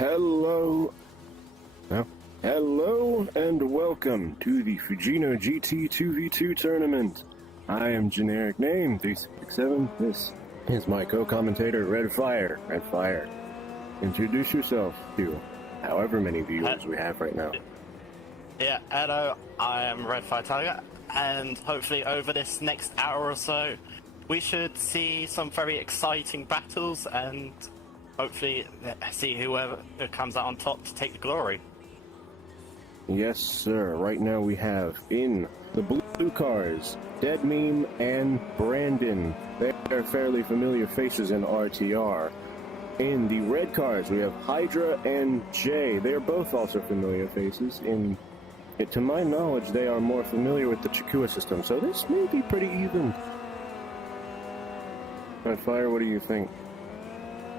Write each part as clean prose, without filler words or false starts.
Hello. Oh. Hello and welcome to the Fujino GT 2v2 tournament. I am generic name 367. This is my co-commentator Red Fire. Red Fire. Introduce yourself to however many viewers we have right now. Yeah, hello, I am Red Fire Tiger, and hopefully over this next hour or so, we should see some very exciting battles and hopefully see whoever comes out on top to take the glory. Yes, sir. Right now we have in the blue cars, Dead Meme and Brandon. They are fairly familiar faces in RTR. In the red cars, we have Hydra and Jay. They are both also familiar faces. To my knowledge, they are more familiar with the Chikua system, so this may be pretty even. Red Fire, what do you think?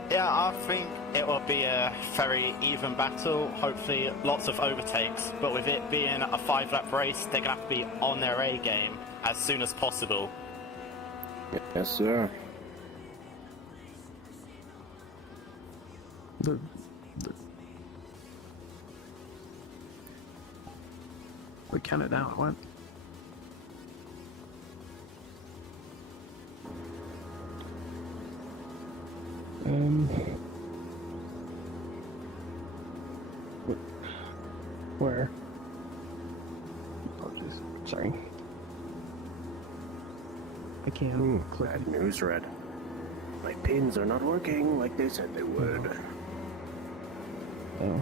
Yeah, I think it will be a very even battle, hopefully lots of overtakes, but with it being a 5-lap race, they're going to have to be on their A game as soon as possible. Yes, sir. We count it down, what? Where? Oh, jeez. Sorry. I can't click. Bad news, Red. My pins are not working like they said they would. Oh.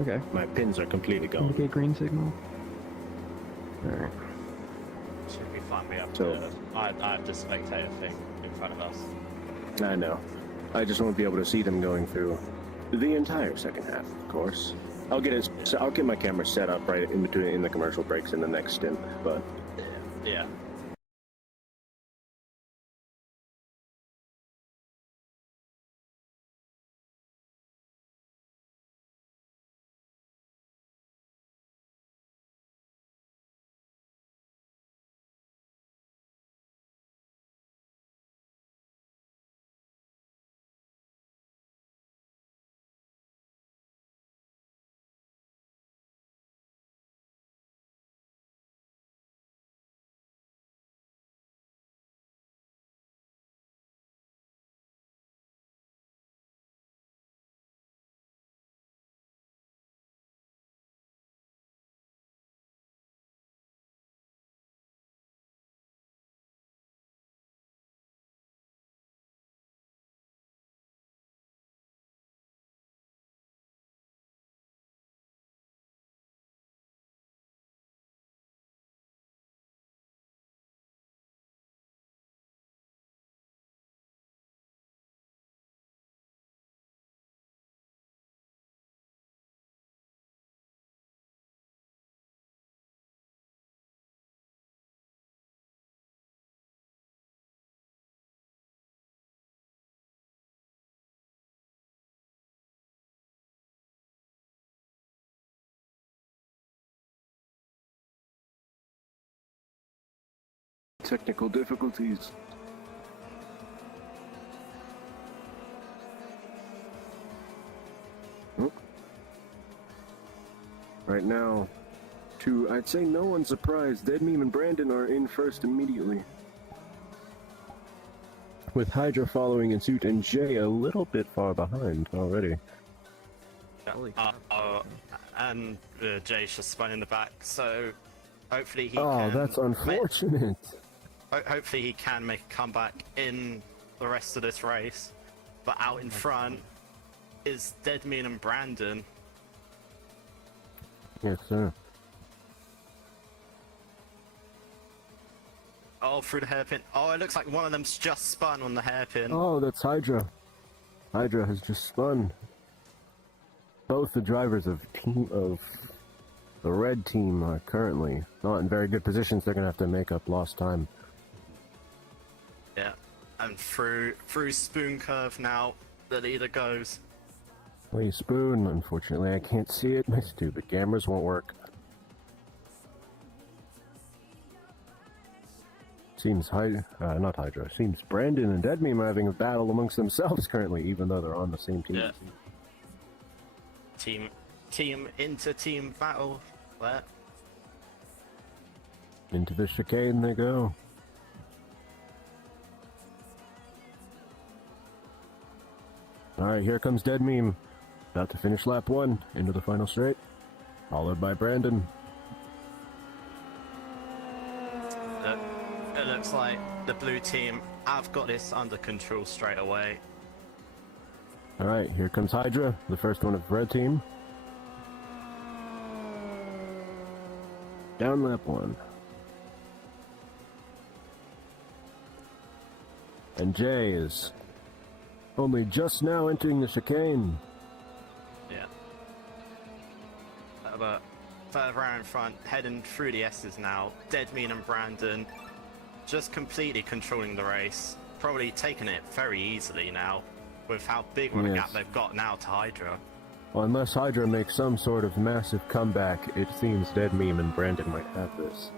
Okay. My pins are completely gone. Indicate green signal. Alright. Should be fine. We have So- I have the spectator thing in front of us. I know. I just won't be able to see them going through the entire second half, of course. I'll get my camera set up right in between in the commercial breaks in the next stint, but Yeah. technical difficulties. Right now, I'd say no one's surprised, Dead Meme and Brandon are in first immediately. With Hydra following in suit and Jay a little bit far behind already. And Jay's just spun in the back, so hopefully he Oh, can... that's unfortunate. Hopefully he can make a comeback in the rest of this race, but out in front is Deadmean and Brandon. Yes, sir. Oh, through the hairpin. Oh, it looks like one of them's just spun on the hairpin. Oh, that's Hydra. Hydra has just spun. Both the drivers of the red team are currently not in very good positions. They're going to have to make up lost time. Yeah, and through Spoon Curve now, the leader goes. Wait, Spoon. Unfortunately, I can't see it. My stupid cameras won't work. Seems not Hydra. Seems Brandon and Deadmeme are having a battle amongst themselves currently, even though they're on the same team. Yeah. team into team battle there. Into the chicane they go. Alright, here comes Dead Meme. About to finish lap 1 into the final straight. Followed by Brandon. It looks like the blue team have got this under control straight away. Alright, here comes Hydra, the first one of the red team. Down lap 1. And Jay is only just now entering the chicane. Yeah. But further out in front, heading through the S's now, Deadmean and Brandon just completely controlling the race. Probably taking it very easily now, with how big of a gap they've got now to Hydra. Well, unless Hydra makes some sort of massive comeback, it seems Dead Meme and Brandon might have this.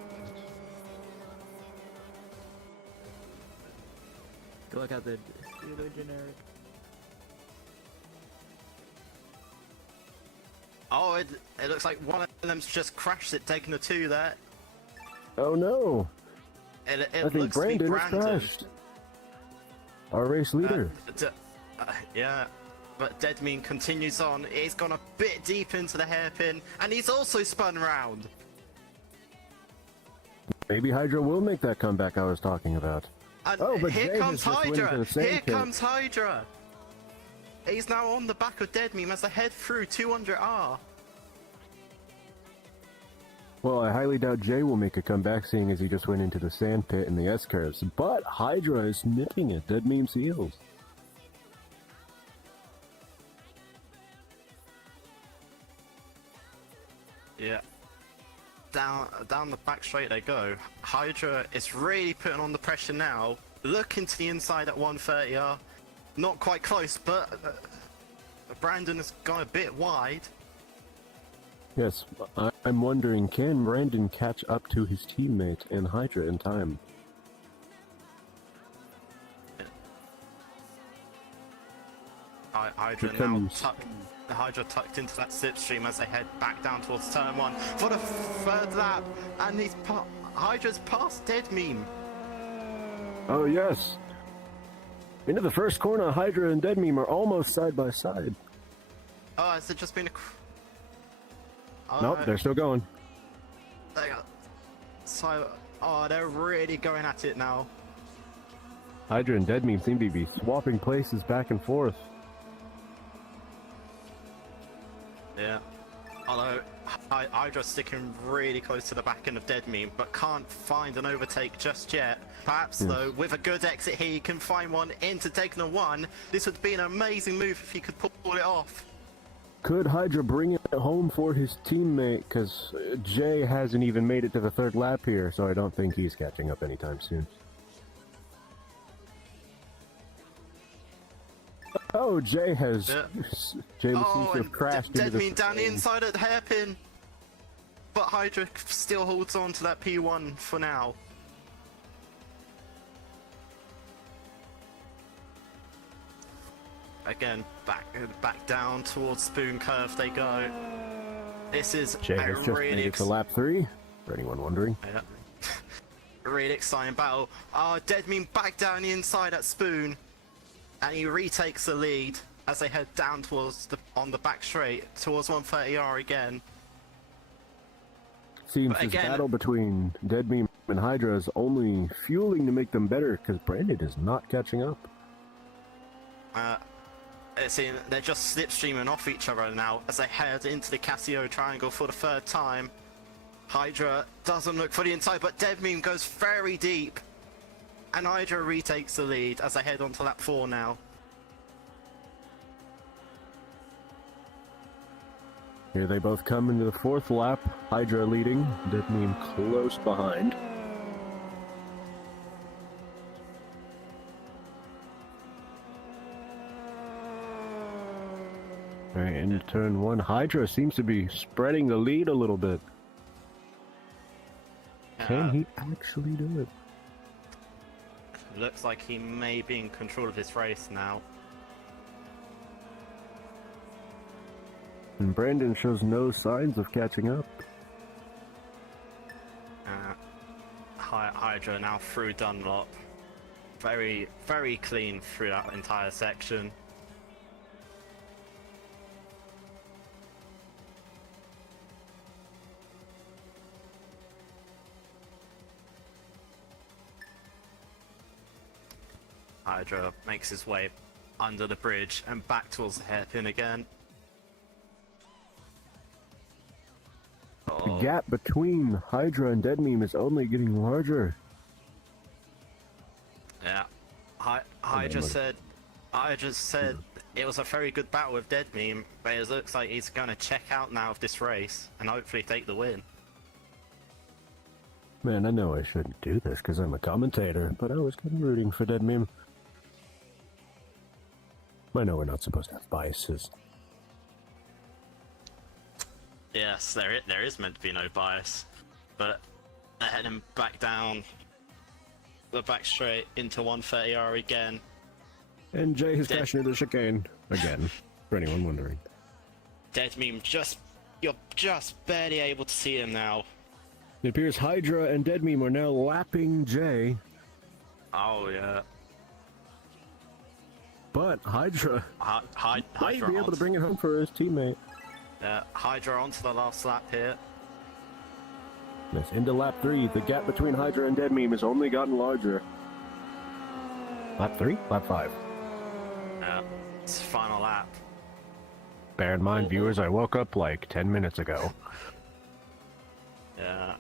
Look at the pseudo generic. Oh, it looks like one of them's just crashed it, taking a 2 there. Oh no! It I think looks to be Brandon has Brandon. crashed. Our race leader. Yeah, but Deadmean continues on. He's gone a bit deep into the hairpin, and he's also spun round. Maybe Hydra will make that comeback I was talking about. And Oh, but here Jay comes has just went into Hydra! the sand Here pit. comes Hydra! He's now on the back of Deadmean as they head through 200R. Well, I highly doubt Jay will make a comeback, seeing as he just went into the sand pit in the S-curves. But Hydra is nipping at Dead Meme's heels. Yeah. Down the back straight they go. Hydra is really putting on the pressure now. Looking to the inside at 130R. Not quite close, but Brandon has gone a bit wide. Yes, I'm wondering, can Brandon catch up to his teammate and Hydra in time? Hydra now tucked into that slipstream as they head back down towards turn 1 for the third lap, and Hydra's past Dead Meme. Oh yes! Into the first corner, Hydra and Dead Meme are almost side by side. Oh, has it just been a... Nope, they're still going. So, they're really going at it now. Hydra and Dead Meme seem to be swapping places back and forth. Yeah. Although, Hydra's sticking really close to the back end of Dead Meme, but can't find an overtake just yet. Perhaps, though, with a good exit here, he can find one into taking a 1. This would be an amazing move if he could pull it off. Could Hydra bring it home for his teammate? Because Jay hasn't even made it to the third lap here, so I don't think he's catching up anytime soon. Oh, Jay has... Yeah. Jay seems to have crashed into Dead the... Meme down the inside at the hairpin. But Hydra still holds on to that P1 for now. Again, back down towards Spoon Curve they go. This is Jay a has just really made it to lap 3, for anyone wondering. yeah. Really exciting battle. Dead Meme back down the inside at Spoon, and he retakes the lead as they head down towards on the back straight towards 130R again. Seems But this again- battle between Dead Meme and Hydra is only fueling to make them better, because Brandon is not catching up. They're just slipstreaming off each other now as they head into the Casio triangle for the third time. Hydra doesn't look for the inside, but Dead Meme goes very deep. And Hydra retakes the lead as they head on to lap 4 now. Here they both come into the fourth lap. Hydra leading, Dead Meme close behind. Alright, into turn 1. Hydra seems to be spreading the lead a little bit. Can he actually do it? Looks like he may be in control of this race now. And Brandon shows no signs of catching up. Hydra now through Dunlop. Very, very clean through that entire section. Hydra makes his way under the bridge and back towards the hairpin again. The gap between Hydra and Dead Meme is only getting larger. Yeah, Hydra said it was a very good battle with Dead Meme, but it looks like he's going to check out now of this race and hopefully take the win. Man, I know I shouldn't do this because I'm a commentator, but I was kind of rooting for Dead Meme. I know we're not supposed to have biases. Yes, there is meant to be no bias, but they're heading back down the back straight into 130R again. And Jay has crashed near the chicane again, for anyone wondering. Dead Meme, you're just barely able to see him now. It appears Hydra and Dead Meme are now lapping Jay, Oh yeah. but Hydra might Hydra be able to bring it home for his teammate. Hydra onto the last lap here. Yes, into lap 3. The gap between Hydra and Dead Meme has only gotten larger. Lap 3? Lap 5. It's final lap. Bear in mind, viewers, I woke up like 10 minutes ago. Yeah.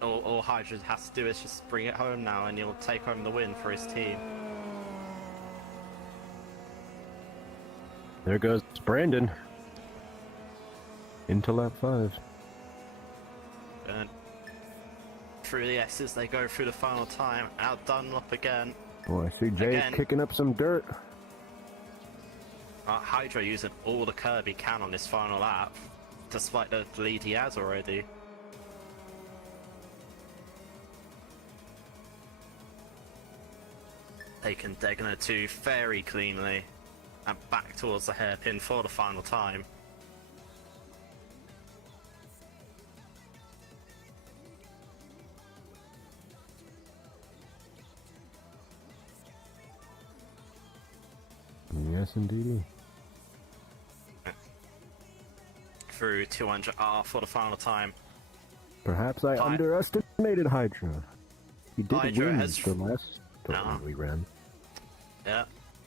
All Hydra has to do is just bring it home now and he'll take home the win for his team. There goes Brandon. Into lap 5. And through the S's they go through the final time. Out Dunlop again. Boy, I see Jay Again. kicking up some dirt. Hydra using all the curb he can on this final lap, despite the lead he has already. Taking Degner 2 very cleanly and back towards the hairpin for the final time. Yes, indeed. Through 200R for the final time. Perhaps I underestimated Hydra. He did Hydra win has- the last tournament we ran. Yeah,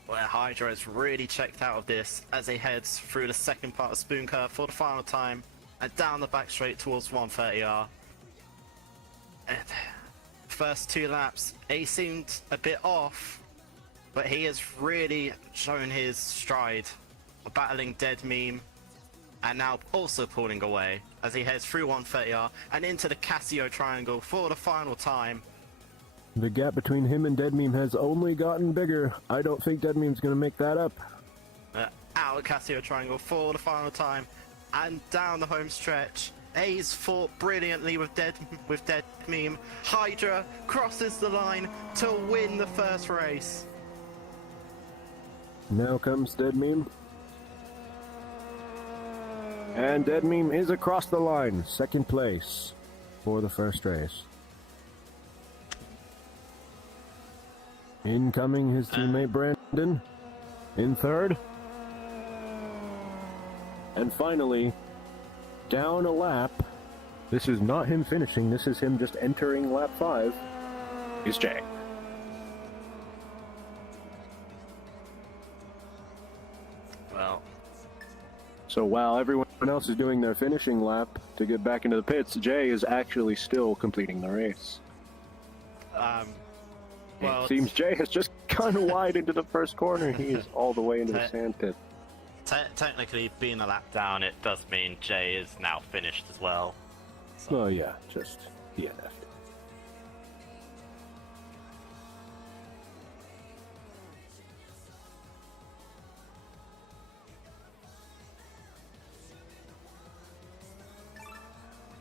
where Hydra has really checked out of this as he heads through the second part of Spoon Curve for the final time and down the back straight towards 130R. And first 2 laps, he seemed a bit off, but he has really shown his stride, battling Dead Meme, and now also pulling away as he heads through 130R and into the Casio Triangle for the final time. The gap between him and Dead Meme has only gotten bigger. I don't think Dead Meme's gonna make that up. Out of Casio Triangle for the final time and down the home stretch. A's fought brilliantly with Dead Meme. Hydra crosses the line to win the first race. Now comes Dead Meme. And Dead Meme is across the line. Second place for the first race. Incoming his teammate Brandon in third. And finally, down a lap. This is not him finishing, this is him just entering lap 5. Is Jay. Well, So while everyone else is doing their finishing lap to get back into the pits, Jay is actually still completing the race. well, It seems Jay has just gone wide into the first corner. He is all the way into the sand pit. technically being a lap down, it does mean Jay is now finished as well. Oh yeah, just DNF'd.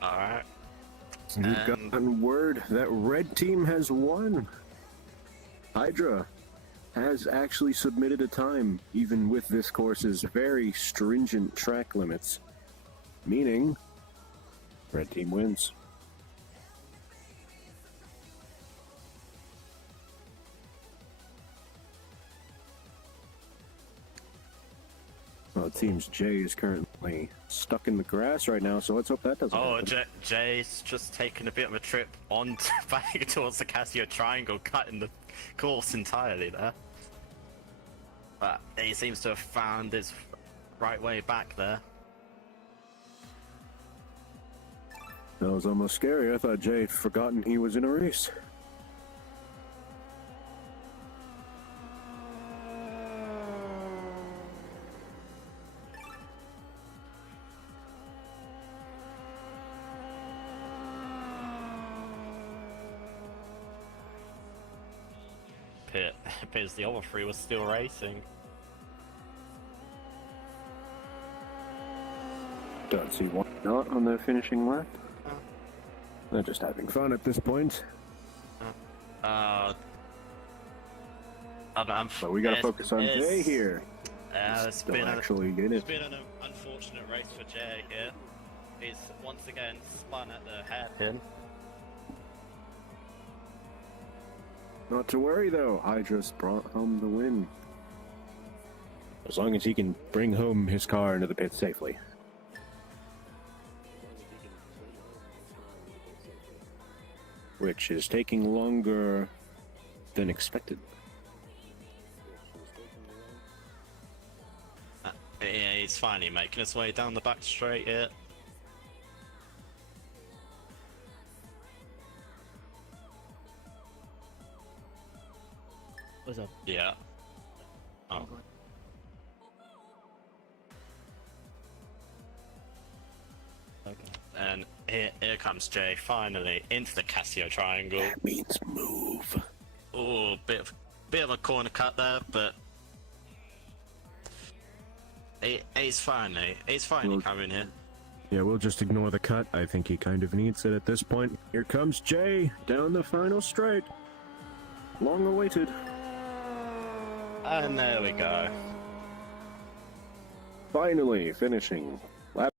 Alright. We've gotten word that red team has won. Hydra has actually submitted a time, even with this course's very stringent track limits. meaning red team wins. Well, it seems Jay is currently stuck in the grass right now, so let's hope that doesn't Oh, happen. Jay's just taken a bit of a trip on back towards the Casio Triangle, cutting the course entirely there. But he seems to have found his right way back there. That was almost scary. I thought Jay had forgotten he was in a race. Appears the other three was still racing. Don't see why not on their finishing lap. They're just having fun at this point. But we gotta focus on Jay here. It's Still been actually in it's it. been an unfortunate race for Jay here. He's once again spun at the hairpin. Not to worry though, Hydra's brought home the win. As long as he can bring home his car into the pit safely. Which is taking longer than expected. Yeah, he's finally making his way down the back straight here. What's up? Yeah. Oh. Okay. And here comes Jay finally into the Casio Triangle. That means move. Oh, bit of a corner cut there, but he's finally coming here. Yeah, we'll just ignore the cut. I think he kind of needs it at this point. Here comes Jay down the final straight. Long awaited. And there we go. Finally finishing lap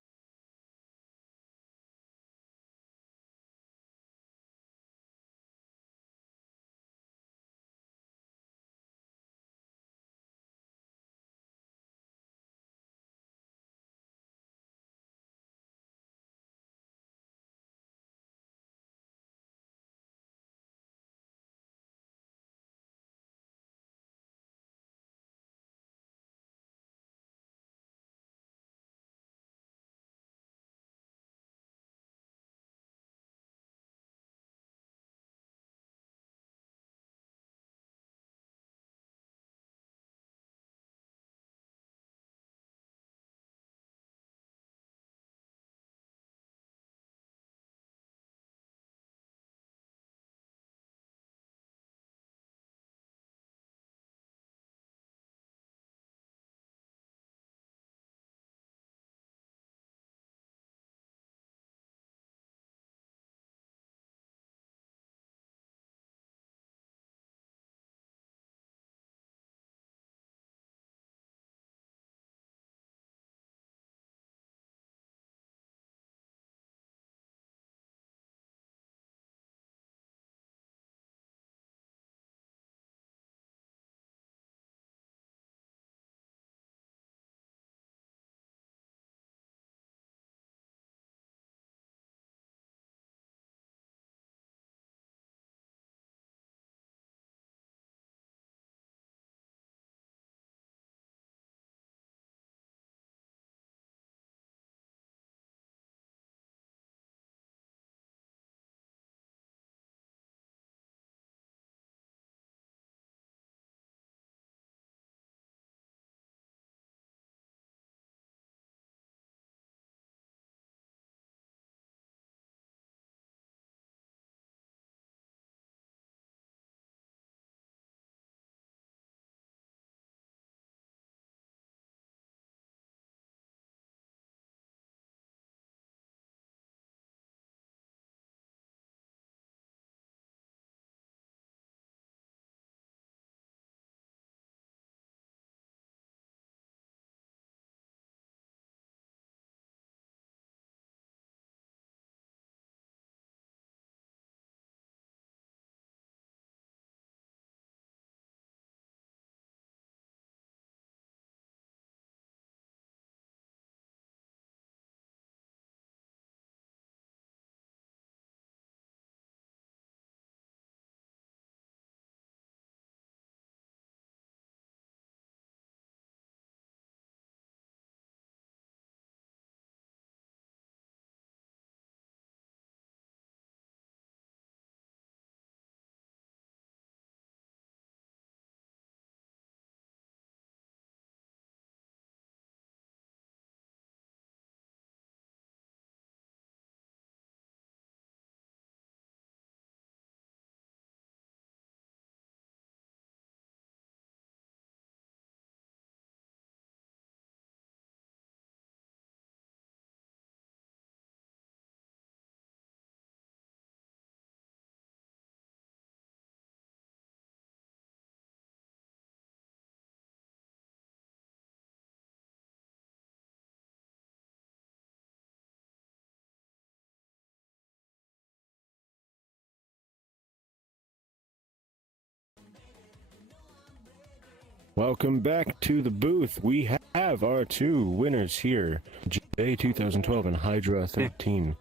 Welcome back to the booth. We have our two winners here, J 2012 and Hydra 13.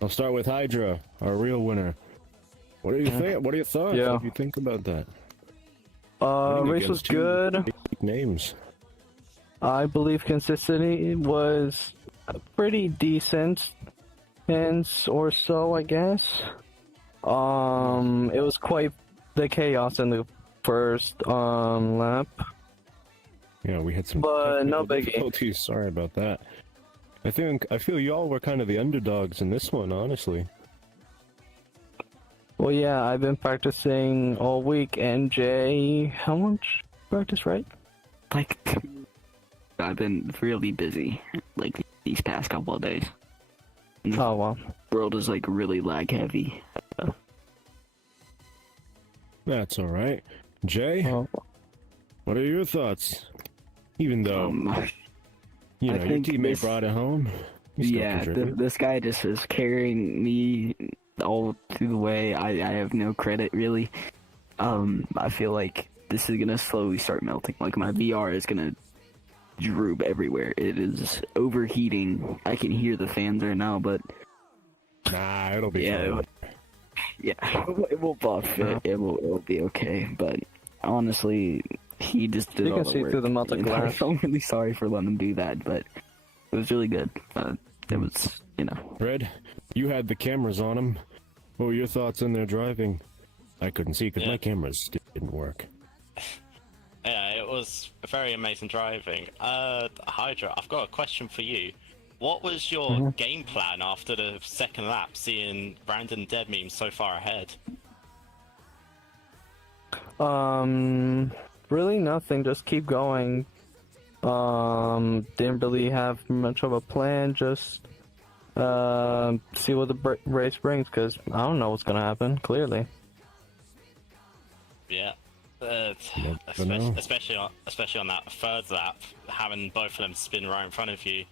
I'll start with Hydra, our real winner. What do you think? What are your thoughts? Yeah. What do you think about that? Winning Race was against two good. big names. I believe consistency was pretty decent, or so, I guess. It was quite the chaos in the first lap. Yeah, we had some But no technical biggie. difficulties. Sorry about that. I feel y'all were kind of the underdogs in this one, honestly. Well, yeah, I've been practicing all week, and Jay, how much practice, right? Like, I've been really busy, like, these past couple of days. And the Oh, well. world is, like, really lag heavy. That's all right. Jay, Oh, what are your thoughts? Even though you I know your think teammate this- brought it home. You still Yeah, contribute. this guy just is carrying me all through the way. I have no credit, really. I feel like this is gonna slowly start melting. Like, my VR is gonna droop everywhere. It is overheating. I can hear the fans right now, but Nah, it'll be yeah, fine. it will buff. It'll be okay. But honestly, he just did You all can the see work. through the melted And I glass. felt really sorry for letting him do that, but it was really good. It was, Fred, you had the cameras on him. What were your thoughts on their driving? I couldn't see because my Yeah. cameras didn't work. Yeah, it was very amazing driving. Hydra, I've got a question for you. What was your game plan after the second lap, seeing Brandon Dead Meme so far ahead? Really nothing, just keep going. Didn't really have much of a plan, just see what the race brings, because I don't know what's gonna happen, clearly. Yeah. Never know. Especially on that third lap, having both of them spin right in front of you.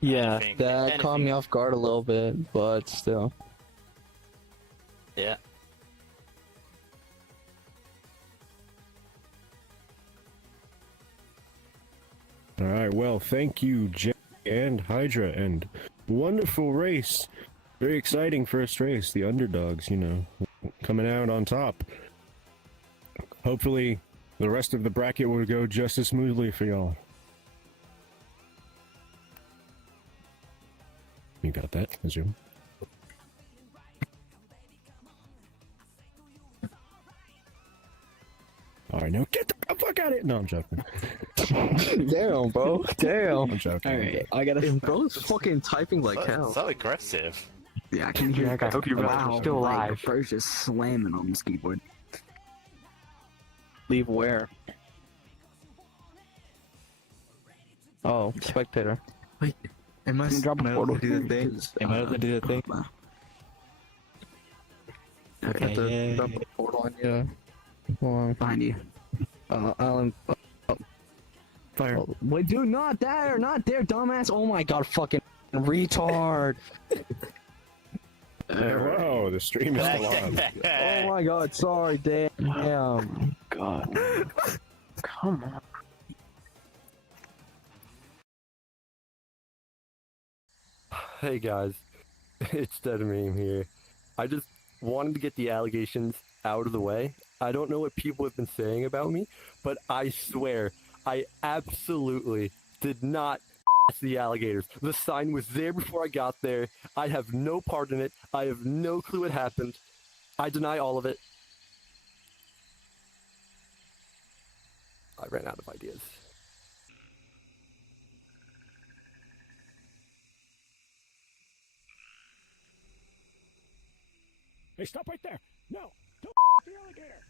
Yeah, Anything- that caught me anything- off guard a little bit, but still. Yeah. All right, well, thank you, Jay and Hydra, and wonderful race. Very exciting first race. The underdogs, coming out on top. Hopefully, the rest of the bracket will go just as smoothly for y'all. You got that, Ezume? All right, now get the fuck out of it! No, I'm joking. Damn, bro. Damn. I'm joking. alright, I gotta. Bro's fucking typing like hell. So aggressive. Yeah, I can hear. Jack, I hope you realize you're still like, alive. Bro's just slamming on this keyboard. Leave where? Oh, spectator. Wait, am I Can you drop a am I portal able to do the here? thing? 'Cause, Am I able to do the thing? Okay, Have to yeah, drop a portal on you. Well, behind you. Alan. Fire. Oh, wait, dude, not there, dumbass. Oh my god, fucking retard. Whoa, the stream is still on. Oh my god, sorry, damn. God. Come on. Hey guys, it's Dead Meme here. I just wanted to get the allegations out of the way. I don't know what people have been saying about me, but I swear, I absolutely did not the alligators. The sign was there before I got there. I have no part in it. I have no clue what happened. I deny all of it. I ran out of ideas. Hey, stop right there! No! Don't the alligator!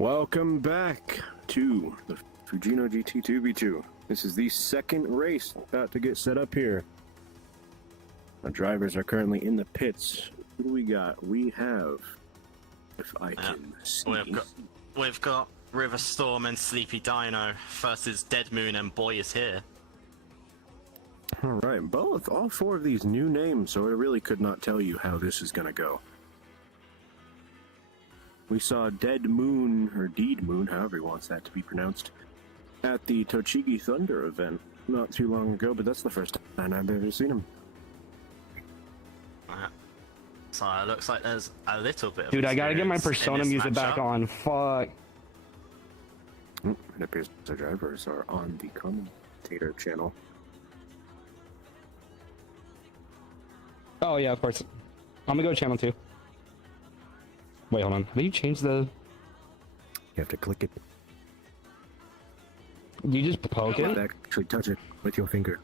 Welcome back to the Fujino GT 2v2. This is the second race about to get set up here. Our drivers are currently in the pits. Who do we got? We have, if I can see, We've got River Storm and Sleepy Dino versus Dead Moon and Boy is Here. all right, all four of these new names, so I really could not tell you how this is gonna go. We saw Dead Moon, or Deed Moon, however he wants that to be pronounced, at the Tochigi Thunder event not too long ago, but that's the first time I've ever seen him. So it looks like there's a little bit of Dude, I gotta get my experience in Persona this music back matchup. on. Fuck. It appears the drivers are on the commentator channel. Oh, yeah, of course. I'm gonna go to channel 2. Wait, hold on. Have you changed the... You have to click it. You just poke You it? have to actually touch it with your finger.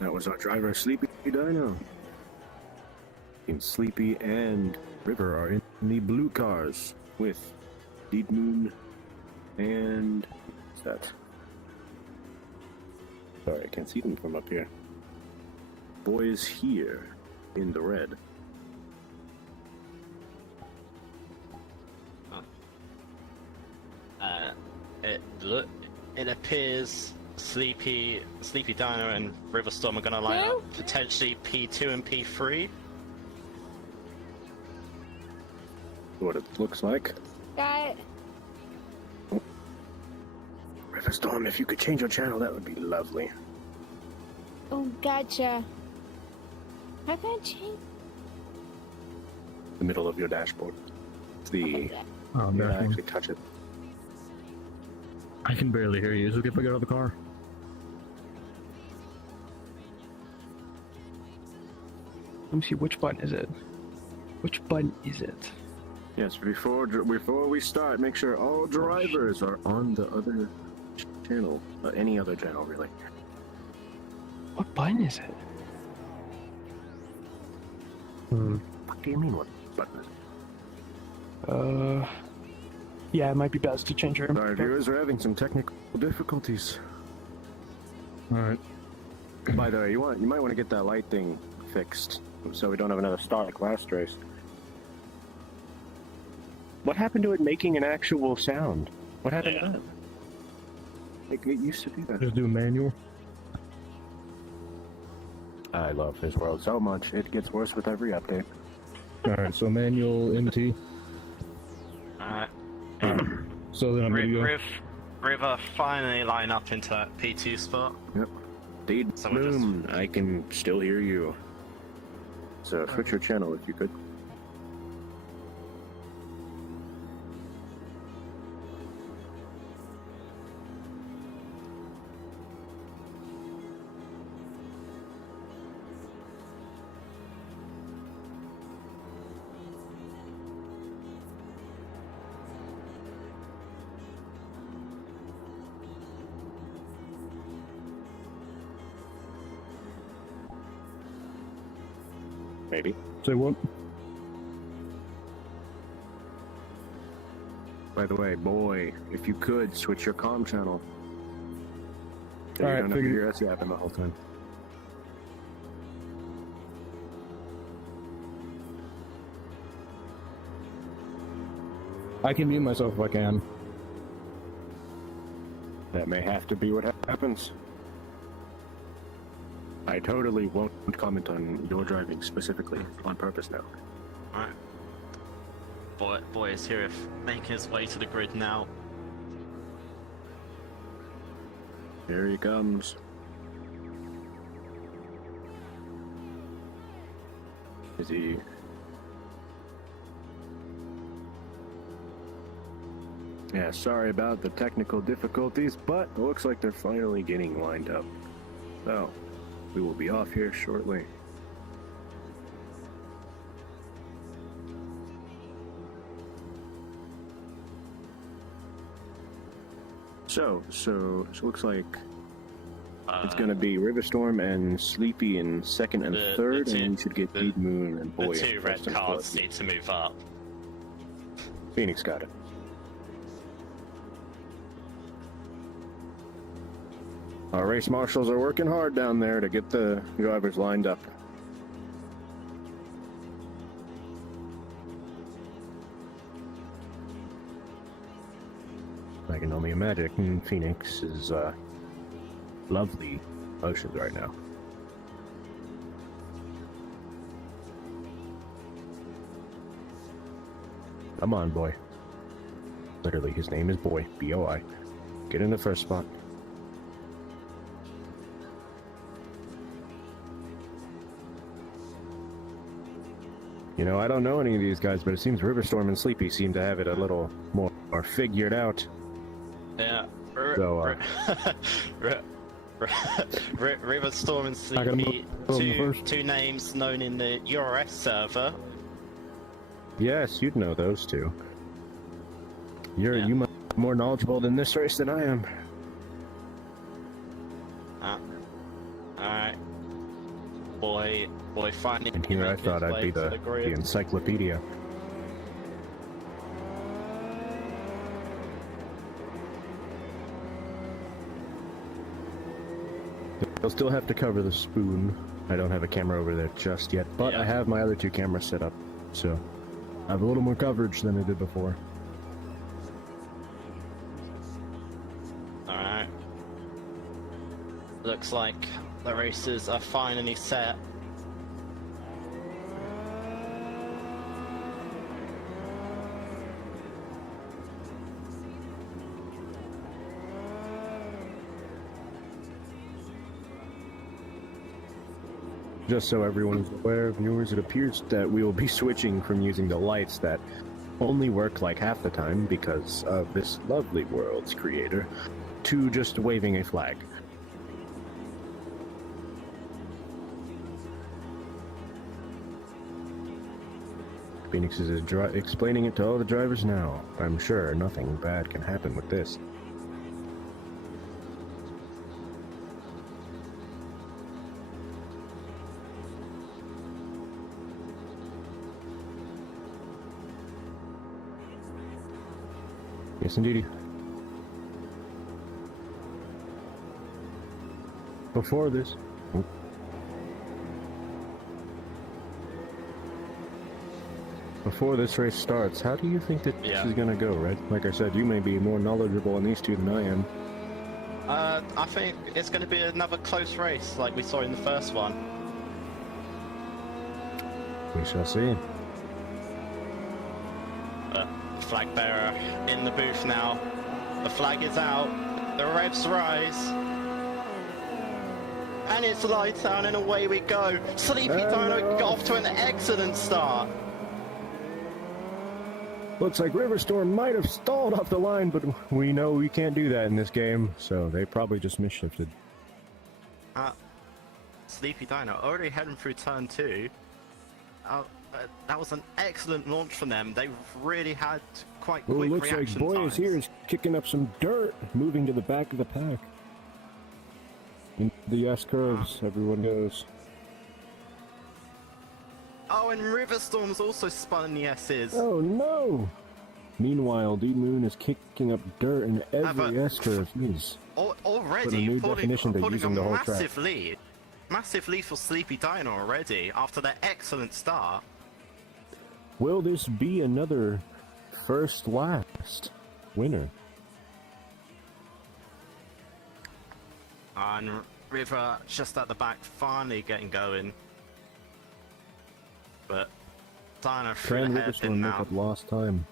That was our driver, Sleepy Dino. And Sleepy and River are in the blue cars with Deed Moon and... what's that? Sorry, I can't see them from up here. Boys here in the red. It appears Sleepy Dino and River Storm are gonna line up potentially P2 and P3. What it looks like. Got it. River Storm, if you could change your channel, that would be lovely. Oh, gotcha. How can I change? The middle of your dashboard. It's the... Oh, yeah, dashboard. actually touch it. I can barely hear you. Is it okay if I get out of the car? Let me see, which button is it? Which button is it? Yes, before we start, make sure all drivers are on the other channel. Any other channel, really. What button is it? What do you mean, what button is it? Yeah, it might be best to change your... Sorry, viewers, we're having some technical difficulties. Alright. By the way, you might want to get that light thing fixed, so we don't have another start like last race. What happened to it making an actual sound? What happened to that? Like, it used to do that. Just do a manual. I love this world so much, it gets worse with every update. Alright, so manual MT. Alright. So then I'm gonna go. River finally line up into that P2 spot. Yep. Deed So we're just- Moon, I can still hear you. So switch your channel if you could. Maybe. Say what? By the way, boy, if you could switch your comm channel. So you Alright, don't have to figured- hear us yapping the whole time. I can mute myself if I can. That may have to be what happens. I totally won't comment on your driving specifically on purpose now. Alright. Boy is here making his way to the grid now. Here he comes. Is he... Yeah, sorry about the technical difficulties, but it looks like they're finally getting lined up. So, we will be off here shortly. So it looks like It's going to be Riverstorm and Sleepy in second and third, and you should get Deep Moon and Boy. The 2 in red first and cards fourth. need to move up. Phoenix got it. Our race marshals are working hard down there to get the drivers lined up. I can only imagine Phoenix is lovely emotions right now. Come on, Boy. Literally, his name is Boy. B-O-I. Get in the first spot. You know, I don't know any of these guys, but it seems Riverstorm and Sleepy seem to have it a little more figured out. Yeah. So, Riverstorm and Sleepy, two names known in the URS server. Yes, you'd know those two. You might be more knowledgeable in this race than I am. Alright. Boy finally. And here I making thought his I'd way be to the grid. encyclopedia. They'll still have to cover the spoon. I don't have a camera over there just yet, but I have my other 2 cameras set up, so I have a little more coverage than I did before. Alright. Looks like the races are finally set. Just so everyone is aware, viewers, it appears that we will be switching from using the lights that only work like half the time because of this lovely world's creator, to just waving a flag. Phoenix is explaining it to all the drivers now. I'm sure nothing bad can happen with this. Yes, indeedy. Before this... Before this race starts, how do you think that this is gonna go, Red? Like I said, you may be more knowledgeable on these 2 than I am. I think it's going to be another close race like we saw in the first one. We shall see. Flag bearer in the booth now. The flag is out. The revs rise. And it's lights out and away we go. Sleepy Dino got off to an excellent start. Looks like Riverstorm might have stalled off the line, but we know we can't do that in this game, so they probably just misshifted. Sleepy Dino already heading through turn 2. That was an excellent launch from them. They really had quite quick reaction times. Looks like Boy is here is kicking up some dirt, moving to the back of the pack. In the S-curves, everyone goes. Oh, and Riverstorm's also spun in the S's. Oh no! Meanwhile, D-Moon is kicking up dirt in every S-curve. He's already pulling using the a whole track. massive lead. Massive lead for Sleepy Dino already, after their excellent start. Will this be another first last winner? And River just at the back, finally getting going. But Dino through Can the hairpin Riverstorm make now. up lost time?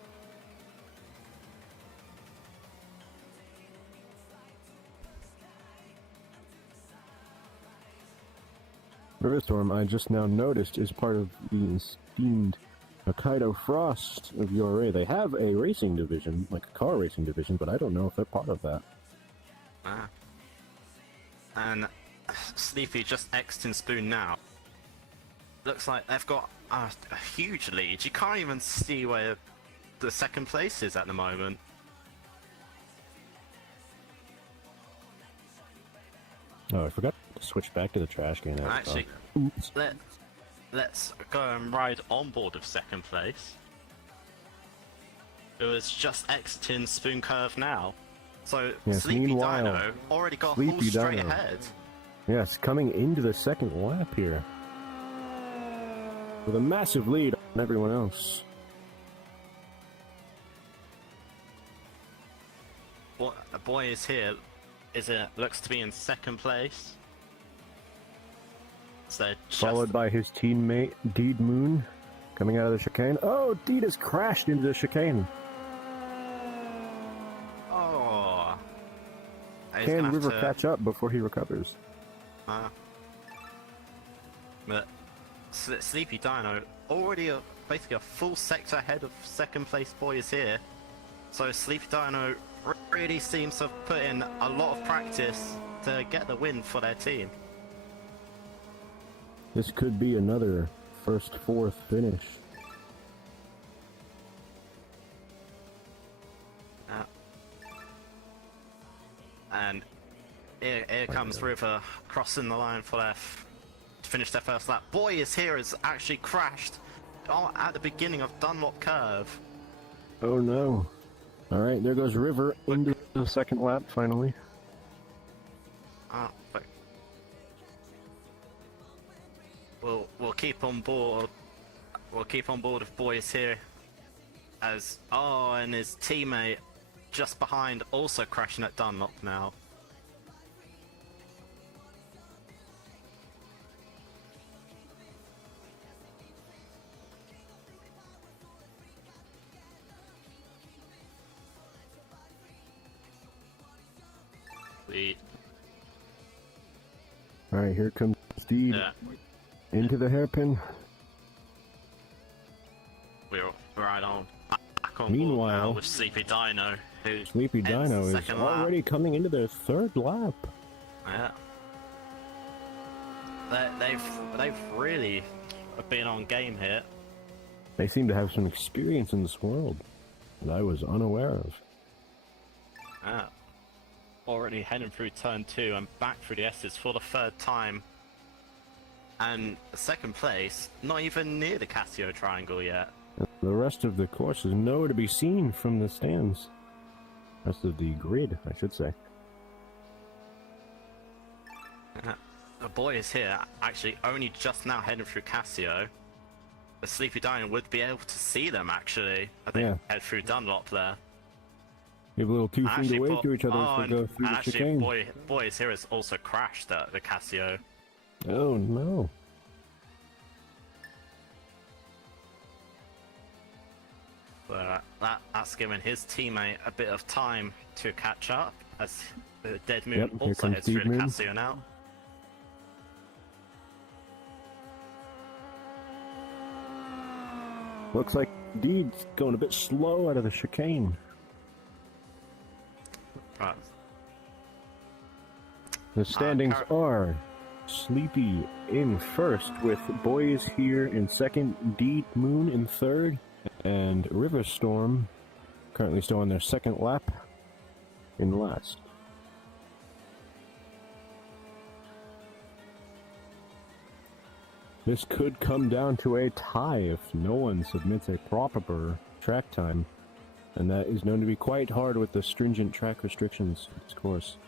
Riverstorm, I just now noticed, is part of the esteemed Hokkaido Frost of URA. They have a racing division, like a car racing division, but I don't know if they're part of that. And Sleepy just X'd in Spoon now. Looks like they've got a huge lead. You can't even see where the second place is at the moment. Oh, I forgot to switch back to the trash can. Actually, Oops. let's go and ride on board of second place. It was just exiting Spoon Curve now. So Yes, Sleepy meanwhile, Dino already got a Sleepy full straight Dino. ahead. Yes, coming into the second lap here. With a massive lead on everyone else. What a boy is here. Looks to be in second place. So just, Followed by his teammate, Deed Moon, coming out of the chicane. Oh, Deed has crashed into the chicane. oh, he's Can gonna have River to- catch up before he recovers? But Sleepy Dino already basically a full sector ahead of second place boys here. So Sleepy Dino really seems to have put in a lot of practice to get the win for their team. This could be another first-fourth finish. And here comes River crossing the line for to finish their first lap. Boy is here has actually crashed at the beginning of Dunlop Curve. Oh no. Alright, there goes River into the second lap finally. But we'll keep on board. We'll keep on board with boys here. And his teammate just behind also crashing at Dunlop now. Alright, here comes Steed into the hairpin. We're right on. Back on Meanwhile, board now with Sleepy Dino, who Sleepy ends Dino the is second lap. already coming into their third lap. Yeah. They've really been on game here. They seem to have some experience in this world that I was unaware of. Yeah. Already heading through turn 2 and back through the S's for the third time. And second place, not even near the Casio triangle yet. The rest of the course is nowhere to be seen from the stands. Rest of the grid, I should say. The boys here actually only just now heading through Casio. The Sleepy Dino would be able to see them actually as they head through Dunlop there. You have a little 2 feet away to each other as they go through and the actually, chicane. boys here has also crashed at the Casio. Oh no. That's given his teammate a bit of time to catch up as the Dead Moon Here also comes heads through Dead the Moon. Casio now. Looks like Deed's going a bit slow out of the chicane. Right. The standings are Sleepy in first, with Boys here in second, Deed Moon in third, and Riverstorm currently still on their second lap in last. This could come down to a tie if no one submits a proper track time, and that is known to be quite hard with the stringent track restrictions of this course.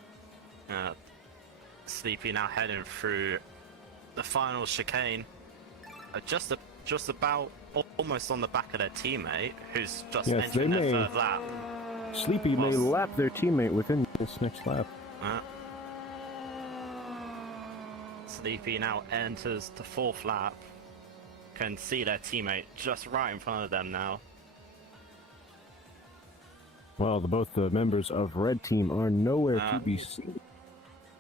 Sleepy now heading through the final chicane, just about almost on the back of their teammate, who's just entering their third lap. Sleepy may lap their teammate within this next lap. Sleepy now enters the fourth lap. Can see their teammate just right in front of them now. Well, both the members of Red Team are nowhere to be seen.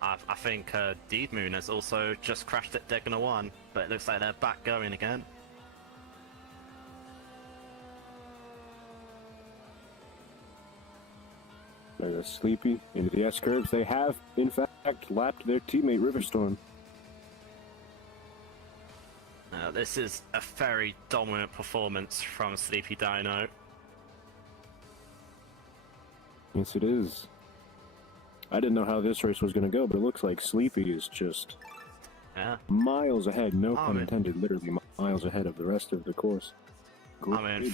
I think Deed Moon has also just crashed at Degner 1, but it looks like they're back going again. There's Sleepy into the S-curves. They have, in fact, lapped their teammate Riverstorm. This is a very dominant performance from Sleepy Dino. Yes, it is. I didn't know how this race was going to go, but it looks like Sleepy is just miles ahead. No pun intended. Literally miles ahead of the rest of the course. I mean,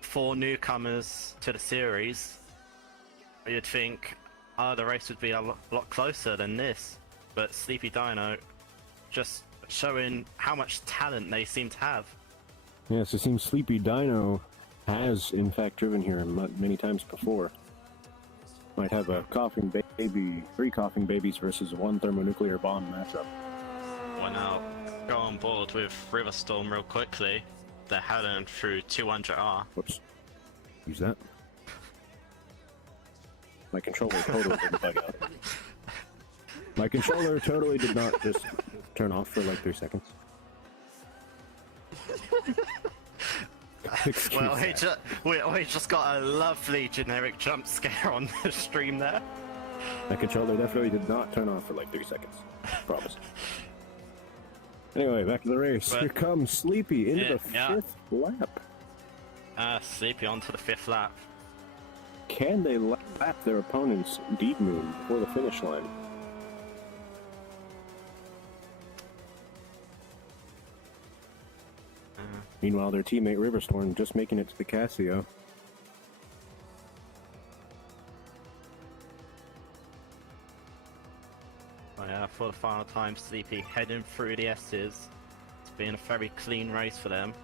four newcomers to the series. You'd think, the race would be a lot closer than this, but Sleepy Dino just showing how much talent they seem to have. Yes, it seems Sleepy Dino has, in fact, driven here many times before. Might have a coughing baby, 3 coughing babies versus 1 thermonuclear bomb matchup. Well, now, go on board with Riverstorm real quickly. They're heading through 200R. Whoops. Use that. My controller totally didn't bug out. My controller totally did not just turn off for like 3 seconds. Well, we just got a lovely generic jump scare on the stream there. My controller definitely did not turn off for like 3 seconds. Promise. Anyway, back to the race. Here comes Sleepy into the 5th lap. Sleepy onto the 5th lap. Can they lap their opponent's Deed Moon before the finish line? Meanwhile, their teammate Riverstorm just making it to the Casio. Oh yeah, for the final time, Sleepy heading through the S's. It's been a very clean race for them.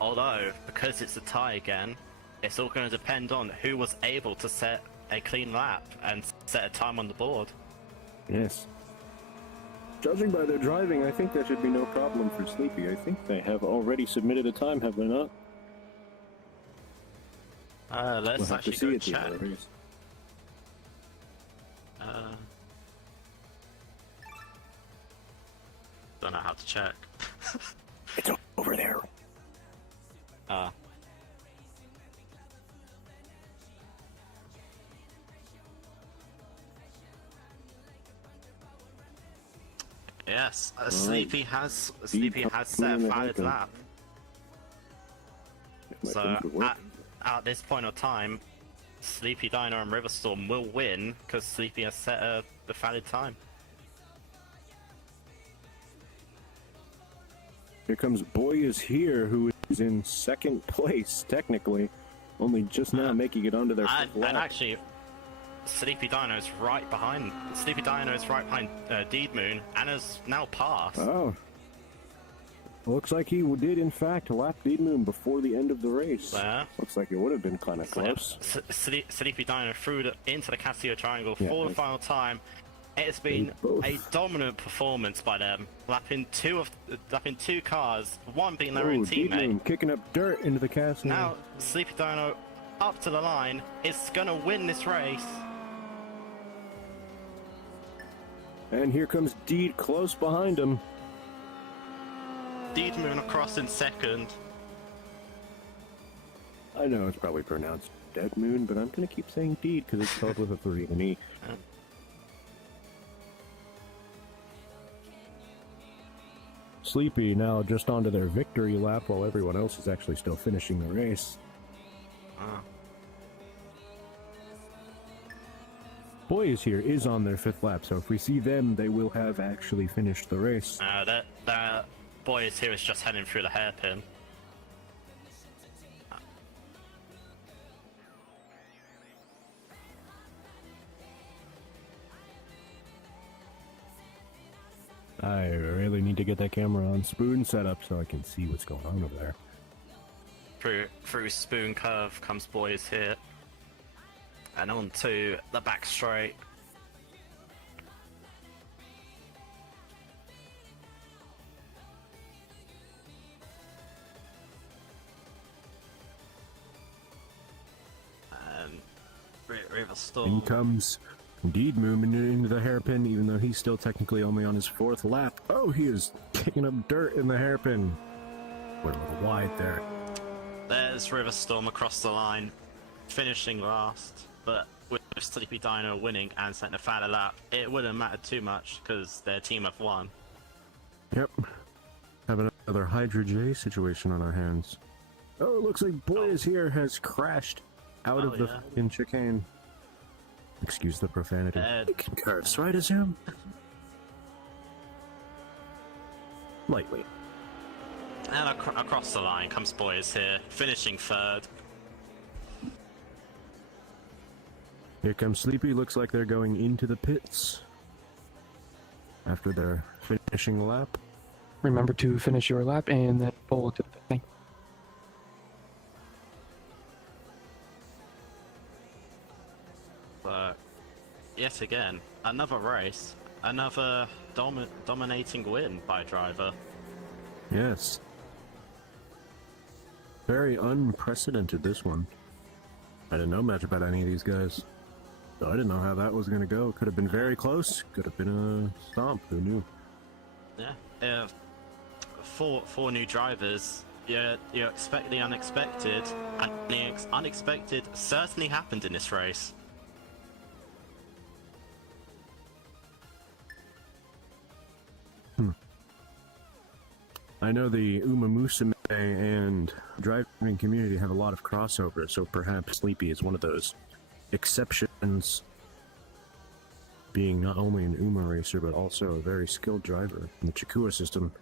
Although, because it's a tie again, it's all going to depend on who was able to set a clean lap and set a time on the board. Yes. Judging by their driving, I think there should be no problem for Sleepy. I think they have already submitted a time, have they not? Let's we'll actually go check. Don't know how to check. It's over there. Yes, Sleepy has set a valid lap. So at this point of time, Sleepy Dino and Riverstorm will win because Sleepy has set the valid time. Here comes Boy Is Here, who is in 2nd place, technically. Only just now making it onto their 5th lap. And actually, Sleepy Dino is right behind Deed Moon and has now passed. Oh. Looks like he did, in fact, lap Deed Moon before the end of the race. Yeah. Looks like it would have been kind of close. Sleepy Dino threw into the Casio Triangle for the final time. It's been a dominant performance by them, lapping 2 cars, one being their own Deed Moon teammate. kicking up dirt into the Casio. Now, Sleepy Dino up to the line is gonna win this race. And here comes Deed close behind him. Deed Moon across in 2nd. I know it's probably pronounced Dead Moon, but I'm gonna keep saying Deed because it's spelled with a 3 and E. Sleepy now just onto their victory lap while everyone else is actually still finishing the race. Boy Is Here is on their 5th lap, so if we see them, they will have actually finished the race. That Boy Is Here is just heading through the hairpin. I really need to get that camera on spoon setup so I can see what's going on over there. Through Spoon Curve comes Boy Is Here. And on to the back straight. And Riverstorm. In comes Deed moving into the hairpin, even though he's still technically only on his 4th lap. Oh, he is kicking up dirt in the hairpin. We're a little wide there. There's Riverstorm across the line, finishing last. But with Sleepy Dino winning and setting a final lap, it wouldn't matter too much because their team have won. Yep. Have another Hydra J situation on our hands. Oh, it looks like Boy Is Here has crashed out of the fucking chicane. Excuse the profanity. You can curse, right, Ezume? Lightly. And across the line comes Boyers here, finishing third. Here comes Sleepy. Looks like they're going into the pits after their finishing lap. Remember to finish your lap and then pull to the thing. But yet again, another race, another dominating win by driver. Yes. Very unprecedented, this one. I didn't know much about any of these guys. So I didn't know how that was going to go. Could have been very close. Could have been a stomp. Who knew? Yeah. Four new drivers. You expect the unexpected, and the unexpected certainly happened in this race. I know the Umamusume and driving community have a lot of crossover, so perhaps Sleepy is one of those exceptions, being not only an Uma racer, but also a very skilled driver in the Chikua system.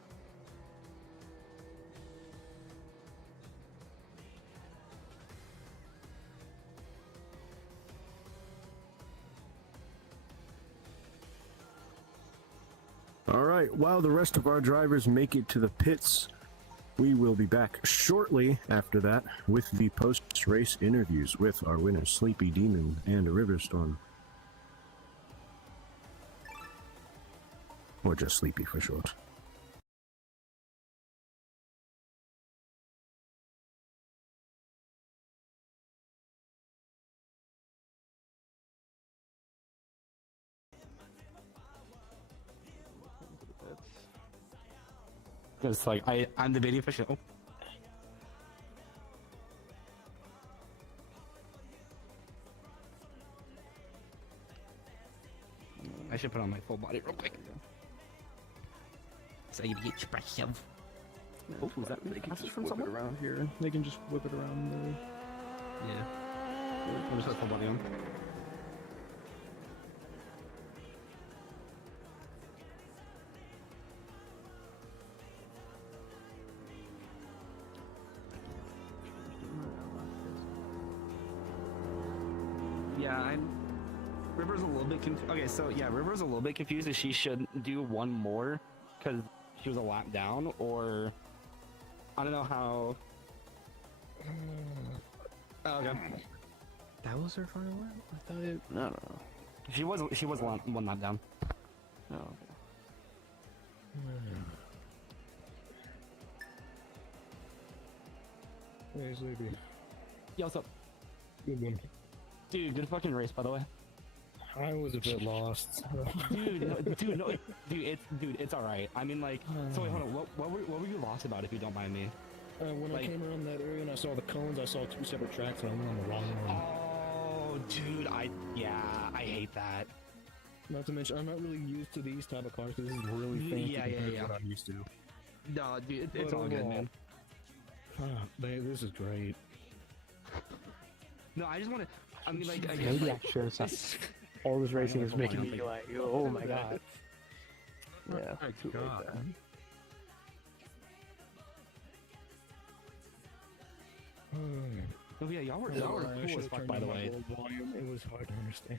Alright, while the rest of our drivers make it to the pits, we will be back shortly after that with the post-race interviews with our winners, Sleepy Demon and Riverstorm. Or just Sleepy for short. It's like I'm the video for show. I should put on my full body real quick. So you get expressive. Oh, is that they can just whip it around here? They can just whip it around Yeah. I'm just put full body on. Yeah, River's a little bit confused. Okay, so yeah, River's a little bit confused if she should do one more because she was a lap down, or I don't know how. Oh, okay. That was her final lap? I thought it... No. She was one lap down. Oh, okay. Hey, Sleepy. Yo, what's up? Good one. Dude, good fucking race, by the way. I was a bit lost. Dude, it's alright. I mean, like, so wait, hold on. What were you lost about, if you don't mind me? When I came around that area and I saw the cones, I saw two separate tracks and I went on the wrong one. Oh, dude, I hate that. Not to mention, I'm not really used to these type of cars because this is really fancy compared to what I'm used to. No, dude, it's all good, man. Man, this is great. No, I just want to. I mean, like, Maybe I should have all this racing is making me like, oh my god. Yeah, too late there. Oh yeah, y'all were cool as fuck, by the way. Volume. It was hard to understand.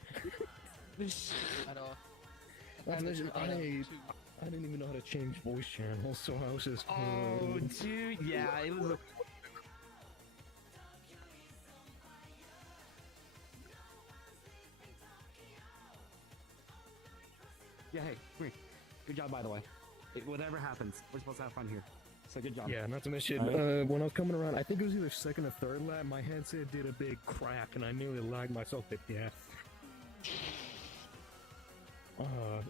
At all. And I didn't even know how to change voice channels, so I was just. Oh, dude, yeah, it was. Yeah, hey, come here. Good job, by the way. Whatever happens, we're supposed to have fun here. So good job. Yeah, not to mention, when I was coming around, I think it was either second or third lap, my headset did a big crack and I nearly lagged myself to death.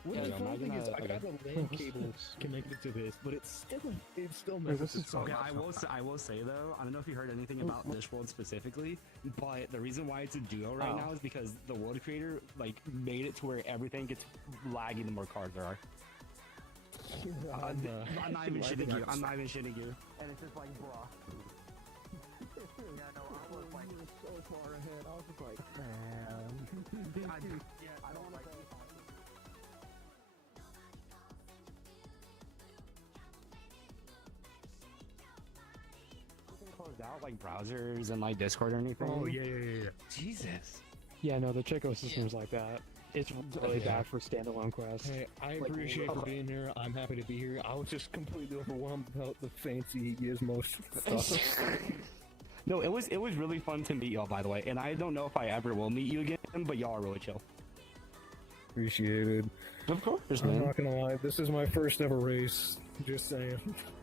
What the funny thing is, I got the LAN cables connected to this, but it's still messes. Okay, I will say though, I don't know if you heard anything about this world specifically, but the reason why it's a duo right now is because the world creator like made it to where everything gets laggy the more cars there are. I'm not even shitting you. I'm not even shitting you. And it's just like, bruh. So far ahead, I was just like, man. I don't want to. Closed out like browsers and like Discord or anything. Oh yeah. Jesus. Yeah, no, the Checo system's like that. It's really Yeah. bad for standalone quests. Hey, I Like, appreciate you being here. I'm happy to be here. I was just completely overwhelmed about the fancy gizmo stuff. No, it was really fun to meet y'all, by the way. And I don't know if I ever will meet you again, but y'all are really chill. Appreciated. Of course, I'm man. not gonna lie, this is my first ever race. Just saying.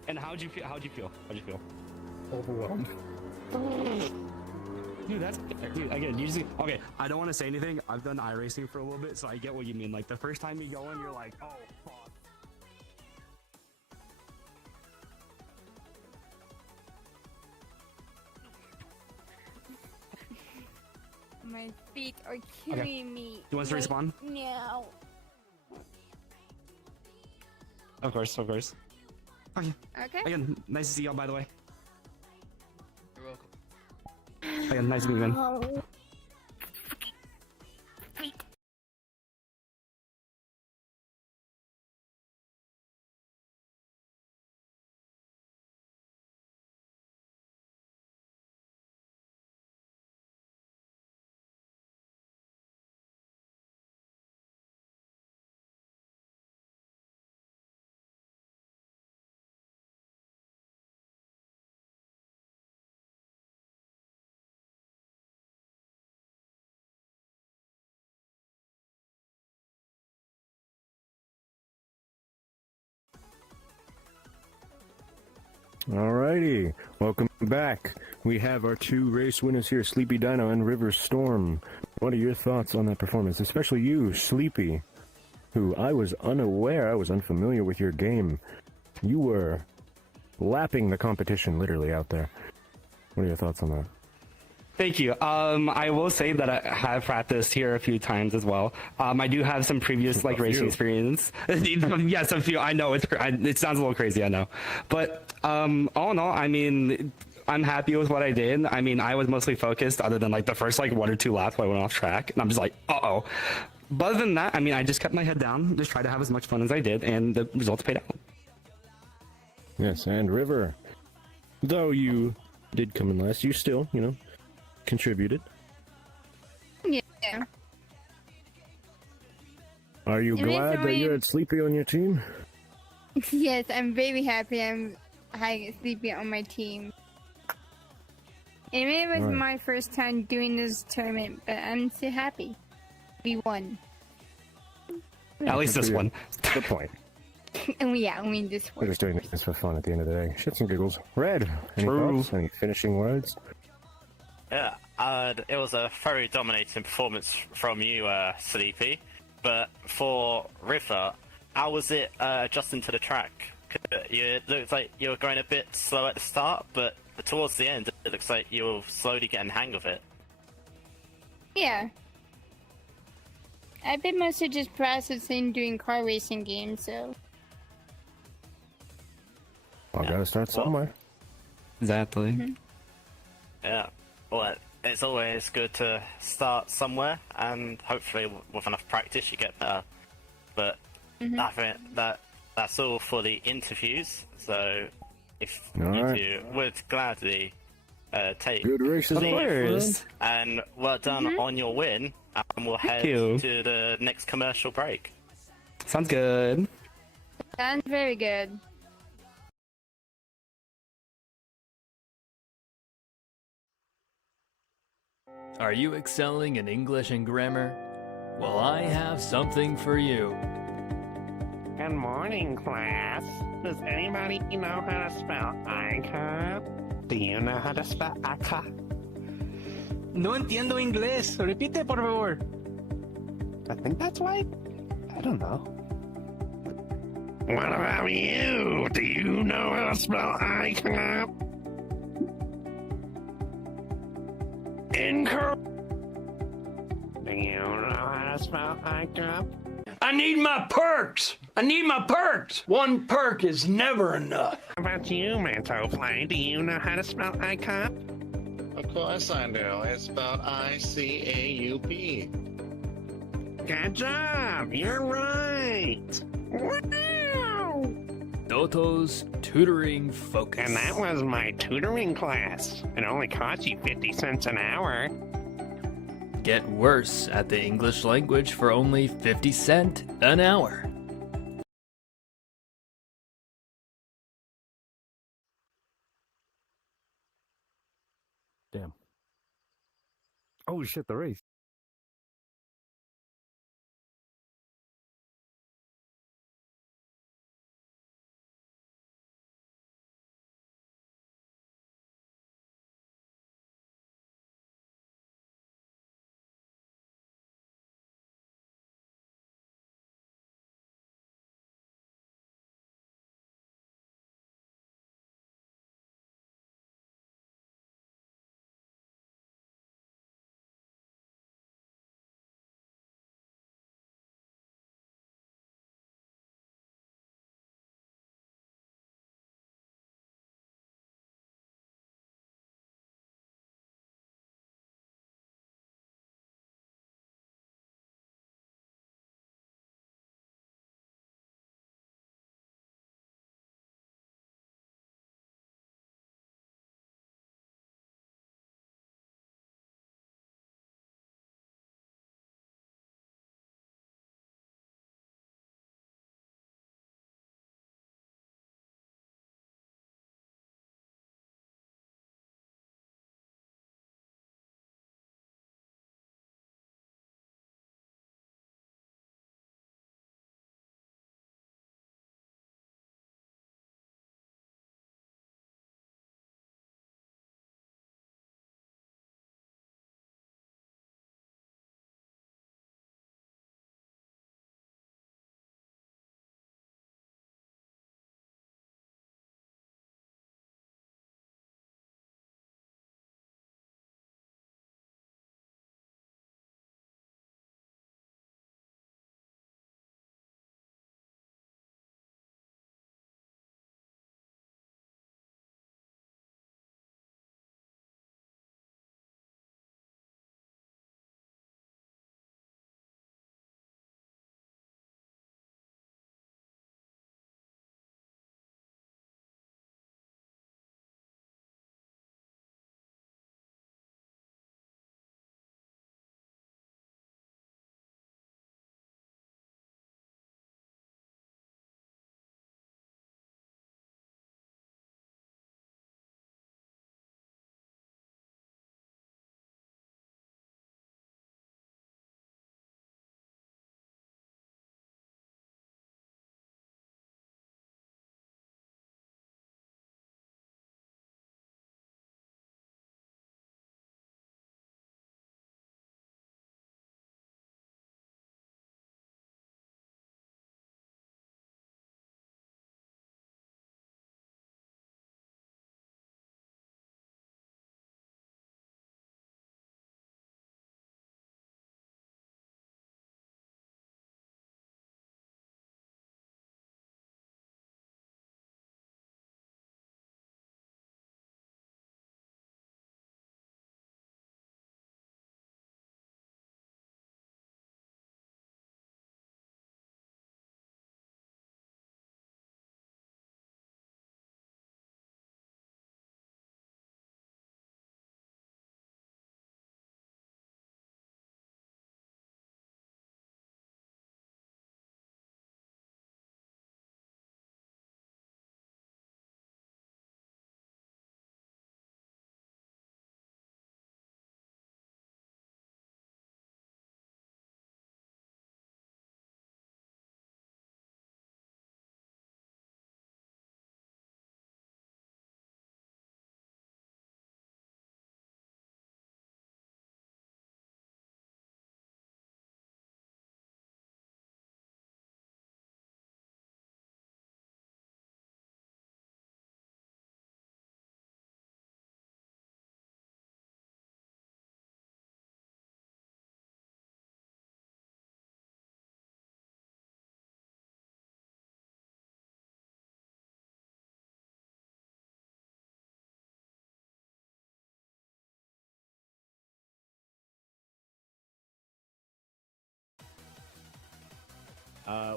And how'd you feel? Overwhelmed. Dude, dude, again, usually, okay, I don't want to say anything. I've done iRacing for a little bit, so I get what you mean. Like, the first time you go in, you're like, oh, fuck. My feet are killing me. You want us to respawn? No. Of course. Okay. Okay. Again, nice to see y'all, by the way. You're welcome. Again, nice to meet you, man. Oh. Alrighty, welcome back. We have our two race winners here, Sleepy Dino and River Storm. What are your thoughts on that performance, especially you, Sleepy, who I was unfamiliar with your game. You were lapping the competition literally out there. What are your thoughts on that? Thank you. I will say that I have practiced here a few times as well. I do have some previous like racing experience. Yes, a few. I know it sounds a little crazy. I know, but all in all, I mean, I'm happy with what I did. I mean, I was mostly focused, other than like the first like 1 or 2 laps where I went off track, and I'm just like, uh-oh. But other than that, I mean, I just kept my head down, just tried to have as much fun as I did, and the results paid out. Yes, and River, though you did come in last, you still, contributed. Yeah. Are you It is glad that you annoying. had Sleepy on your team? Yes, I'm very happy I'm having Sleepy on my team. And it was Right. my first time doing this tournament, but I'm so happy. We won. At least this one. Good point. And yeah, we win this We're one. just doing this for fun at the end of the day. Shits and giggles. Red, any True. thoughts? Any finishing words? Yeah, it was a very dominating performance from you, Sleepy. But for River, how was it adjusting to the track? It looked like you were going a bit slow at the start, but towards the end, it looks like you were slowly getting the hang of it. Yeah. I've been mostly just practicing doing car racing games, so. I gotta start somewhere. Exactly. Yeah, well, it's always good to start somewhere, and hopefully with enough practice you get better. But I think that's all for the interviews, so if Alright. you would gladly take Good races. Of course. and well done on your win, and we'll head you. to the next commercial break. Sounds good. Sounds very good. Are you excelling in English and grammar? Well, I have something for you. Good morning, class. Does anybody know how to spell icon? Do you know how to spell icon? No entiendo inglés. Repite, por favor. I think that's right. I don't know. What about you? Do you know how to spell icon? Incorrect. Do you know how to spell icon? I need my perks. One perk is never enough. How about you, Manto Play? Do you know how to spell icon? Of course I do. It's spelled I-C-A-U-P. Good job! You're right! Wow! Doto's tutoring focus. And that was my tutoring class. It only cost you 50 cents an hour. Get worse at the English language for only 50 cent an hour. Damn. Oh shit, the race.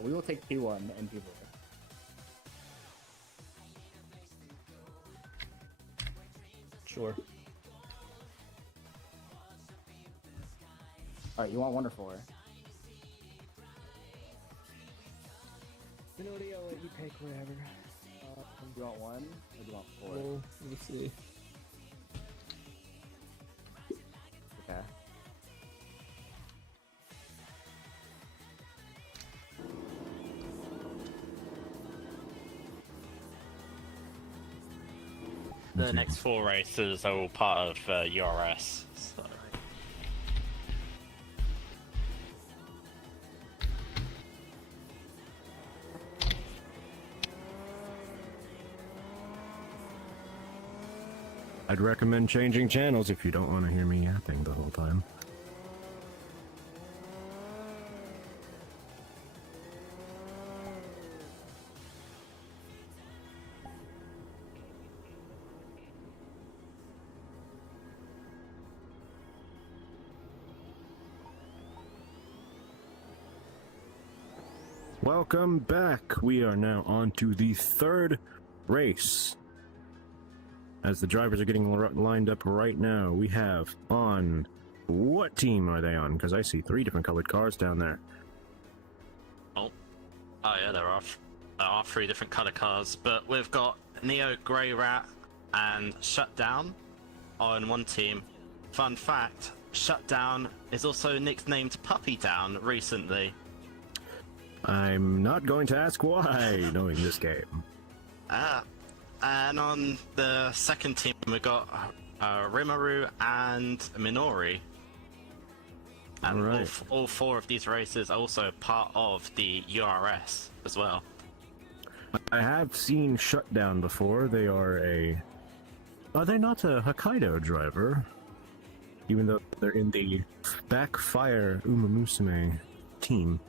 We will take P1 and P4. Sure. Alright, you want 1 or 4? You know what, I'll let you pick whatever. Do you want 1 or do you want 4? Well, let me see. Okay. The next 4 races are all part of URS. So. I'd recommend changing channels if you don't want to hear me yapping the whole time. Welcome back. We are now on to the 3rd race. As the drivers are getting lined up right now, we have on... What team are they on? Because I see 3 different colored cars down there. Oh yeah, there are 3 different color cars, but we've got Neo, Grey Rat, and Shutdown on one team. Fun fact, Shutdown is also nicknamed Puppy Down recently. I'm not going to ask why, knowing this game. And on the second team, we got Rimuru and Minori. And right. all 4 of these races are also part of the URS as well. I have seen Shutdown before. They are a... Are they not a Hokkaido driver? Even though they're in the Backfire Umamusume team.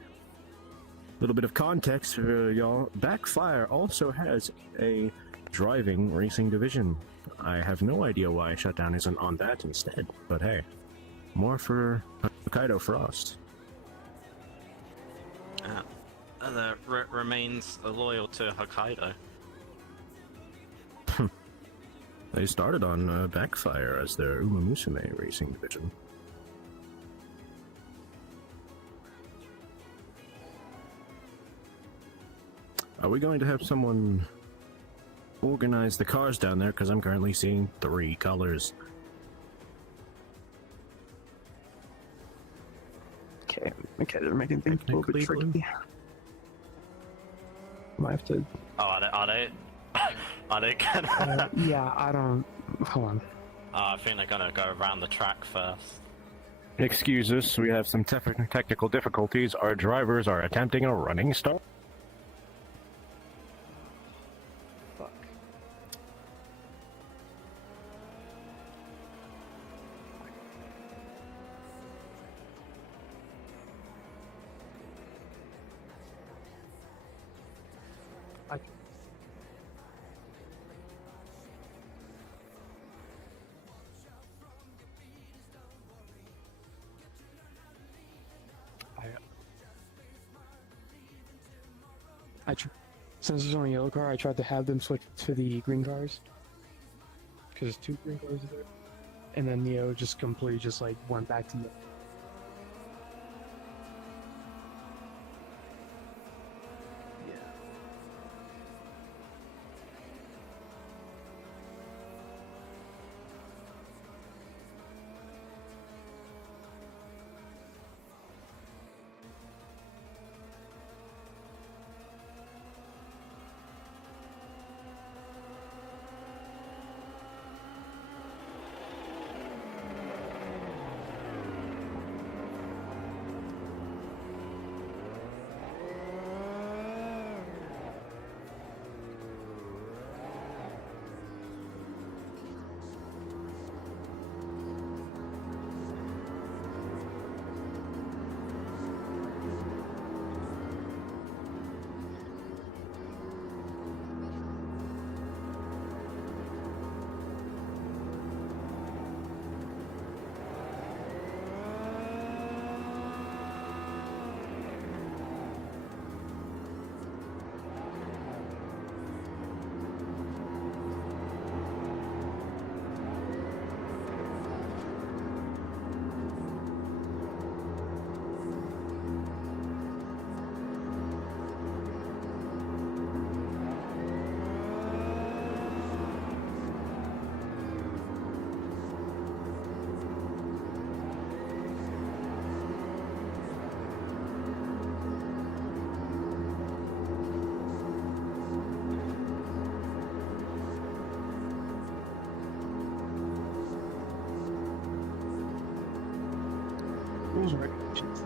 Little bit of context for y'all. Backfire also has a driving racing division. I have no idea why Shutdown isn't on that instead, but hey, more for Hokkaido Frost. That remains loyal to Hokkaido. They started on Backfire as their Umamusume racing division. Are we going to have someone organize the cars down there? Because I'm currently seeing 3 colors. Okay, they're making things a little bit tricky. Might have to... Oh, are they? Are they gonna... yeah, I don't... Hold on. I think they're gonna go around the track first. Excuse us, we have some technical difficulties. Our drivers are attempting a running start. Since there's only a yellow car, I tried to have them switch to the green cars. Because there's 2 green cars there. And then Neo just completely just like went back to yellow. rules and regulations.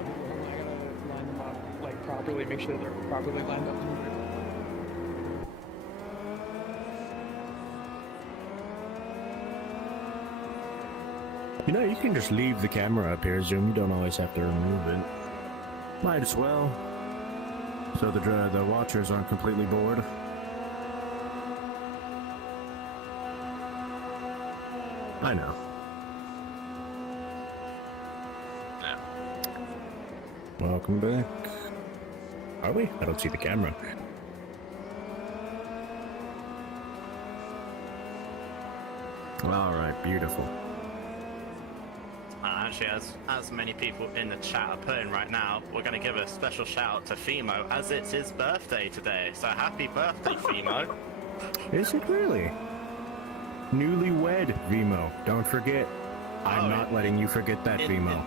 I gotta line them up like properly, make sure they're properly lined up. You know, you can just leave the camera up here, Zoom. You don't always have to remove it. Might as well. So the watchers aren't completely bored. I know. Yeah. Welcome back. Are we? I don't see the camera. Alright, beautiful. Actually, as many people in the chat are putting right now, we're going to give a special shout out to Fimo, as it's his birthday today. So happy birthday, Fimo. Is it really? Newlywed, Vimo. Don't forget. I'm not letting you forget that, Vimo.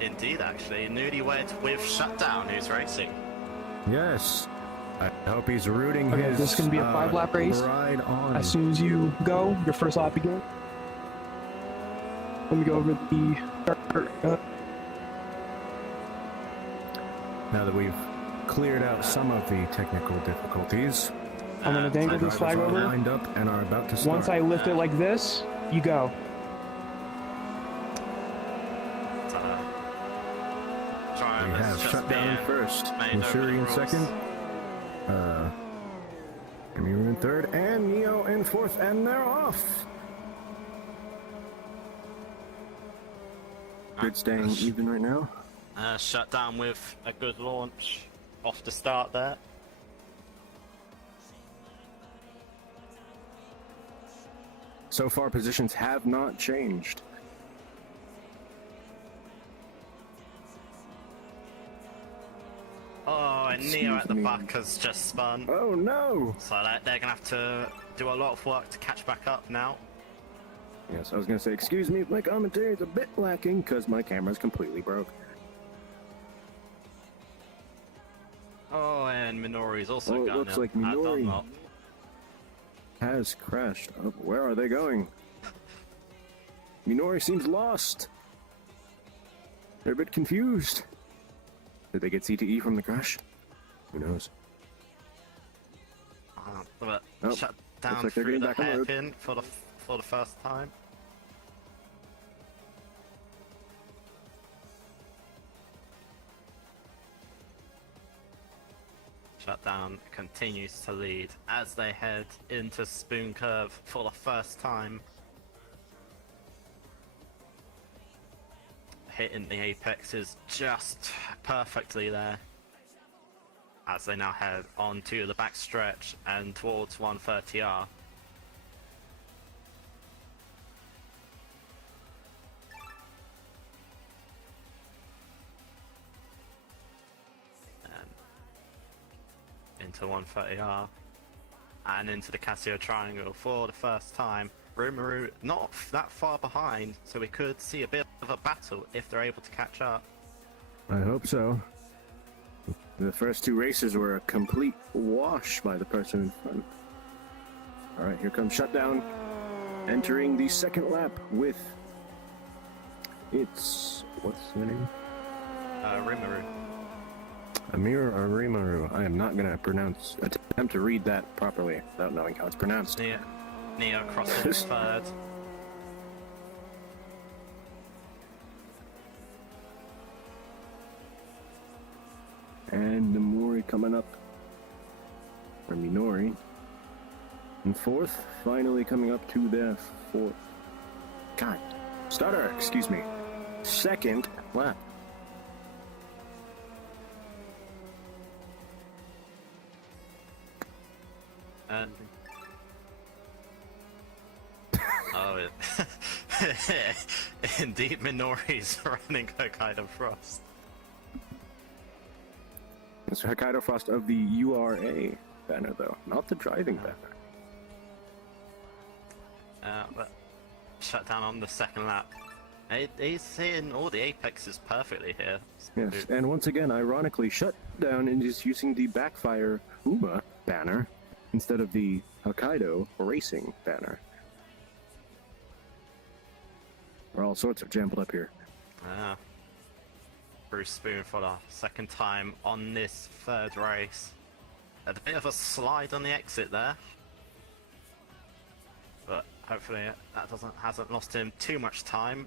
Indeed, actually. Newlywed with Shutdown, who's racing. Yes. I hope he's rooting Okay, his this is gonna be a 5-lap race. ride on. As soon as you go, your first lap begins. Let me go over the Now that we've cleared out some of the technical difficulties, I'm gonna dangle this flag over. lined up and are about to start. Once I lift it like this, you go. We have Shutdown first, Missouri in second, Amiru in third, and Neo in fourth, and they're off. Good staying even right now. Shutdown with a good launch off the start there. So far, positions have not changed. Oh, and Neo at the back has just spun. Oh no! So they're gonna have to do a lot of work to catch back up now. Yes, I was gonna say, excuse me, my commentary is a bit lacking because my camera's completely broke. Oh, and Minori's also it looks like Minori Dunlop. has crashed. Oh, where are they going? Minori seems lost. They're a bit confused. Did they get CTE from the crash? Who knows? But Oh, shut looks down like they're through getting the back on the road. hairpin for the first time. Shutdown continues to lead as they head into Spoon Curve for the first time. Hitting the apexes just perfectly there as they now head onto the back stretch and towards 130R. Into 130R and into the Casio Triangle for the first time. Rumaru not that far behind, so we could see a bit of a battle if they're able to catch up. I hope so. The first two races were a complete wash by the person in front. Alright, here comes Shutdown, entering the second lap with... It's... what's the name? Rumaru. Amir or Rimaru. I am not going to attempt to read that properly without knowing how it's pronounced. Neo crossing third. And Nomori coming up. Or Minori. In fourth, finally coming up to the fourth. God. Stutter, excuse me. Second lap. And oh, indeed, Minori's running Hokkaido Frost. It's Hokkaido Frost of the URA banner, though, not the driving banner. But Shutdown on the second lap. He's hitting all the apexes perfectly here. Yes, and once again, ironically, Shutdown is using the Backfire UMA banner instead of the Hokkaido Racing banner. We're all sorts of jumbled up here. Bruce Spoon for the second time on this third race. A bit of a slide on the exit there. But hopefully that hasn't lost him too much time.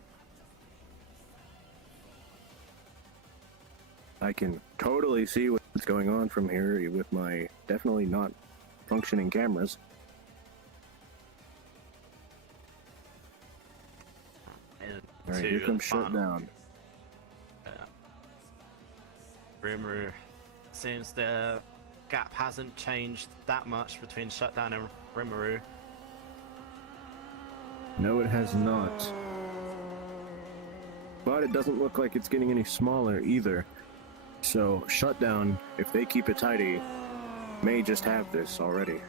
I can totally see what's going on from here with my definitely not functioning cameras. Alright, here comes Shutdown. Rimuru, seems the gap hasn't changed that much between Shutdown and Rimuru. No, it has not. But it doesn't look like it's getting any smaller either. So, Shutdown, if they keep it tidy, may just have this already.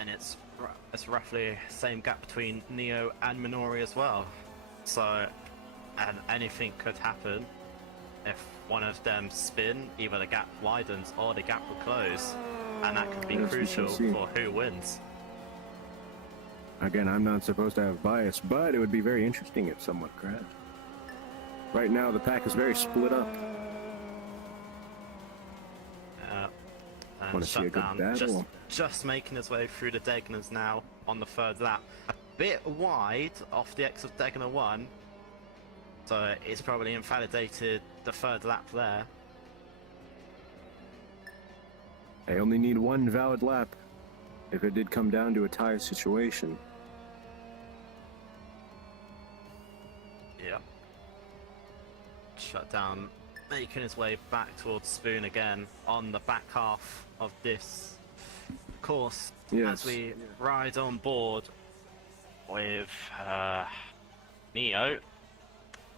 And it's roughly the same gap between Neo and Minori as well. So, and anything could happen if one of them spin, either the gap widens or the gap will close, and that could be crucial for who wins. Again, I'm not supposed to have bias, but it would be very interesting if someone crashed. Right now, the pack is very split up. Want to see a good battle? Just making his way through the Degners now on the third lap. A bit wide off the X of Degner 1, so it's probably invalidated the third lap there. I only need one valid lap if it did come down to a tie situation. Yep. Shutdown making his way back towards Spoon again on the back half of this course. Yes. As we ride on board with Neo,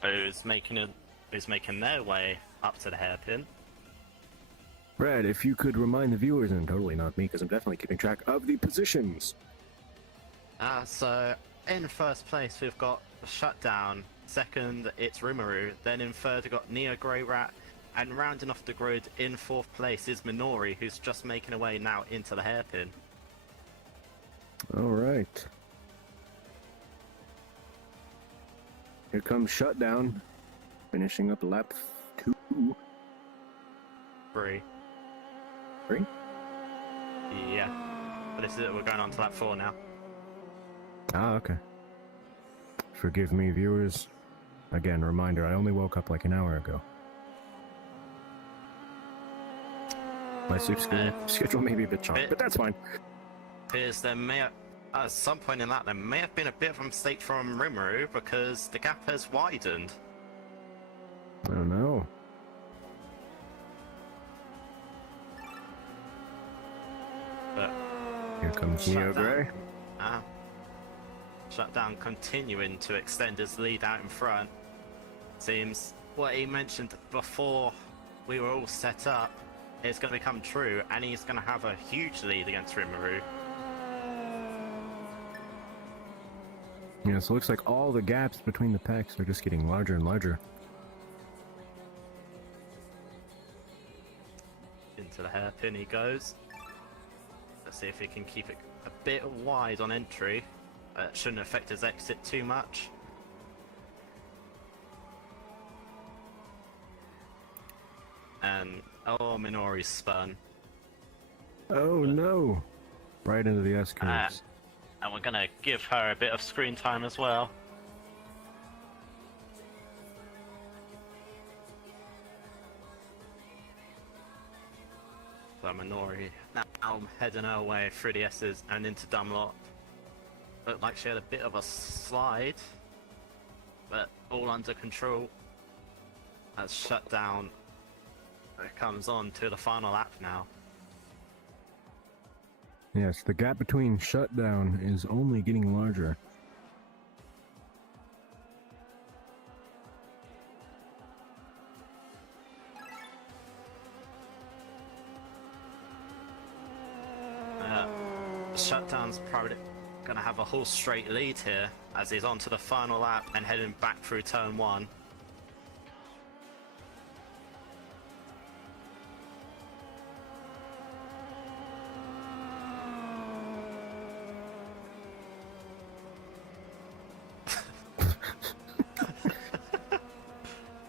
who's making their way up to the hairpin. Brad, if you could remind the viewers, and totally not me, because I'm definitely keeping track of the positions. So in first place we've got Shutdown. Second, it's Rimuru. Then in third, we've got Neo Grey Rat. And rounding off the grid in fourth place is Minori, who's just making her way now into the hairpin. Alright. Here comes Shutdown, finishing up lap 2. 3. 3? Yeah. But we're going on to lap 4 now. Ah, okay. Forgive me, viewers. Again, reminder, I only woke up like an hour ago. My sleep schedule may be a bit choppy, but that's fine. Appears there may at some point in that there may have been a bit of a mistake from Rimuru because the gap has widened. I don't know. But here comes Neo Grey. Shutdown continuing to extend his lead out in front. Seems what he mentioned before we were all set up is going to become true, and he's going to have a huge lead against Rimuru. Yeah, so it looks like all the gaps between the packs are just getting larger and larger. Into the hairpin he goes. Let's see if he can keep it a bit wide on entry. Shouldn't affect his exit too much. And oh, Minori's spun. Oh no! Right into the S-curves. And we're gonna give her a bit of screen time as well. So Minori now heading her way through the S's and into Dunlop. Looked like she had a bit of a slide, but all under control. As Shutdown comes on to the final lap now. Yes, the gap between Shutdown is only getting larger. Shutdown's probably going to have a whole straight lead here as he's on to the final lap and heading back through turn 1.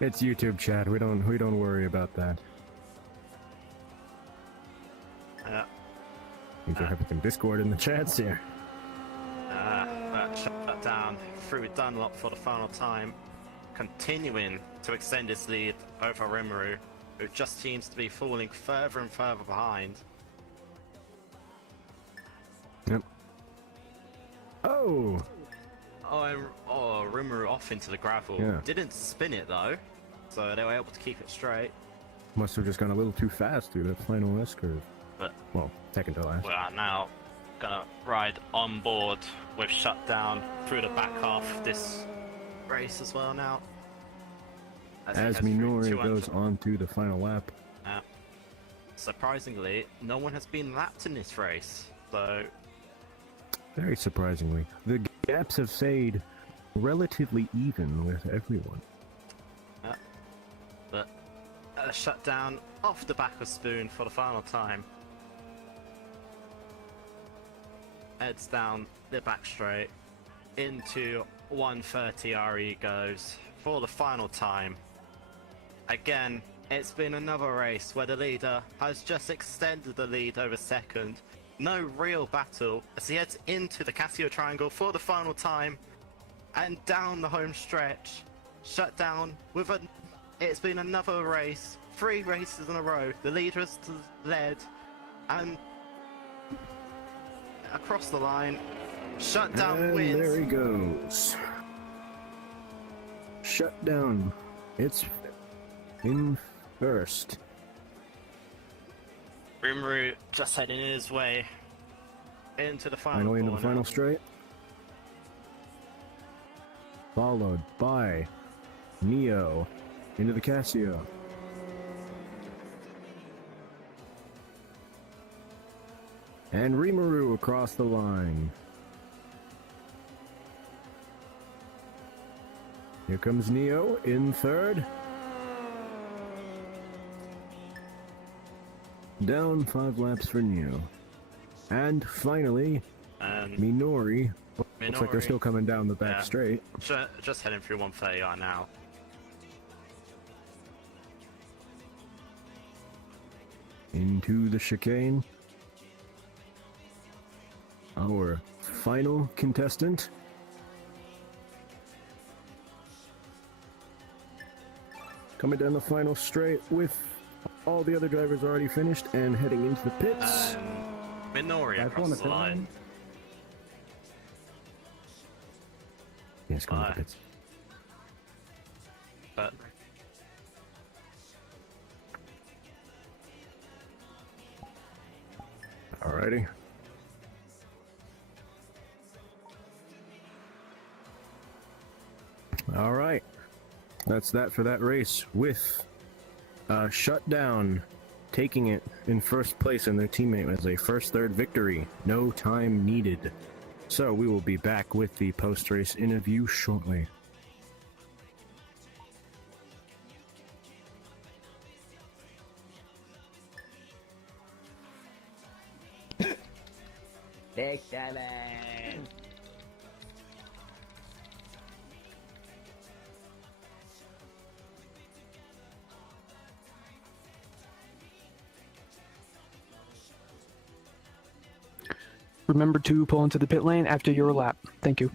It's YouTube chat. We don't worry about that. These are having some Discord in the chats here. But shut down through Dunlop for the final time, continuing to extend his lead over Rimuru, who just seems to be falling further and further behind. Yep. Oh! Rimuru off into the gravel. Yeah. Didn't spin it though, so they were able to keep it straight. Must have just gone a little too fast through that final S-curve. But well, second to last. We are now gonna ride on board with Shutdown through the back half of this race as well now. As Minori goes on to the final lap. Surprisingly, no one has been lapped in this race, so... Very surprisingly. The gaps have stayed relatively even with everyone. But Shutdown off the back of Spoon for the final time. Heads down the back straight into 130 RE goes for the final time. Again, it's been another race where the leader has just extended the lead over second. No real battle as he heads into the Casio Triangle for the final time and down the home stretch. Shutdown with a... It's been another race, 3 races in a row. The leader has led and across the line, Shutdown wins. There he goes. Shutdown. It's in first. Rimuru just heading his way into the final Finally into the corner. final straight. Followed by Neo into the Casio. And Rimuru across the line. Here comes Neo in third. Down 5 laps for Neo. And finally, Minori. Looks like they're still coming down the back straight. Just heading through 130 right now. Into the chicane. Our final contestant. Coming down the final straight with all the other drivers already finished and heading into the pits. Minori across the line. Yes, come on, the pits. But Alrighty. Alright. That's that for that race with Shutdown taking it in first place and their teammate as a first third victory. No time needed. So we will be back with the post-race interview shortly. Excellent. Remember to pull into the pit lane after your lap. Thank you.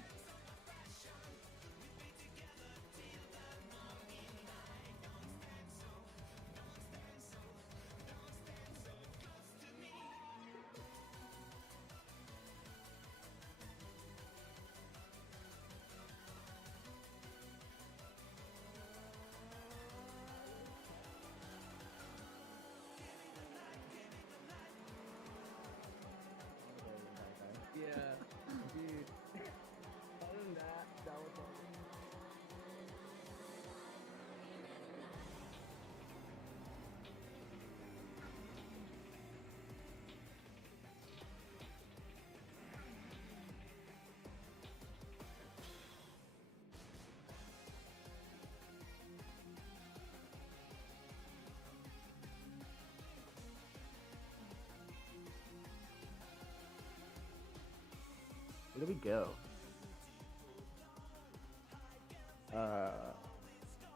Where do we go?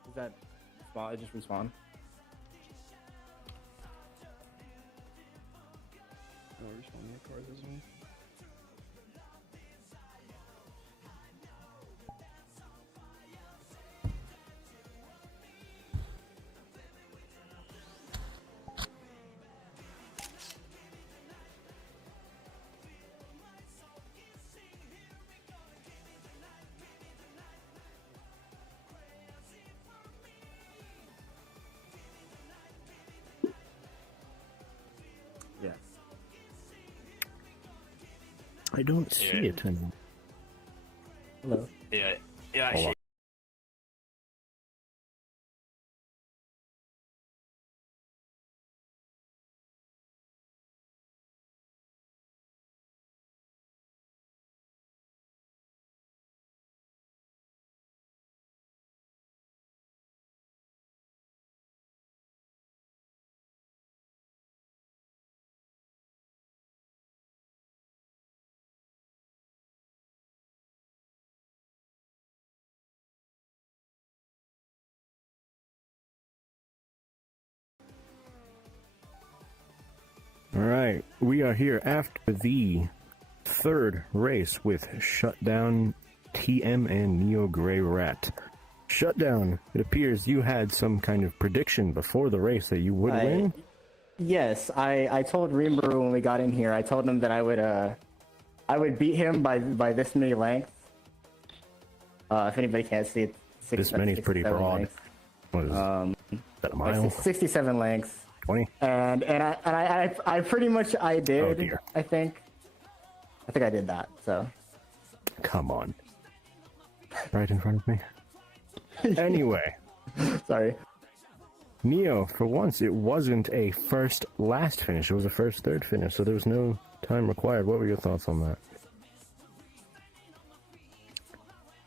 Is that spawn. It just respawned. Oh, respawning the cars as well. Yeah. I don't see it anymore. Hello. Yeah, yeah, Hold actually. on. All right, we are here after the third race with Shutdown, TM, and Neo Gray Rat. Shutdown, it appears you had some kind of prediction before the race that you would win. Yes, I told Reamer when we got in here. I told him that I would beat him by this many lengths. If anybody can't see it, This many is pretty broad. Lengths. What is that, a mile? 67 lengths. 20? And I pretty much did. Oh, dear. I think I did that. So. Come on. Right in front of me. Anyway. Sorry. Neo, for once, it wasn't a first-last finish. It was a first-third finish, so there was no time required. What were your thoughts on that?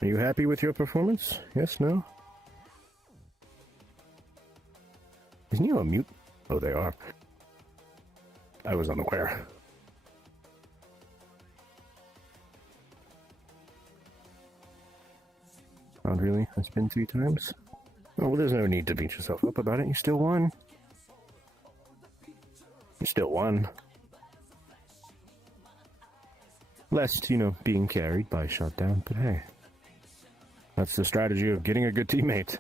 Are you happy with your performance? Yes, no? Is Neo a mute? Oh, they are. I was unaware. Not really. I spin 3 times. Oh, well, there's no need to beat yourself up about it. You still won. You still won. Lest, being carried by Shutdown, but hey. That's the strategy of getting a good teammate.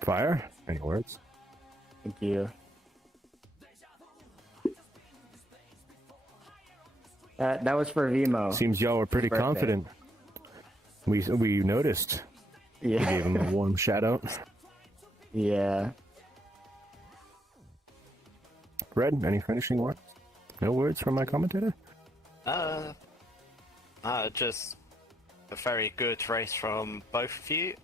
Fire? Any words? Thank you. That was for Vimo. Seems y'all were pretty confident. We noticed. Yeah. We gave him a warm shout out. Yeah. Red, any finishing words? No words from my commentator? Just a very good race from both of you.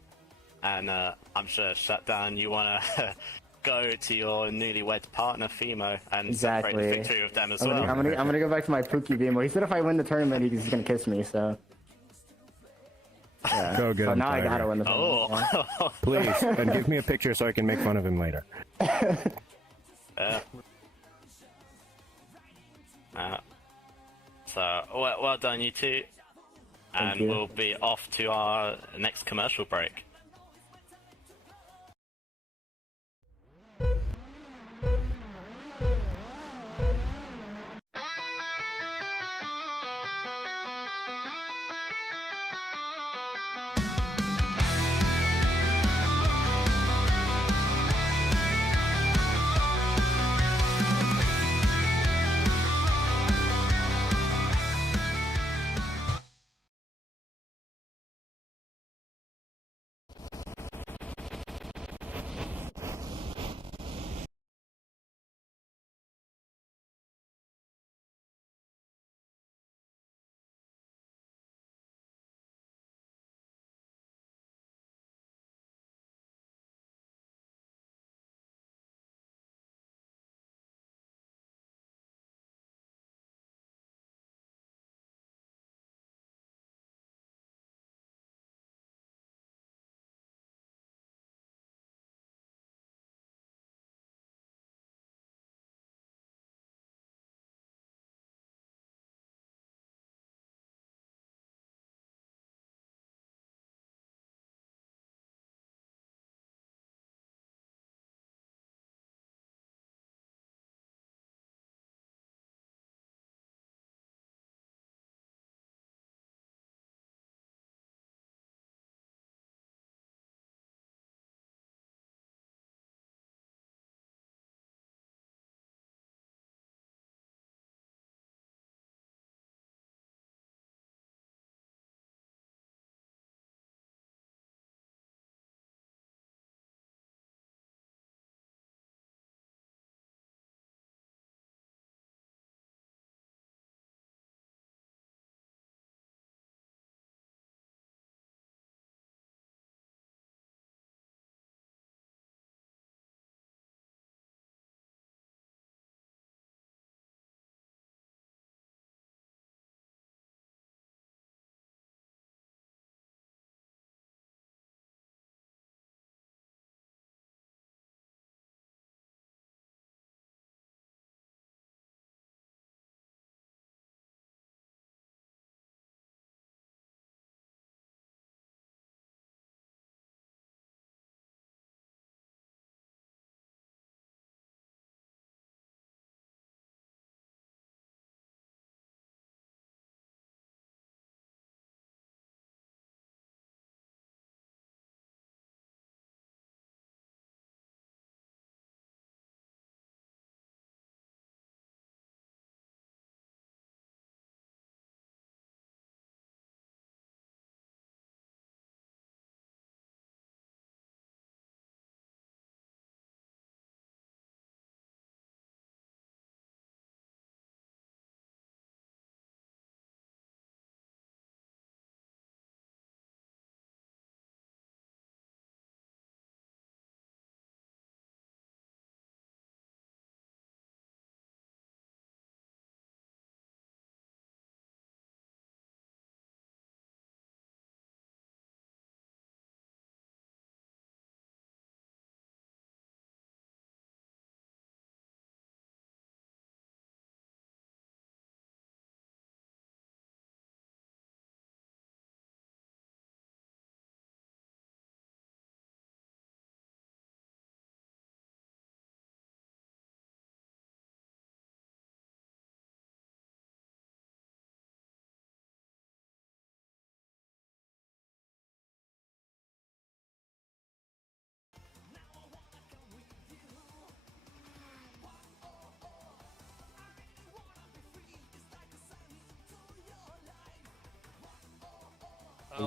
And I'm sure, Shutdown, you want to go to your newlywed partner, Fimo, and celebrate the victory with them as well. I'm gonna go back to my Pookie Vimo. He said if I win the tournament, he's gonna kiss me, so... Yeah. Go get so him, now I Tiger. gotta win the tournament. Oh. Please, and give me a picture so I can make fun of him later. So, well done, you two. And we'll be off to our next commercial break.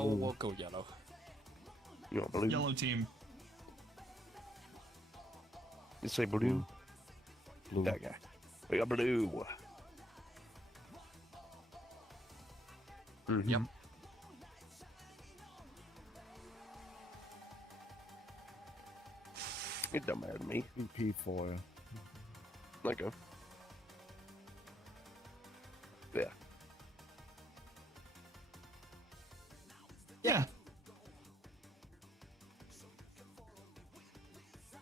we'll go yellow. You want blue? Yellow team. You say blue? Blue. That guy. We got blue. Yep. It don't matter to me. P4. Okay. Yeah. Yeah.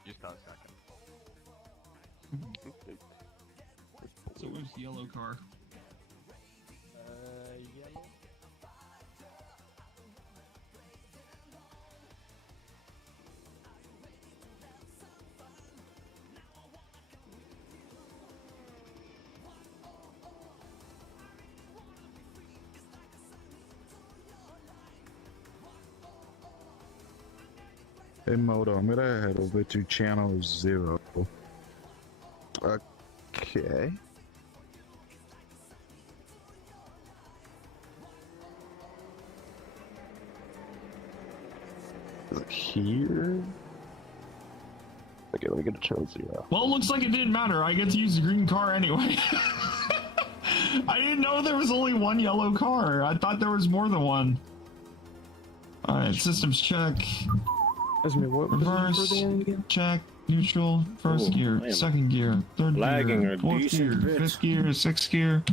Just got a second. So where's the yellow car? Yellow. Hey Moto, I'm gonna head over to channel 0. Okay. Is it here? Okay, let me get to channel 0. Well, it looks like it didn't matter. I get to use the green car anyway. I didn't know there was only one yellow car. I thought there was more than one. Alright, systems check. Reverse, check, neutral, first gear, second gear, third gear, fourth gear, fifth gear, sixth gear.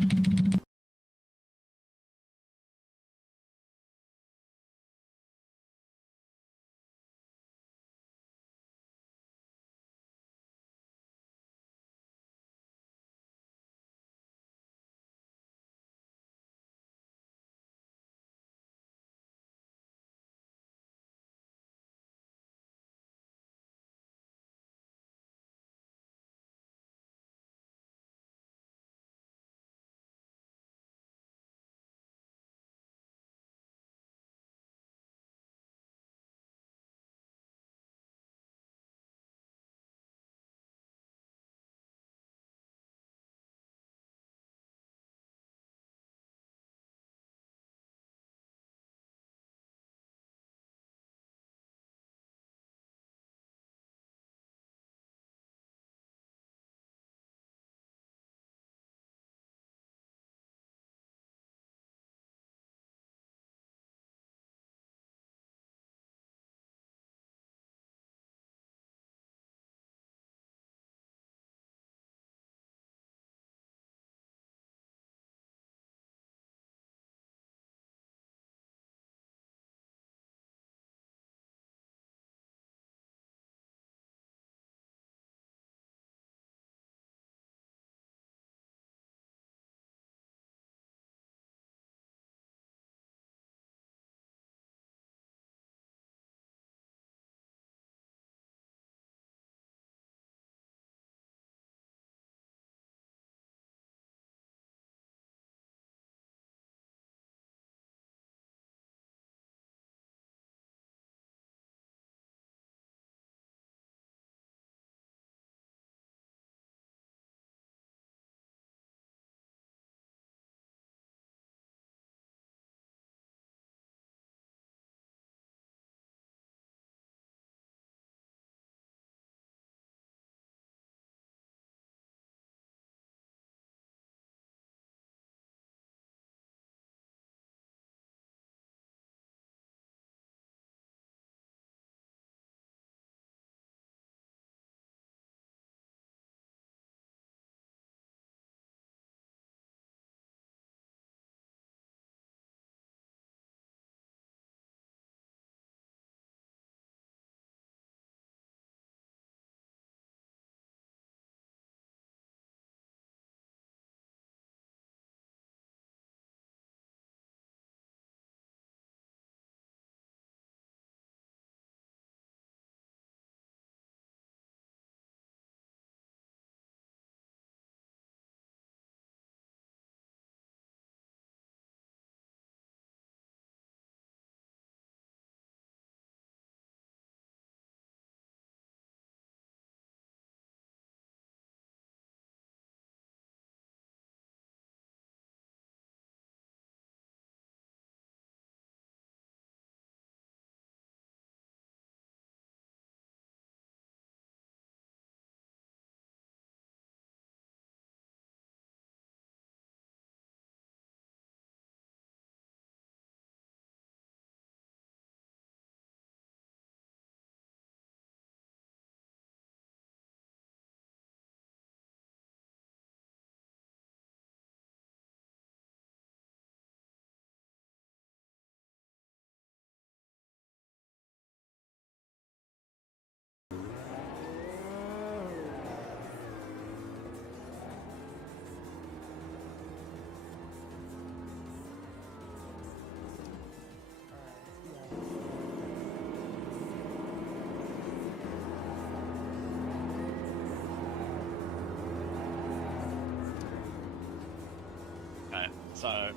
So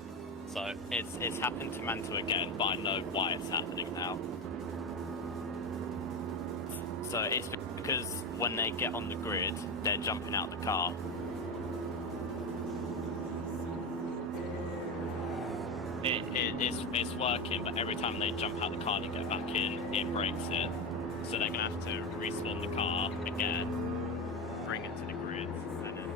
it's happened to Mantle again, but I know why it's happening now. So it's because when they get on the grid, they're jumping out the car. It's working, but every time they jump out the car and get back in, it breaks it. So they're gonna have to respawn the car again, bring it to the grid, and then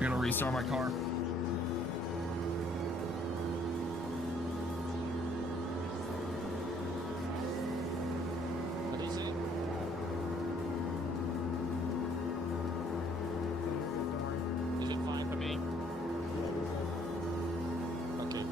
I gotta restart my car. What is it? Is it fine for me? Okay.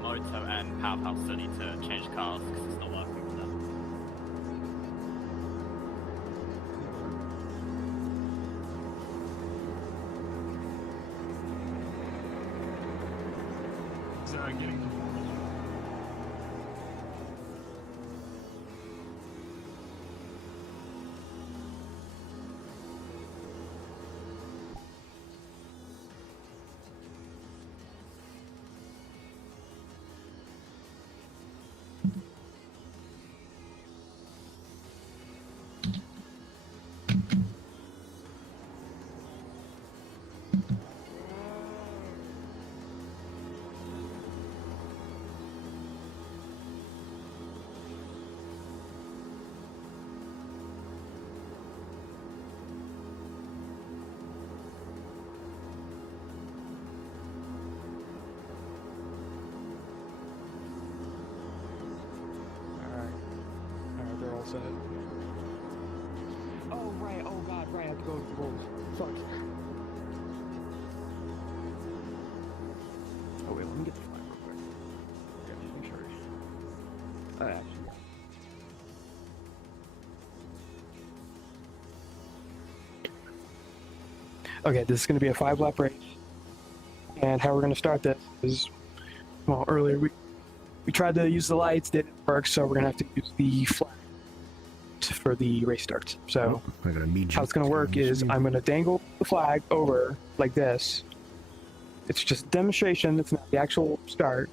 Moto and Pow still need to change cars because it's not working for them. Is getting They're all set. Oh, right. Oh, God. Right. I have to go to the Bulls. Fuck. Oh, wait. Let me get the flag real quick. Yeah, just make sure. Actually, yeah. Okay, this is going to be a 5-lap race. And how we're going to start this is, well, earlier we tried to use the lights, didn't work, so we're going to have to use the flag for the race starts. So how it's going to work is I'm going to dangle the flag over like this. It's just a demonstration. It's not the actual start.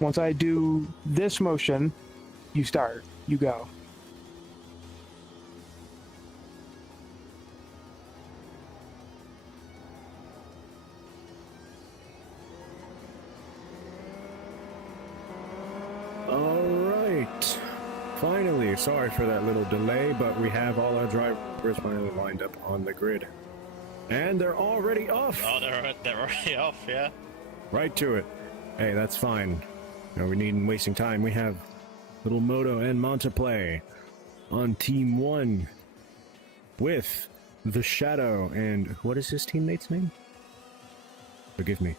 Once I do this motion, you start. You go. Alright. Finally, sorry for that little delay, but we have all our drivers finally lined up on the grid. And they're already off! Oh, they're already off, yeah. Right to it. Hey, that's fine. No, we needn't wasting time. We have little Moto and Monteplay on Team 1 with the Shadow and what is his teammate's name? Forgive me.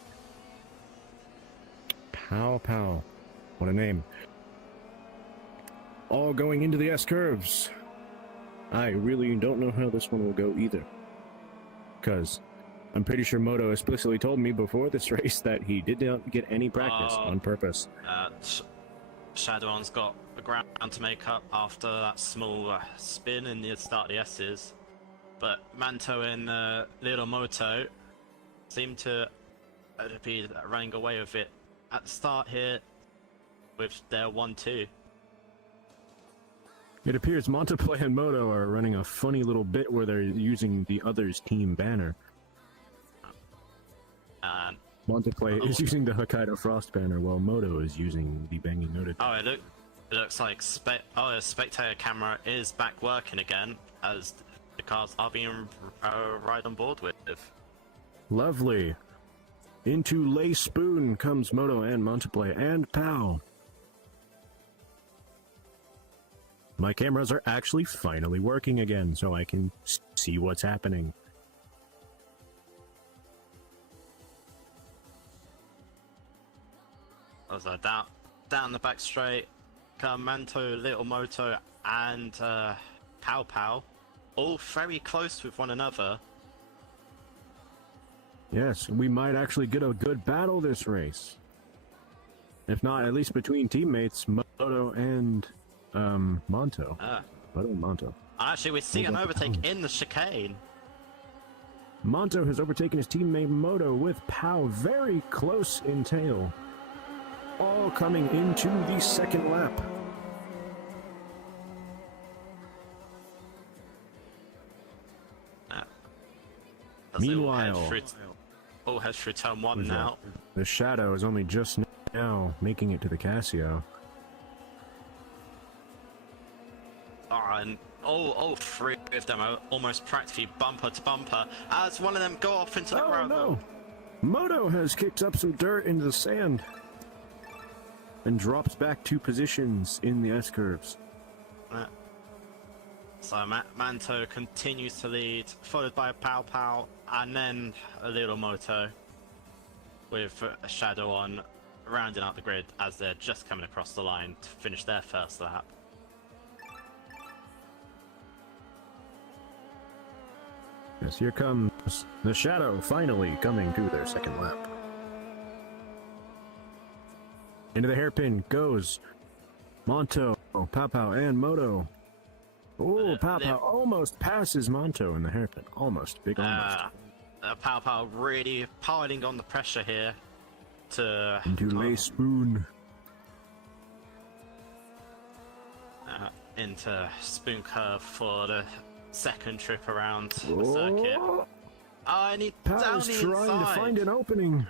Pow. What a name. All going into the S-curves. I really don't know how this one will go either. Because I'm pretty sure Moto explicitly told me before this race that he did not get any practice on purpose. Shadowon's got the ground to make up after that small spin in the start of the S's. But Manto and Little Moto seem to be running away with it at the start here with their 1-2. It appears Monteplay and Moto are running a funny little bit where they're using the other's team banner. Monteplay is using the Hokkaido Frost banner, while Moto is using the Banging Noted. Oh, it looks like the spectator camera is back working again, as the cars are being right on board with. Lovely. Into Lay Spoon comes Moto and Monteplay and Pow. My cameras are actually finally working again, so I can see what's happening. So down the back straight, come Manto, Little Moto, and Pow Pow, all very close with one another. Yes, we might actually get a good battle this race. If not, at least between teammates, Moto and Monto. Moto and Monto. Actually, we see an overtake in the chicane. Monto has overtaken his teammate Moto with Pow very close in tail. All coming into the second lap. Meanwhile, heads through turn 1 now. The Shadow is only just now making it to the Casio. And all three of them are almost practically bumper to bumper as one of them go off into the gravel. No! Moto has kicked up some dirt into the sand and drops back 2 positions in the S-curves. So Manto continues to lead, followed by Pow Pow, and then a Little Moto, with a Shadow on, rounding out the grid as they're just coming across the line to finish their first lap. Yes, here comes the Shadow finally coming to their second lap. Into the hairpin goes Monto, Pow Pow, and Moto. Oh, Pow Pow almost passes Monto in the hairpin. Almost. Big almost. Pow Pow really piling on the pressure here to... Into Lay Spoon. Into Spoon Curve for the second trip around the circuit. Oh, and he down the trying to find an opening.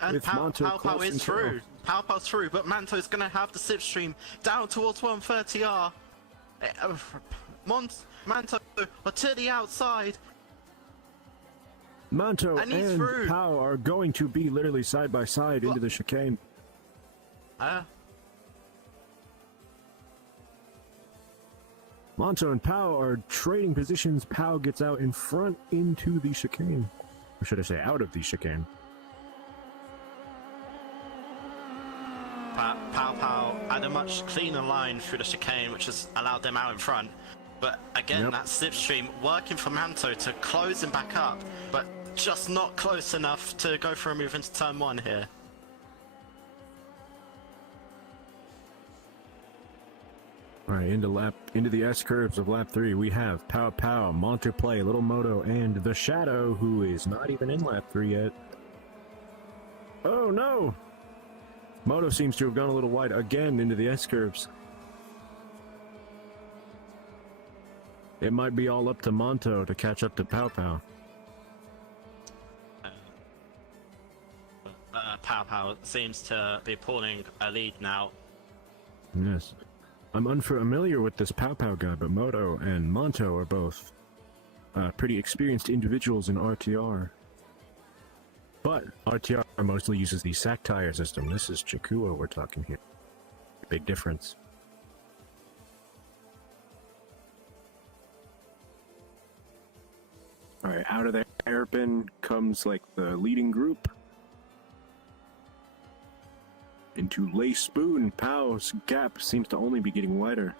And Pow Pow is through. Pow Pow's through, but Manto's gonna have the slipstream down towards 130R. Manto to the outside. Manto and Pow are going to be literally side by side into the chicane. Monto and Pow are trading positions. Pow gets out in front into the chicane. Or should I say out of the chicane. Pow Pow had a much cleaner line through the chicane, which has allowed them out in front. But again, that slipstream working for Manto to close him back up, but just not close enough to go for a move into turn 1 here. Alright, into the S-curves of lap 3, we have Pow Pow, Monterplay, Little Moto, and the Shadow, who is not even in lap 3 yet. Oh no! Moto seems to have gone a little wide again into the S-curves. It might be all up to Monto to catch up to Pow Pow. Pow Pow seems to be pulling a lead now. Yes. I'm unfamiliar with this Pow Pow guy, but Moto and Monto are both pretty experienced individuals in RTR. But RTR mostly uses the sack tire system. This is Chikuo we're talking here. Big difference. Alright, out of the hairpin comes like the leading group. Into Lay Spoon. Pow's gap seems to only be getting wider.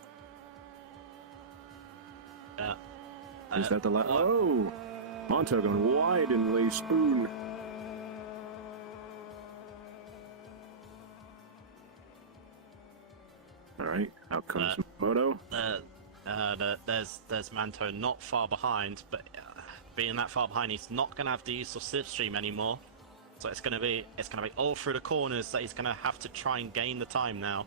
Is that the last? Oh! Monto going wide and lays spoon. Alright, out comes Moto. There's Manto not far behind, but being that far behind, he's not gonna have the use of slipstream anymore. So it's gonna be all through the corners that he's gonna have to try and gain the time now.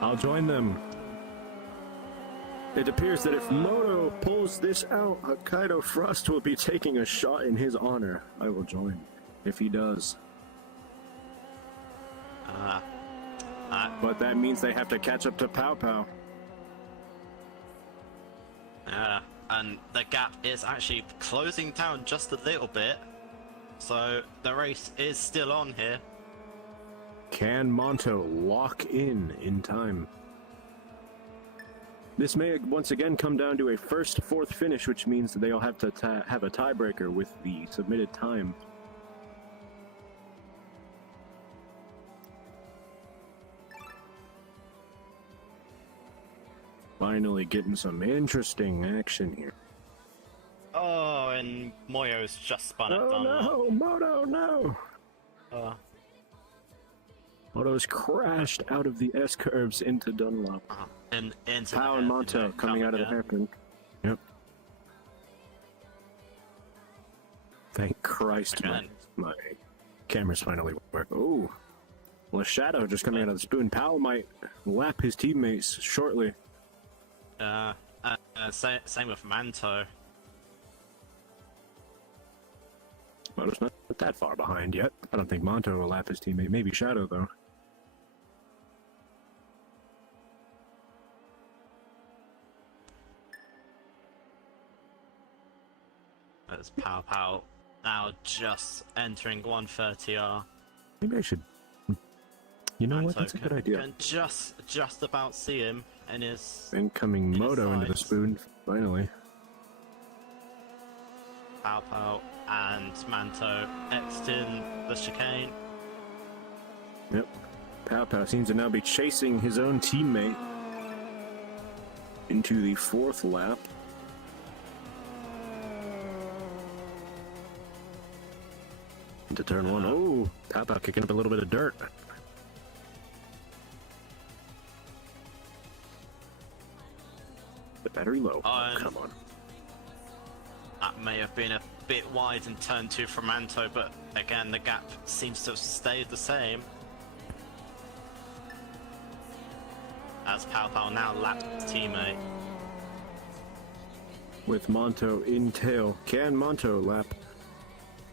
I'll join them. It appears that if Moto pulls this out, Hokkaido Frost will be taking a shot in his honor. I will join, if he does. But that means they have to catch up to Pow Pow. And the gap is actually closing down just a little bit. So the race is still on here. Can Monto lock in time? This may once again come down to a first-fourth finish, which means that they'll have to have a tiebreaker with the submitted time. Finally getting some interesting action here. Oh, and Moyo's just spun it Oh down. no, Moto, no! Moto's crashed out of the S-curves into Dunlop. Into Pow and Monto coming out of the hairpin. Yep. Thank Christ, my camera's finally work. Oh, well, Shadow just coming out of the spoon. Pow might lap his teammates shortly. Same with Manto. Moto's not that far behind yet. I don't think Monto will lap his teammate. Maybe Shadow, though. That's Pow Pow now just entering 130R. Maybe I should... You know what? That's a good idea. Can just about see him in his... Incoming Moto into the spoon, finally. Pow Pow and Manto exiting the chicane. Yep. Pow Pow seems to now be chasing his own teammate into the fourth lap. Into turn one. Oh, Pow Pow kicking up a little bit of dirt. The battery low. Oh, come on. That may have been a bit wide in turn two for Manto, but again, the gap seems to have stayed the same. As Pow Pow now laps his teammate. With Monto in tail. Can Monto lap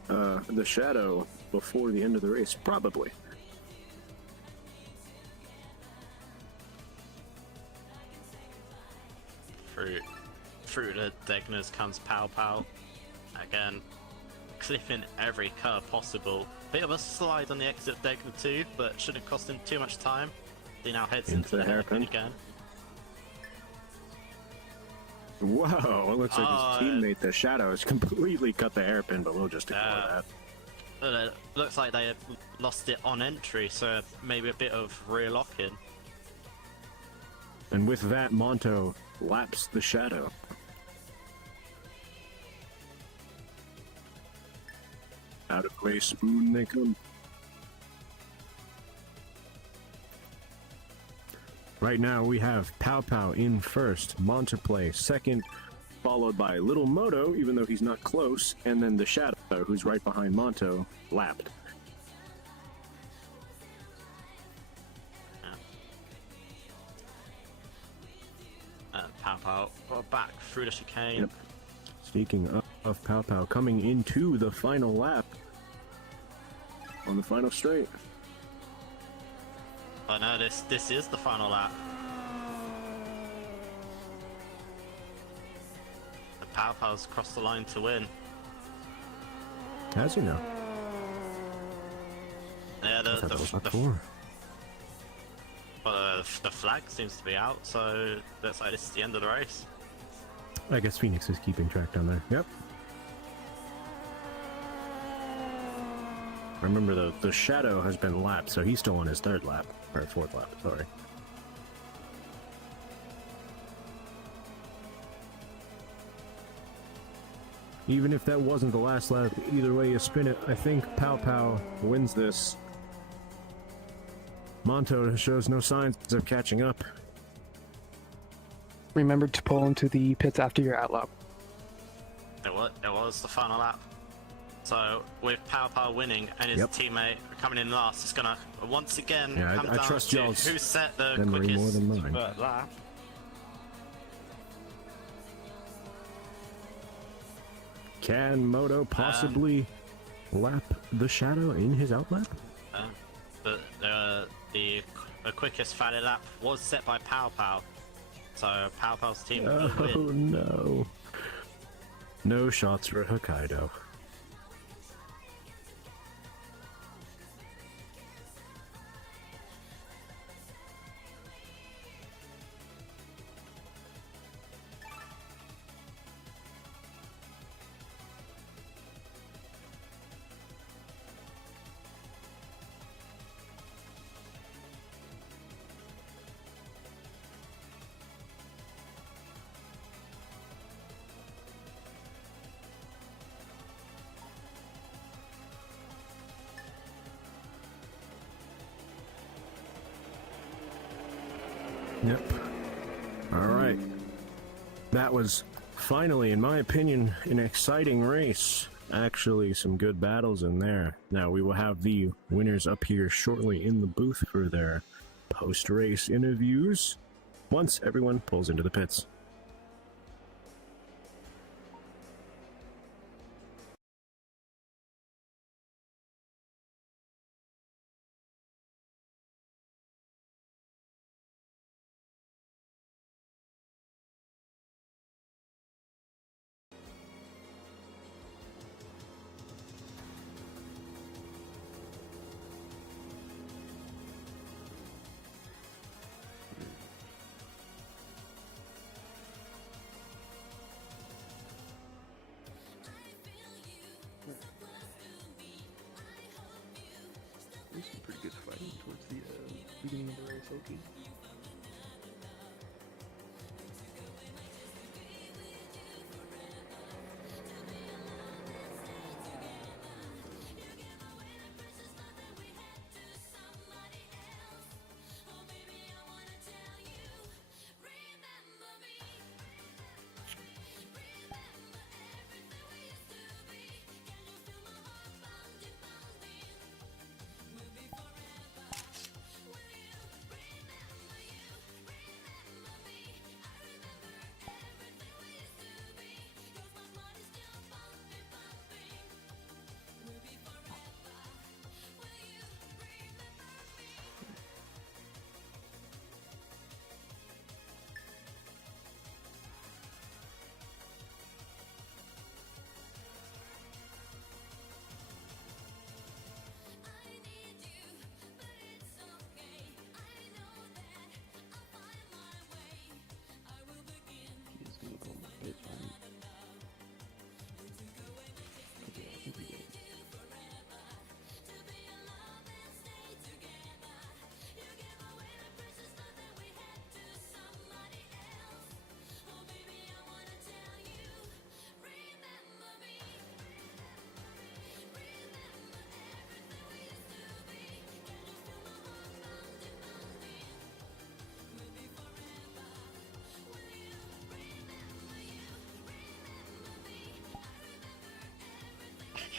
the Shadow before the end of the race? Probably. Through the Degners comes Pow Pow. Again, clipping every curve possible. Bit of a slide on the exit of Degner too, but shouldn't cost him too much time. He now heads into the hairpin again. Whoa, it looks like his teammate, the Shadow, has completely cut the hairpin, but we'll just ignore that. Looks like they have lost it on entry, so maybe a bit of rear lock-in. And with that, Monto laps the Shadow. Out of the way, spoon they come. Right now we have Pow Pow in first, Monterplay second, followed by Little Moto, even though he's not close, and then the Shadow, who's right behind Monto, lapped. Pow Pow back through the chicane. Yep. Speaking of Pow Pow, coming into the final lap on the final straight. Oh no, this is the final lap. The Pow Pow's crossed the line to win. Has he now? Yeah, the flag seems to be out, so looks like this is the end of the race. I guess Phoenix is keeping track down there. Yep. Remember, the Shadow has been lapped, so he's still on his third lap. Or fourth lap, sorry. Even if that wasn't the last lap, either way you spin it, I think Pow Pow wins this. Monto shows no signs of catching up. Remember to pull into the pits after your outlap. It was the final lap. So with Pow Pow winning and his teammate coming in last, it's gonna once again come I down trust to y'all's who set the memory more quickest than mine. lap. Can Moto possibly lap the Shadow in his outlap? But the quickest Valley lap was set by Pow Pow. So Pow Pow's team will win. Oh no. No shots for Hokkaido. Yep. Alright. That was finally, in my opinion, an exciting race. Actually, some good battles in there. Now, we will have the winners up here shortly in the booth for their post-race interviews once everyone pulls into the pits. There's some pretty good fighting towards the beginning of the race, Oki.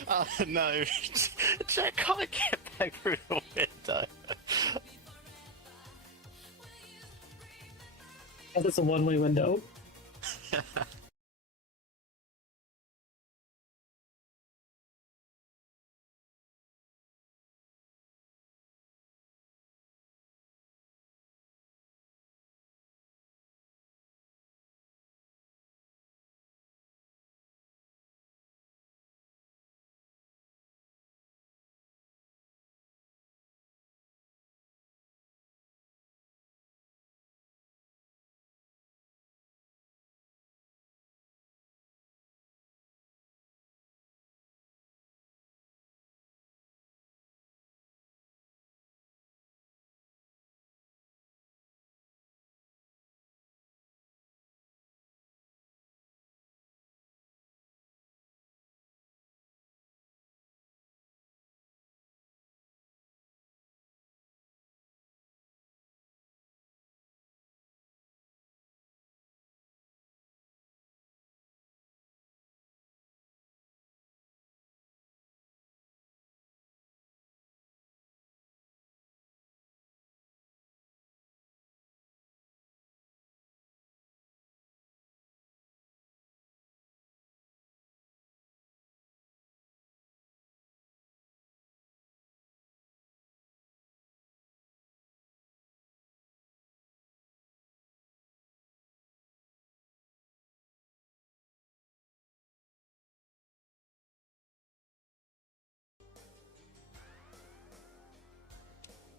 Oh no, Jack can't get back through the window. It's a one-way window.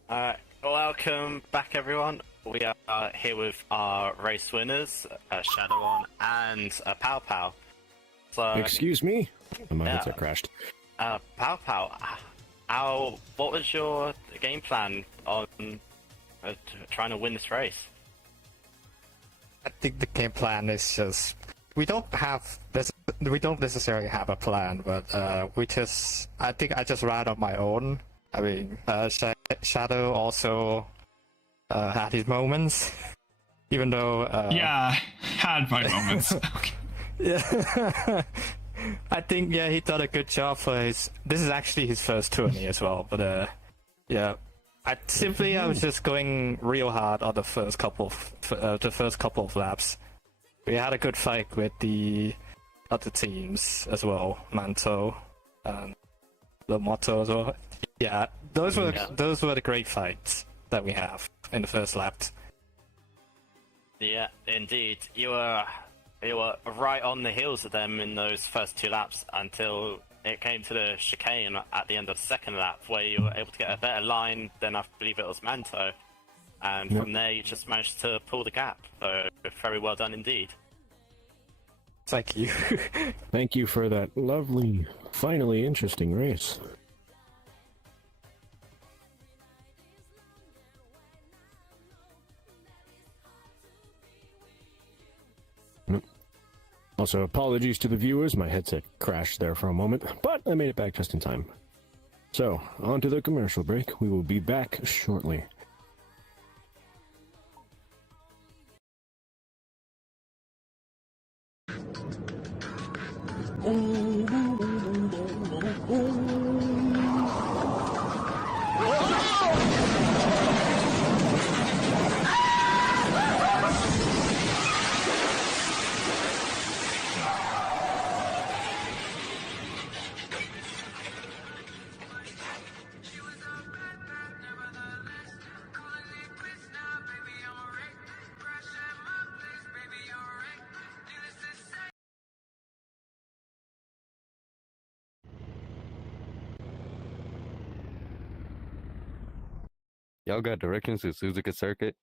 Welcome back, everyone. We are here with our race winners, Shadowon and Pow Pow. So, Excuse me? My yeah. headset crashed. Pow Pow, what was your game plan on trying to win this race? I think the game plan is just we don't necessarily have a plan, but I think I just ride on my own. I mean, Shadow also had his moments, even though yeah, had my moments. Yeah. I think he did a good job for his. This is actually his first tourney as well, but yeah. I was just going real hard on the first couple of laps. We had a good fight with the other teams as well, Manto and the Motto as well. Yeah, those were the great fights that we have in the first lap. Yeah, indeed. You were right on the heels of them in those first 2 laps until it came to the chicane at the end of the second lap, where you were able to get a better line than I believe it was Manto, and from there you just managed to pull the gap. So very well done indeed. Thank you. Thank you for that lovely, finally interesting race. Also, apologies to the viewers, my headset crashed there for a moment, but I made it back just in time. So, on to the commercial break. We will be back shortly. Y'all got directions to Suzuka Circuit?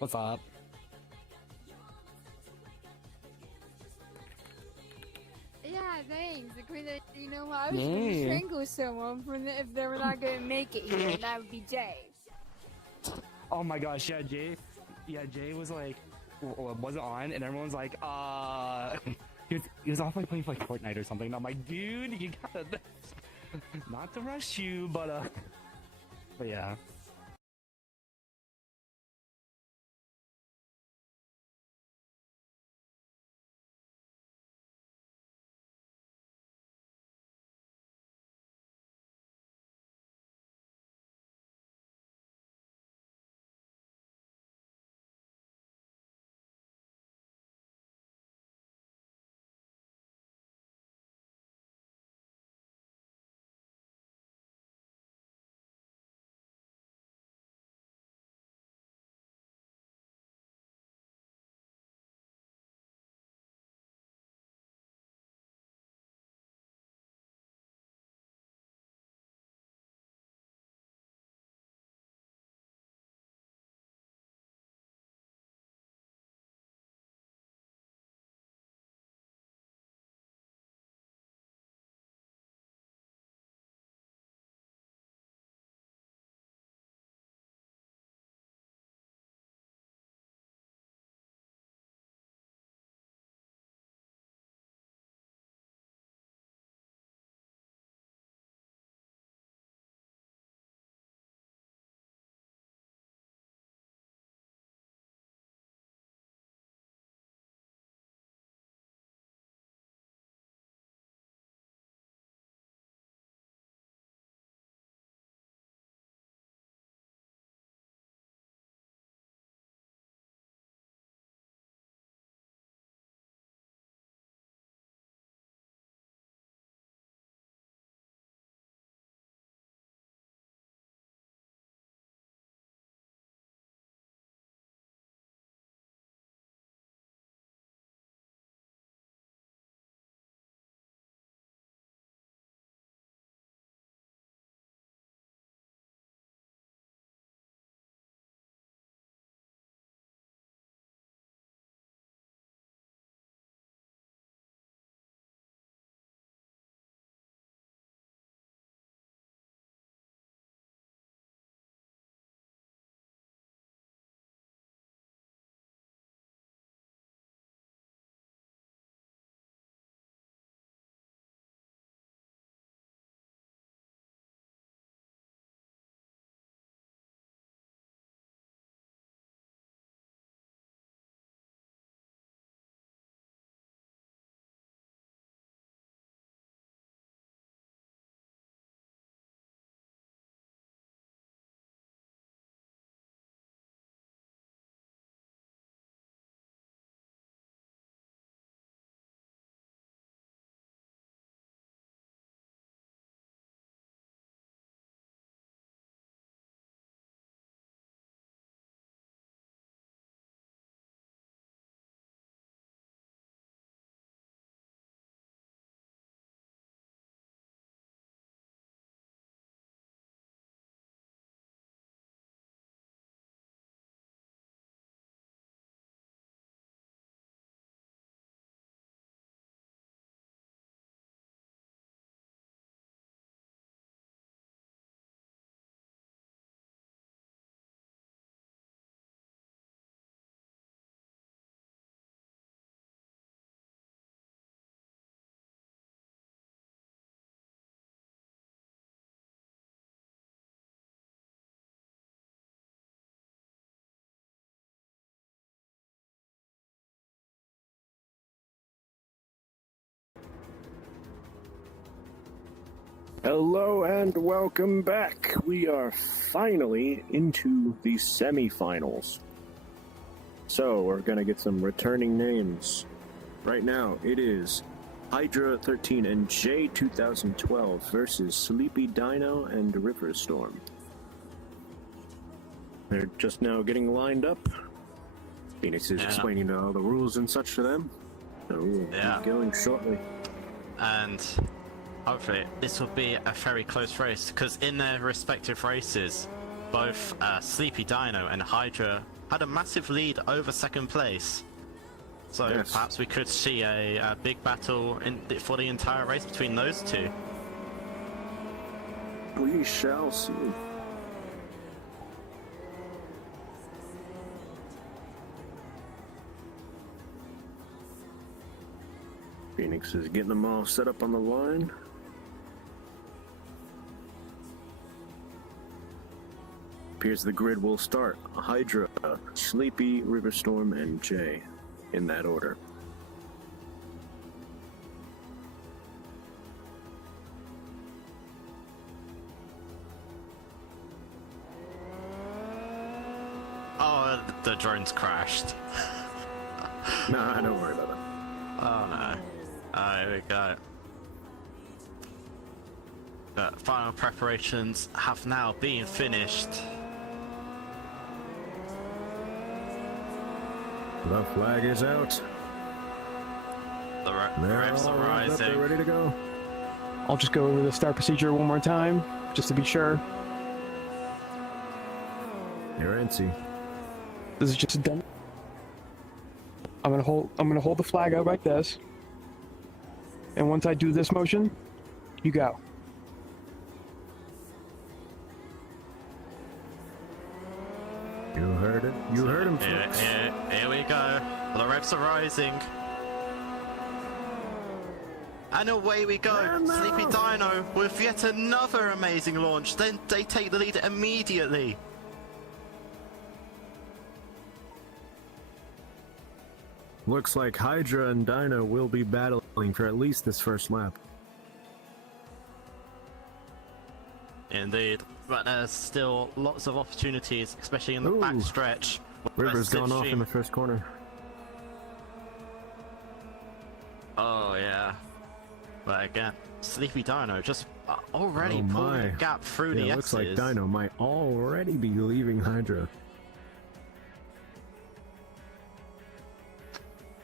What's up? Yeah, thanks. You know what? I was gonna Yeah. strangle someone if they were not gonna make it here, and that would be Jay. Oh my gosh, yeah, Jay. Yeah, Jay was like, wasn't on, and everyone's like, he was off like playing for like Fortnite or something. And I'm like, dude, you gotta, not to rush you, but yeah. Hello and welcome back. We are finally into the semifinals. So we're gonna get some returning names. Right now it is Hydra 13 and J 2012 versus Sleepy Dino and River Storm. They're just now getting lined up. Phoenix is explaining all the rules and such to them. So we'll be going shortly. And hopefully this will be a very close race, because in their respective races, both Sleepy Dino and Hydra had a massive lead over second place. So Yes. perhaps we could see a big battle for the entire race between those two. We shall see. Phoenix is getting them all set up on the line. Appears the grid will start. Hydra, Sleepy, Riverstorm, and Jay, in that order. Oh, the drone's crashed. Nah, don't worry about that. Oh no. Oh, here we go. The final preparations have now been finished. The flag is out. The They're revs all are lined up, rising. they're ready to go. I'll just go over the start procedure one more time, just to be sure. You're antsy. This is just a done. I'm gonna hold the flag out like this. And once I do this motion, you go. You heard it. You heard him, folks. Here we go. The revs are rising. And away we go. Sleepy Dino with yet another amazing launch. Then they take the lead immediately. Looks like Hydra and Dino will be battling for at least this first lap. Indeed, but there's still lots of opportunities, especially in the back stretch. River's gone off in the first corner. Oh yeah, but again, Sleepy Dino just already pulling a gap through the it X's. looks like Dino might already be leaving Hydra.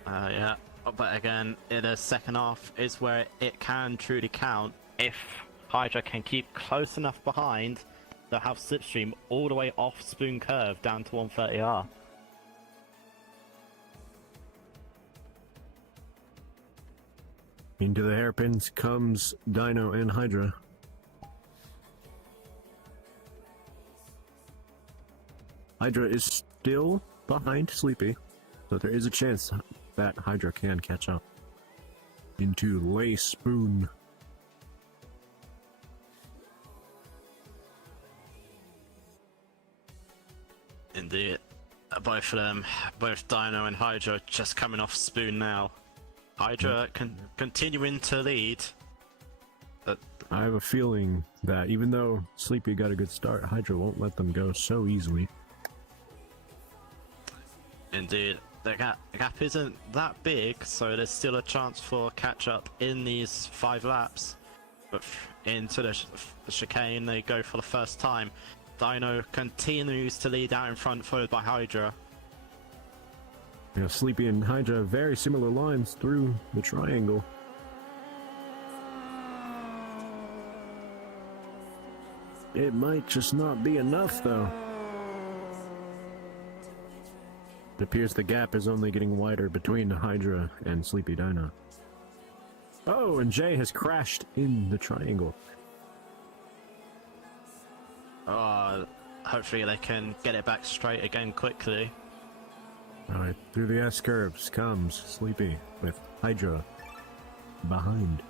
Yeah, but again, in the second half is where it can truly count. If Hydra can keep close enough behind, they'll have slipstream all the way off Spoon Curve down to 130R. Into the hairpins comes Dino and Hydra. Hydra is still behind Sleepy, so there is a chance that Hydra can catch up. Into Lay Spoon. Indeed. Both of them, both Dino and Hydra, just coming off Spoon now. Hydra can continuing to lead. I have a feeling that even though Sleepy got a good start, Hydra won't let them go so easily. Indeed. The gap isn't that big, so there's still a chance for catch-up in these 5 laps. But into the chicane they go for the first time. Dino continues to lead out in front, followed by Hydra. Yeah, Sleepy and Hydra have very similar lines through the triangle. It might just not be enough, though. It appears the gap is only getting wider between Hydra and Sleepy Dino. Oh, and Jay has crashed in the triangle. Hopefully they can get it back straight again quickly. Alright, through the S-curves comes Sleepy with Hydra behind.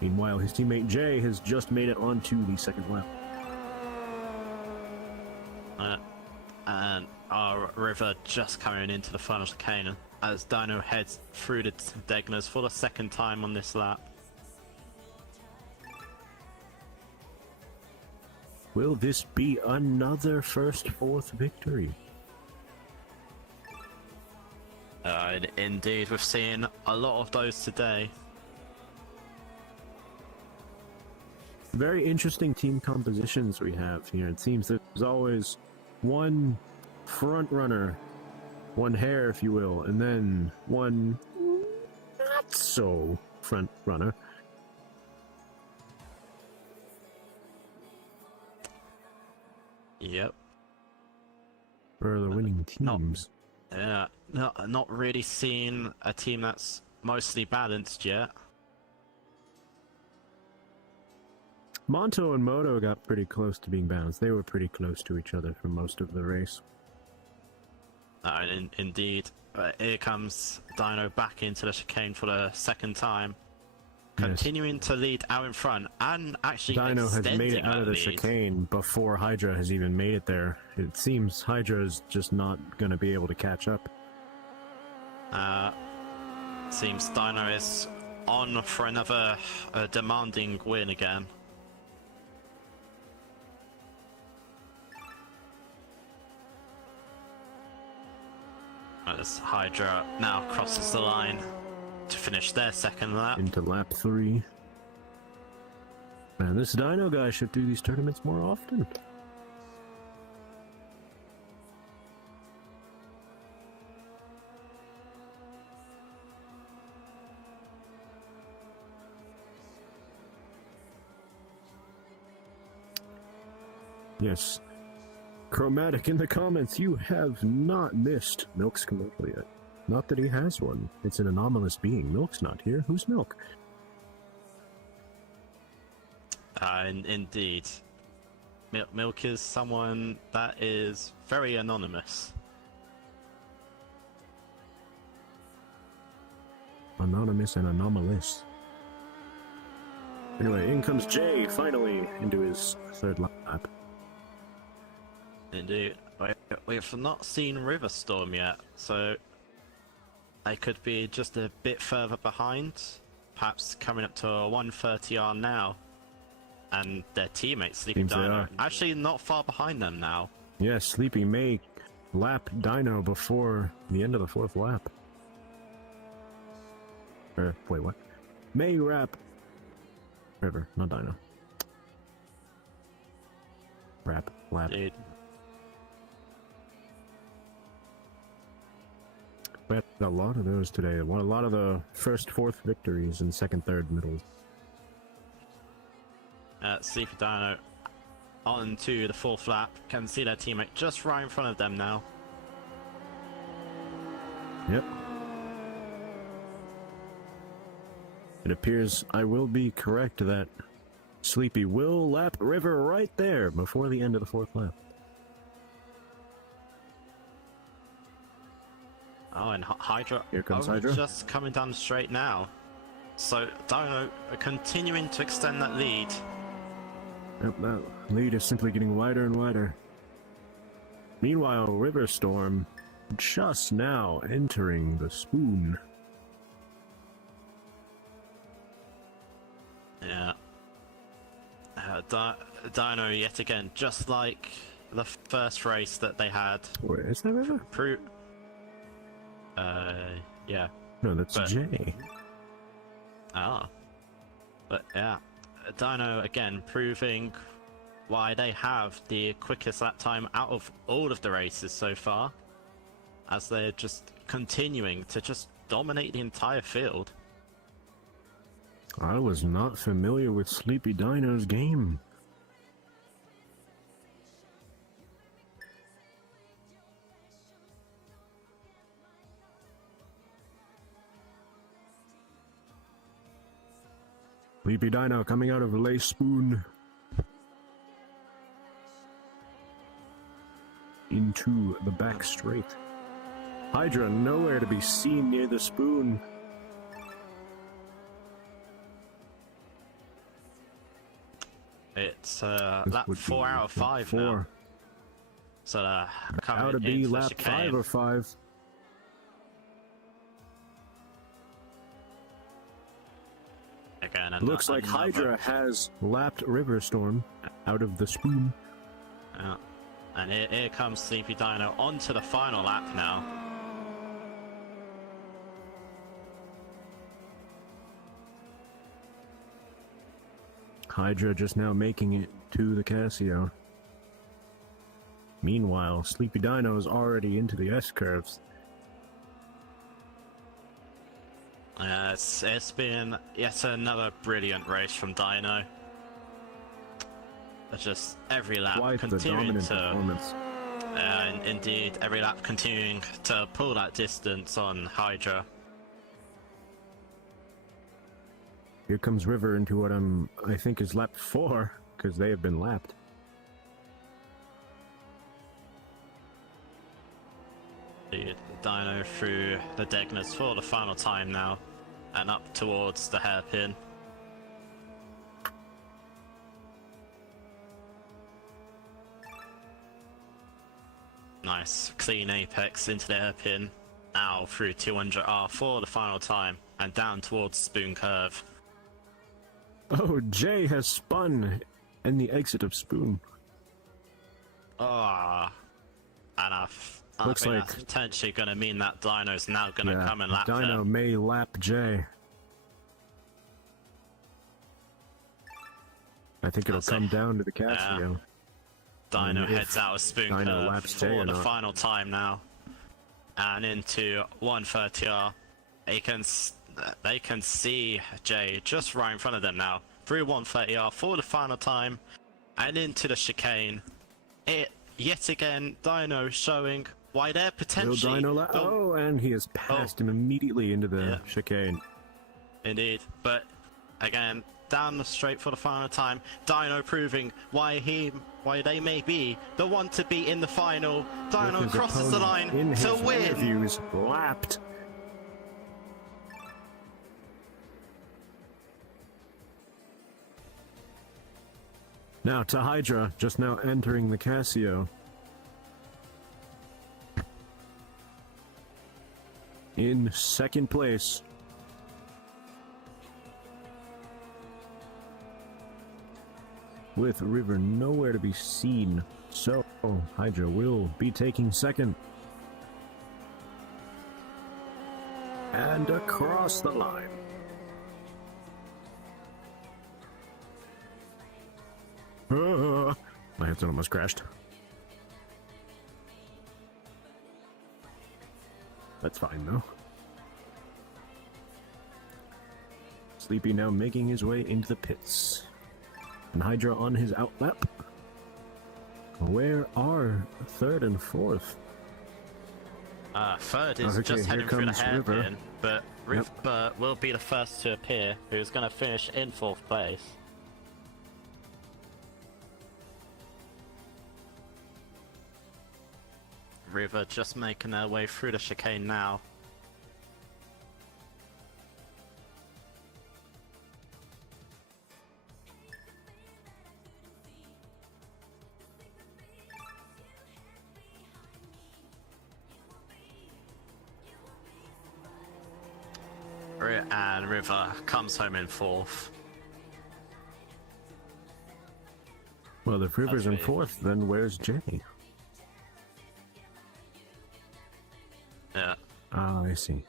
Meanwhile, his teammate Jay has just made it onto the second lap. And our River just coming into the final chicane as Dino heads through the Degners for the second time on this lap. Will this be another first-fourth victory? Indeed, we've seen a lot of those today. Very interesting team compositions we have here. It seems there's always one front runner, one hare, if you will, and then one not so front runner. Yep. for the winning teams. Yeah, not really seen a team that's mostly balanced yet. Monto and Moto got pretty close to being balanced. They were pretty close to each other for most of the race. Indeed. Here comes Dino back into the chicane for the second time. Continuing to lead out in front and actually Dino has extending made it out of the that lead. chicane before Hydra has even made it there. It seems Hydra is just not going to be able to catch up. Seems Dino is on for another demanding win again. As Hydra now crosses the line to finish their second lap. Into lap 3. Man, this Dino guy should do these tournaments more often. Yes. Chromatic in the comments, you have not missed Milk's commercial yet. Not that he has one. It's an anomalous being. Milk's not here. Who's Milk? Indeed. Milk is someone that is very anonymous. Anonymous and anomalous. Anyway, in comes Jay, finally, into his third lap. Indeed. We've not seen Riverstorm yet, so they could be just a bit further behind, perhaps coming up to a 130R now, and their teammates Sleepy Seems they Dino are. actually not far behind them now. Yes, Sleepy may lap Dino before the end of the 4th lap. Wait, what? May wrap River, not Dino. Lap. Dude. We had a lot of those today. A lot of the first, 4th victories and second, third, middle. Sleepy Dino on to the 4th lap. Can see their teammate just right in front of them now. Yep. It appears I will be correct that Sleepy will lap River right there before the end of the 4th lap. Oh, and Hydra. Here comes Hydra. Just coming down straight now. So Dino continuing to extend that lead. Yep, that lead is simply getting wider and wider. Meanwhile, Riverstorm just now entering the spoon. Yeah. Dino yet again, just like the first race that they had. Where is that River? Yeah. No, that's Jay. Ah. But yeah, Dino again proving why they have the quickest lap time out of all of the races so far, as they're just continuing to just dominate the entire field. I was not familiar with Sleepy Dino's game. Sleepy Dino coming out of Lay Spoon into the back straight. Hydra nowhere to be seen near the spoon. It's lap 4 out of 5 now. So coming How to be into the lap chicane. 5 or 5. Again, Looks like Hydra has lapped Riverstorm out of the spoon. Yeah. And here comes Sleepy Dino onto the final lap now. Hydra just now making it to the Casio. Meanwhile, Sleepy Dino is already into the S-curves. It's been yet another brilliant race from Dino. It's just every lap Quite the continuing dominant to performance. And indeed, every lap continuing to pull that distance on Hydra. Here comes River into what I think is lap 4, because they have been lapped. The Dino through the Degners for the final time now, and up towards the hairpin. Nice, clean apex into the hairpin. Now through 200R for the final time, and down towards Spoon Curve. Oh, Jay has spun in the exit of Spoon. Ah, and I Looks think like that's potentially going to mean that Dino's now going to come and lap Dino him. may lap Jay. I think it'll come down to the Casio. Dino If heads out of Spoon Dino Curve laps Jay for or the not. final time now, and into 130R. They can see Jay just right in front of them now. Through 130R for the final time, and into the chicane. Yet again, Dino showing why they're Will potentially. Dino oh, and he has passed him immediately into the chicane. Indeed, but again, down the straight for the final time. Dino proving why they may be the one to be in the final. Dino With his crosses the line opponent in his to win. interviews, lapped. Now to Hydra, just now entering the Casio. In second place. With River nowhere to be seen, so Hydra will be taking second. And across the line. My headset almost crashed. That's fine though. Sleepy now making his way into the pits. And Hydra on his outlap. Where are third and fourth? Third is Okay, just here heading through the comes River. hairpin, but River will be the first to appear, who's going to finish in 4th place. River just making their way through the chicane now. And River comes home in 4th. Well, if River's in That's fourth, then where's Jay? Yeah. Ah, I see.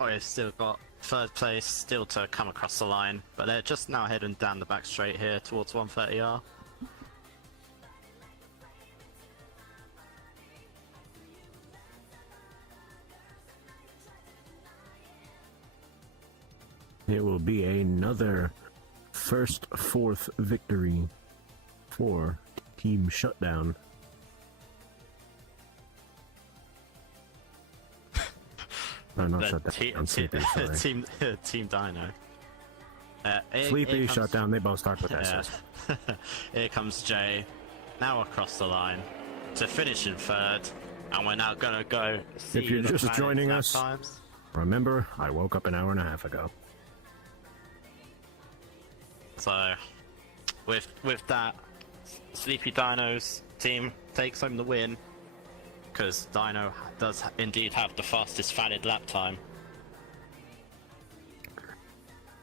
We've still got 3rd place still to come across the line, but they're just now heading down the back straight here towards 130R. It will be another fourth victory for Team Shutdown. No, not The Shutdown. Sleepy, sorry. Team Dino. Sleepy, Shutdown, they both start with SS. Here comes Jay, now across the line to finish in 3rd, and we're now gonna go see If you're the just planet's joining lap us, times. remember, I woke up an hour and a half ago. So, with that, Sleepy Dino's team takes home the win, because Dino does indeed have the fastest valid lap time.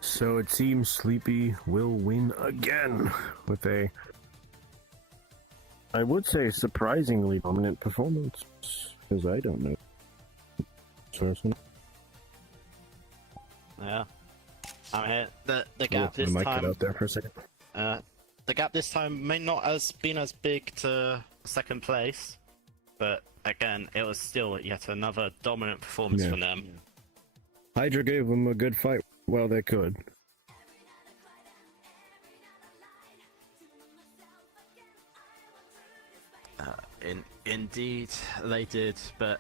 So it seems Sleepy will win again with a, I would say, surprisingly dominant performance, because I don't know. Person. Yeah. I'm here. The gap I this might get time. out there for a second. The gap this time may not have been as big to 2nd place, but again, it was still yet another dominant performance Yeah. from them. Hydra gave them a good fight while they could. Indeed, they did, but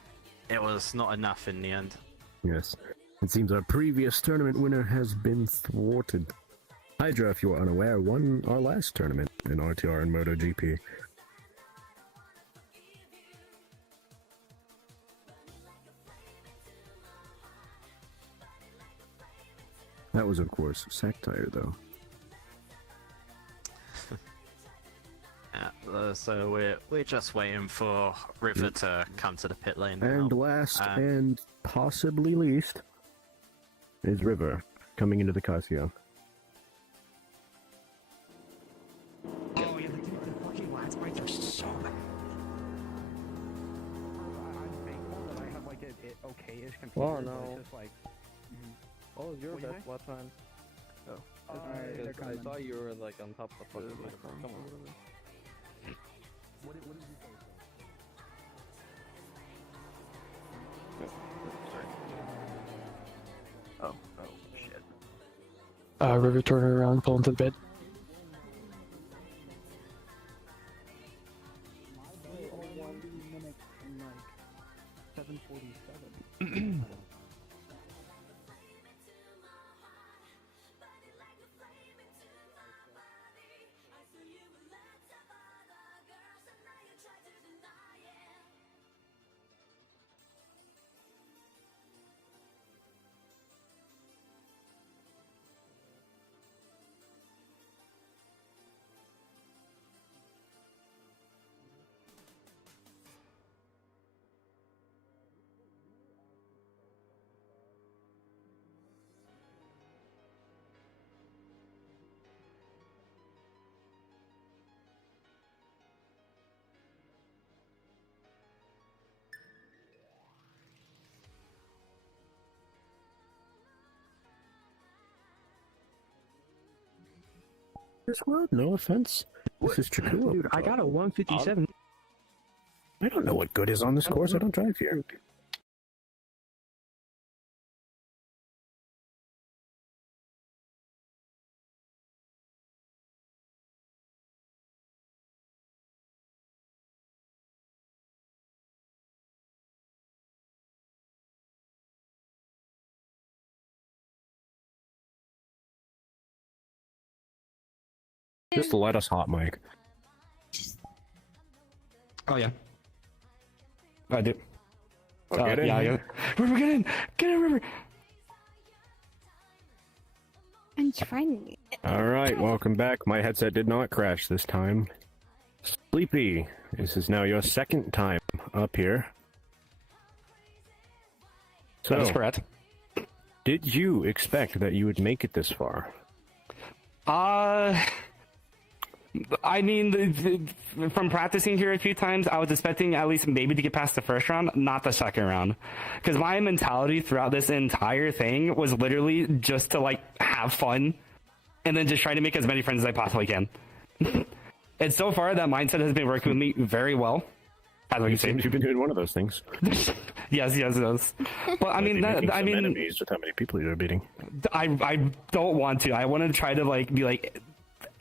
it was not enough in the end. Yes. It seems our previous tournament winner has been thwarted. Hydra, if you are unaware, won our last tournament in RTR and MotoGP. That was, of course, Satire, though. So we're just waiting for River to come to the pit lane now. And last and possibly least is River coming into the Casio. Oh yeah, the fucking last bites are so bad. I'm thankful that I have like an okay-ish computer. Oh, but no. It's just like. What was your What'd you best say? lap time? Oh. they're I coming. thought you were like on top of the fucking microphone. Come on. What did you say? Oh shit. River, turn her around, pull into the bed. This world, no offense. This is Chikuo. Dude, I got a 157. I don't know what good is on this course. I don't drive here. Just let us hot mic. Oh yeah. I do. Get in. Yeah. River, get in! Get in, River! I'm trying. Alright, welcome back. My headset did not crash this time. Sleepy, this is now your second time up here. So, That is correct. did you expect that you would make it this far? I mean, from practicing here a few times, I was expecting at least maybe to get past the first round, not the second round. Because my mentality throughout this entire thing was literally just to, like, have fun and then just try to make as many friends as I possibly can. And so far, that mindset has been working with me very well. As you seem to have been doing one of those things. yes, it does. But I mean, enemies with how many people you're beating. I don't want to. I want to try to like be like,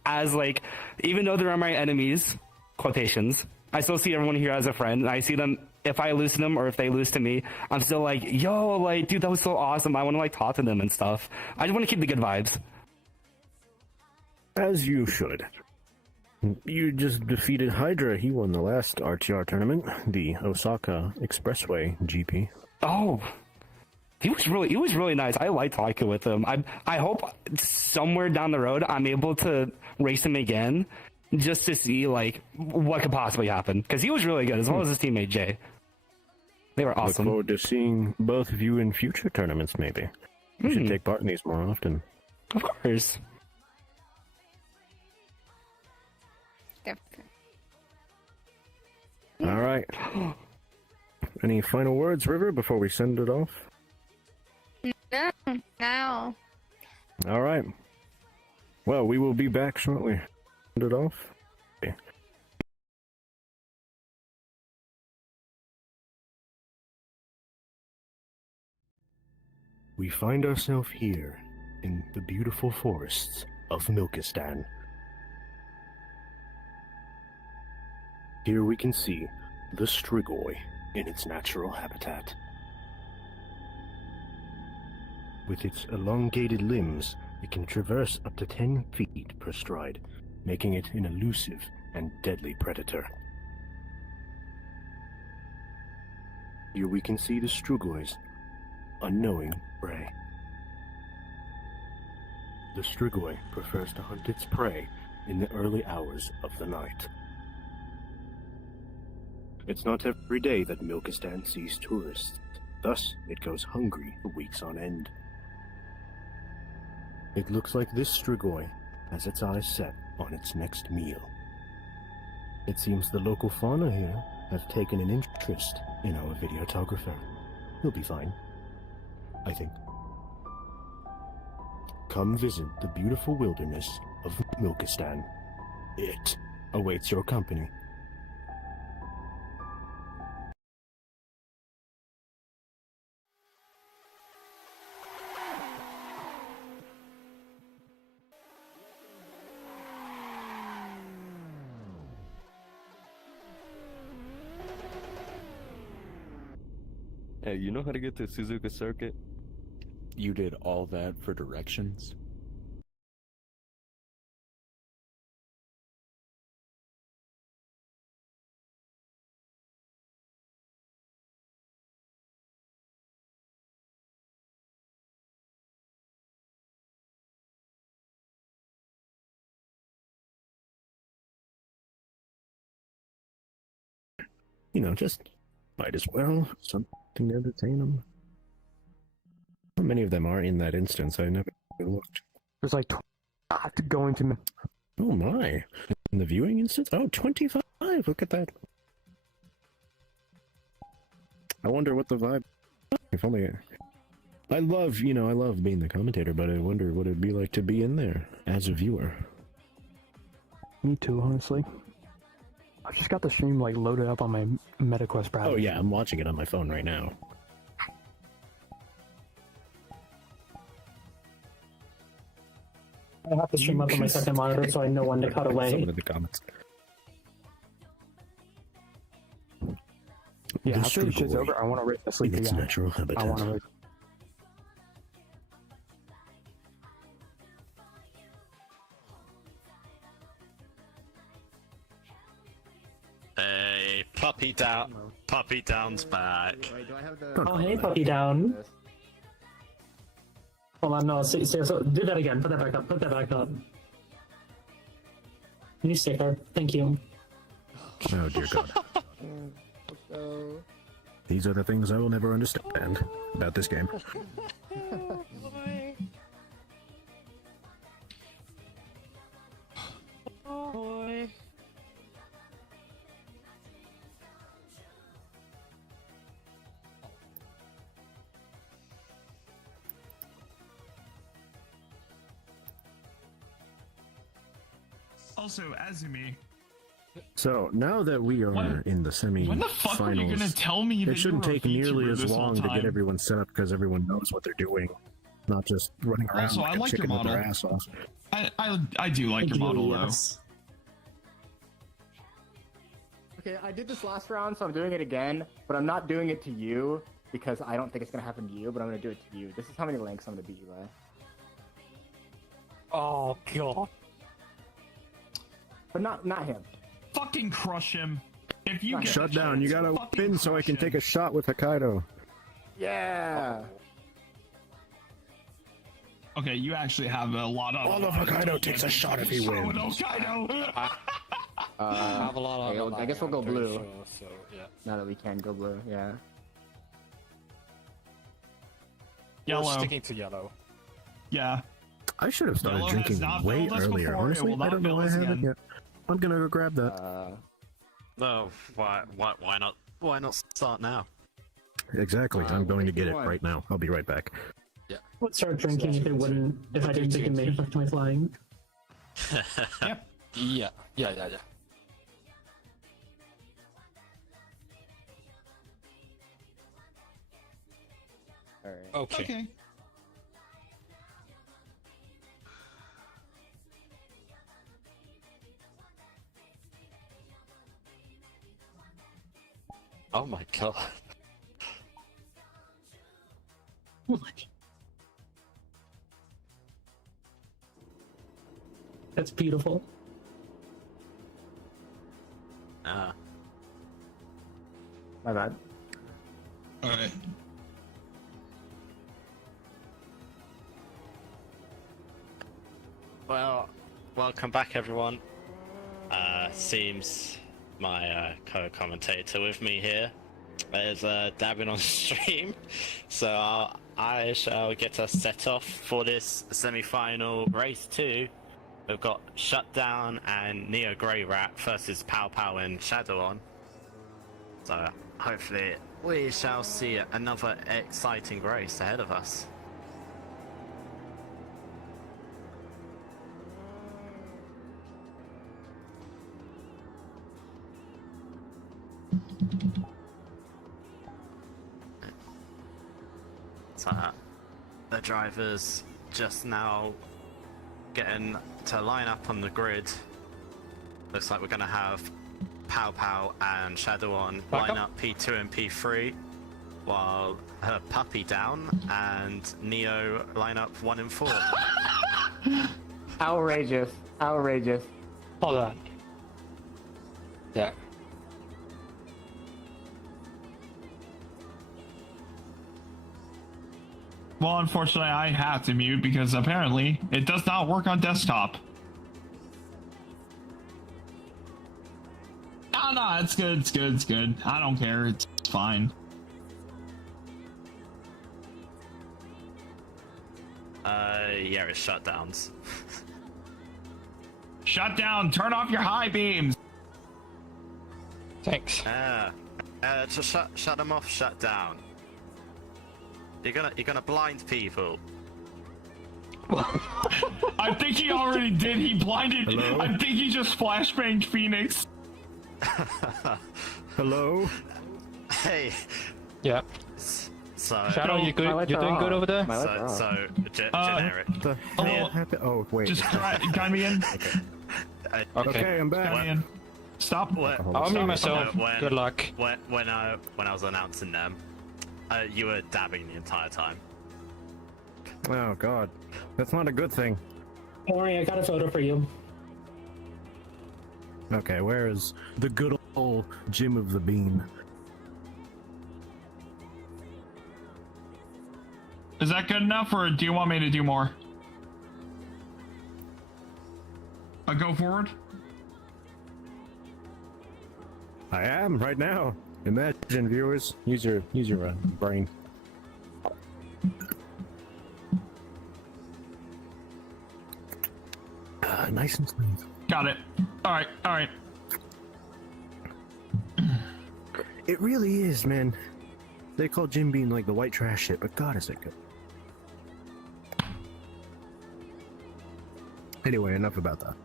as like, even though they're my enemies, quotations, I still see everyone here as a friend. And I see them, if I lose to them or if they lose to me, I'm still like, yo, like, dude, that was so awesome. I want to like talk to them and stuff. I just want to keep the good vibes. As you should. You just defeated Hydra. He won the last RTR tournament, the Osaka Expressway GP. Oh, he was really nice. I liked talking with him. I hope somewhere down the road I'm able to race him again, just to see like what could possibly happen. Because he was really good, as well as his teammate Jay. They were awesome. Look forward to seeing both of you in future tournaments. Maybe you should take part in these more often. Of course. All right. Any final words, River, before we send it off? No. All right. Well, we will be back shortly. Send it off. Okay. We find ourselves here in the beautiful forests of Milkistan. Here we can see the strigoi in its natural habitat. With its elongated limbs, it can traverse up to 10 feet per stride, making it an elusive and deadly predator. Here we can see the strugoi's unknowing prey. The strigoi prefers to hunt its prey in the early hours of the night. It's not every day that Milkistan sees tourists, thus it goes hungry for weeks on end. It looks like this strigoi has its eyes set on its next meal. It seems the local fauna here have taken an interest in our videographer. He'll be fine, I think. Come visit the beautiful wilderness of Milkistan. It awaits your company. Hey, you know how to get to Suzuka Circuit? You did all that for directions? You know, just might as well. Something to entertain them. How many of them are in that instance? I never looked. There's like going to. Oh my. In the viewing instance? Oh, 25. Look at that. I wonder what the vibe. If only. I love being the commentator, but I wonder what it'd be like to be in there as a viewer. Me too, honestly. I just got the stream like loaded up on my MetaQuest browser. Oh yeah, I'm watching it on my phone right now. I have to stream up on my second monitor so I know when to cut away. Someone in the comments. Yeah, after this shit's over, I want to race the sleepy its guy. natural habitat. I want to race. Hey, Puppy Down's back. Wait, do I have the... Oh, hey, Puppy Down. Hold on, no, so do that again. Put that back up. Put that back up. New sticker. Thank you. Oh dear God. These are the things I will never understand about this game. Oh boy. Also, Ezume. So now that we are in the semi-finals, When the fuck were you gonna tell me that it shouldn't you were a take nearly VTuber as this whole long to time? get everyone set up because everyone knows what they're doing, not just running around Also, I like a like your chicken with their model. ass off. I do like your model though. Okay, I did this last round, so I'm doing it again, but I'm not doing it to you because I don't think it's gonna happen to you, but I'm gonna do it to you. This is how many lengths I'm gonna beat you by. Oh god. But not him. Fucking crush him. If you get Shut the down! chance, You gotta fucking win so I crush can him. take a shot with Hokkaido. Yeah. Okay, you actually have a lot of. All of Hokkaido takes a shot if he wins. Hokkaido. I have a lot of. okay, I guess we'll go I'm pretty blue. sure, so yeah. Now that we can go blue, yeah. Yellow. We're sticking to yellow. Yeah. I should have started Yellow has drinking not way failed us earlier. before, it Honestly, will I not don't know fail why I us haven't again. yet. I'm gonna go grab that. No, why not? Why not start now? Exactly. I'm going to get it right now. I'll be right back. I would start drinking if I didn't think it made it back to my flying. Yep. Yeah. Alright. Okay. Oh my god. What? That's beautiful. Ah. My bad. Alright. Well, welcome back, everyone. Seems my co-commentator with me here is dabbing on stream, so I shall get us set off for this semi-final race 2. We've got Shutdown and Neo Grey Rat versus Pow Pow and Shadow on. So hopefully we shall see another exciting race ahead of us. So the drivers just now getting to line up on the grid. Looks like we're going to have Pow Pow and Shadow on line up P2 and P3, while her Puppy down and Neo line up 1 and 4. Outrageous. Outrageous. Hold on. Yeah. Well, unfortunately, I have to mute because apparently it does not work on desktop. Oh, no, it's good, it's good, it's good. I don't care, it's fine. Yeah, it's shutdowns. Shut down, turn off your high beams. Thanks. Just shut them off, shut down. You're gonna blind people. I think he already did. He blinded. Hello? I think he just flashbanged Phoenix. Hello? Hey. Yeah. So Shadow, you good? You doing good over there? Generic. The hell happened? Oh, wait. Just guide me in. Okay, I'm back. Guide me in. Stop. I'll mute myself. Good luck. When I was announcing them, you were dabbing the entire time. Oh, God. That's not a good thing. Don't worry, I got a photo for you. Okay, where is the good old Jim of the Bean? Is that good enough, or do you want me to do more? Go forward. I am right now. Imagine, viewers. Use your brain. Nice and smooth. Got it. All right. All right. It really is, man. They call Jim Beam like the white trash shit, but God, is it good. Anyway, enough about that.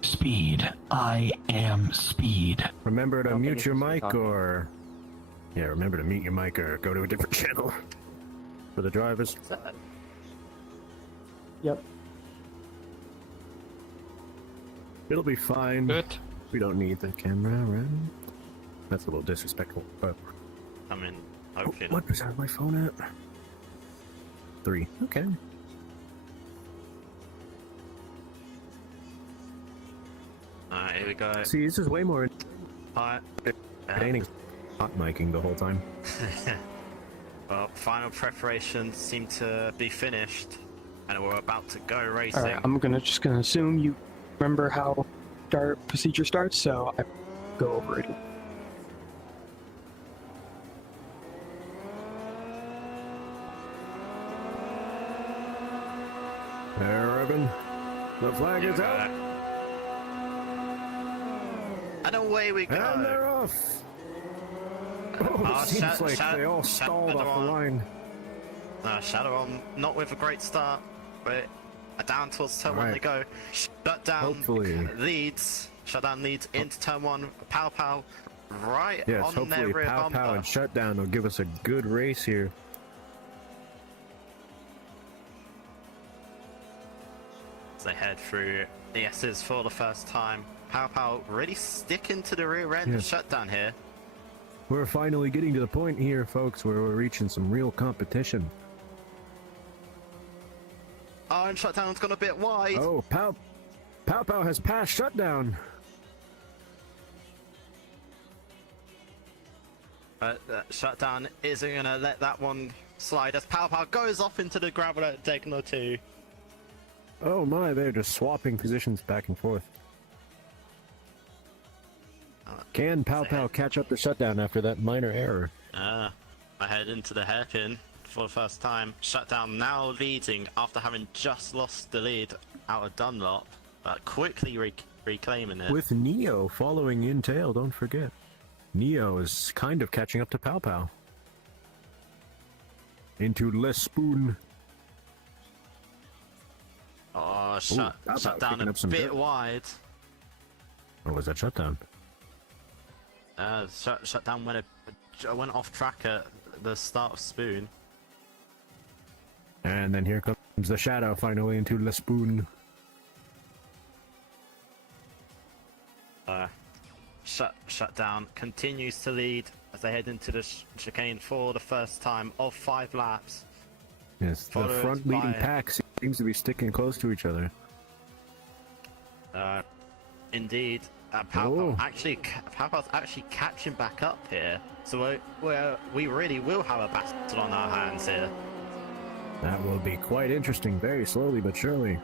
Speed. I am speed. Remember to mute your mic or... Yeah, remember to mute your mic or go to a different channel. For the drivers. Yep. It'll be fine. Good. We don't need the camera, right? That's a little disrespectful, but... I mean, hopefully... What percent of my phone at? 3. Okay. Alright, here we go. See, this is way more Hi. entertaining hot miking the whole time. Well, final preparations seem to be finished, and we're about to go racing. Alright, I'm just gonna assume you remember how start procedure starts, so I go over it. There, Evan. The flag is out. And away we go. And they're off. Oh, it seems like they all stalled off the line. Shadow on, not with a great start, but down towards turn 1 they go. Shut down leads. Shut down leads into turn 1. Pow Pow right Yes, on their hopefully rear Pow bumper. Pow and Shutdown will give us a good race here. they head through the S's for the first time. Pow Pow really sticking to the rear end of Yes. Shutdown here. We're finally getting to the point here, folks, where we're reaching some real competition. Oh, and Shutdown's gone a bit wide. Oh, Pow Pow has passed Shutdown. But Shutdown isn't going to let that one slide as Pow Pow goes off into the gravel at Degno 2. Oh my, they're just swapping positions back and forth. Can Pow Pow catch up to Shutdown after that minor error? Ahead into the hairpin for the first time. Shutdown now leading after having just lost the lead out of Dunlop, but quickly reclaiming it. With Neo following in tail, don't forget. Neo is kind of catching up to Pow Pow. Into Les Spoon. Oh, Pow Pow Shutdown picking a up some bit dirt. wide. Or was that Shutdown? Shutdown went off track at the start of Spoon. And then here comes the Shadow finally into Les Spoon. Shutdown continues to lead as they head into the chicane for the first time of 5 laps. Yes, the Followed front leading by- pack seems to be sticking close to each other. Indeed, Pow Pow's actually catching back up here. So we really will have a battle on our hands here. That will be quite interesting, very slowly but surely.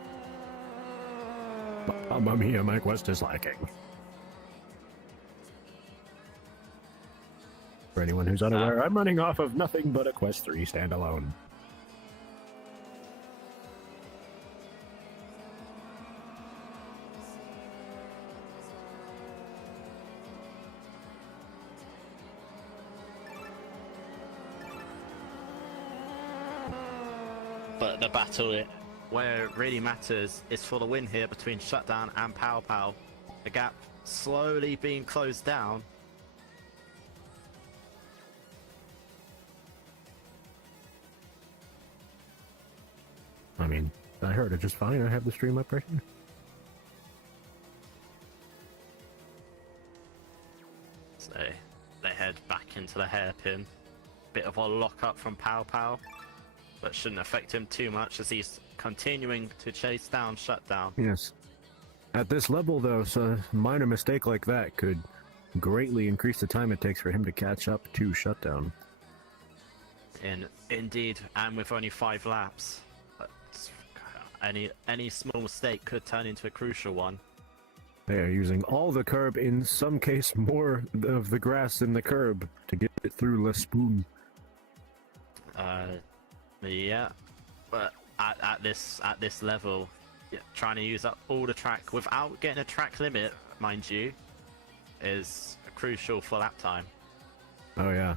Mamma mia, my quest is lacking. For anyone who's unaware, I'm running off of nothing but a Quest 3 standalone. But the battle where it really matters is for the win here between Shutdown and Pow Pow. The gap slowly being closed down. I mean, I heard it just fine. I have the stream up right here. So they head back into the hairpin. Bit of a lock up from Pow Pow, but shouldn't affect him too much as he's continuing to chase down Shutdown. Yes. At this level, though, so a minor mistake like that could greatly increase the time it takes for him to catch up to Shutdown. Indeed, and with only 5 laps, but any small mistake could turn into a crucial one. They are using all the curb, in some case more of the grass than the curb, to get it through Les Spoon. Yeah, but at this level, yeah, trying to use up all the track without getting a track limit, mind you, is crucial for lap time. Oh yeah.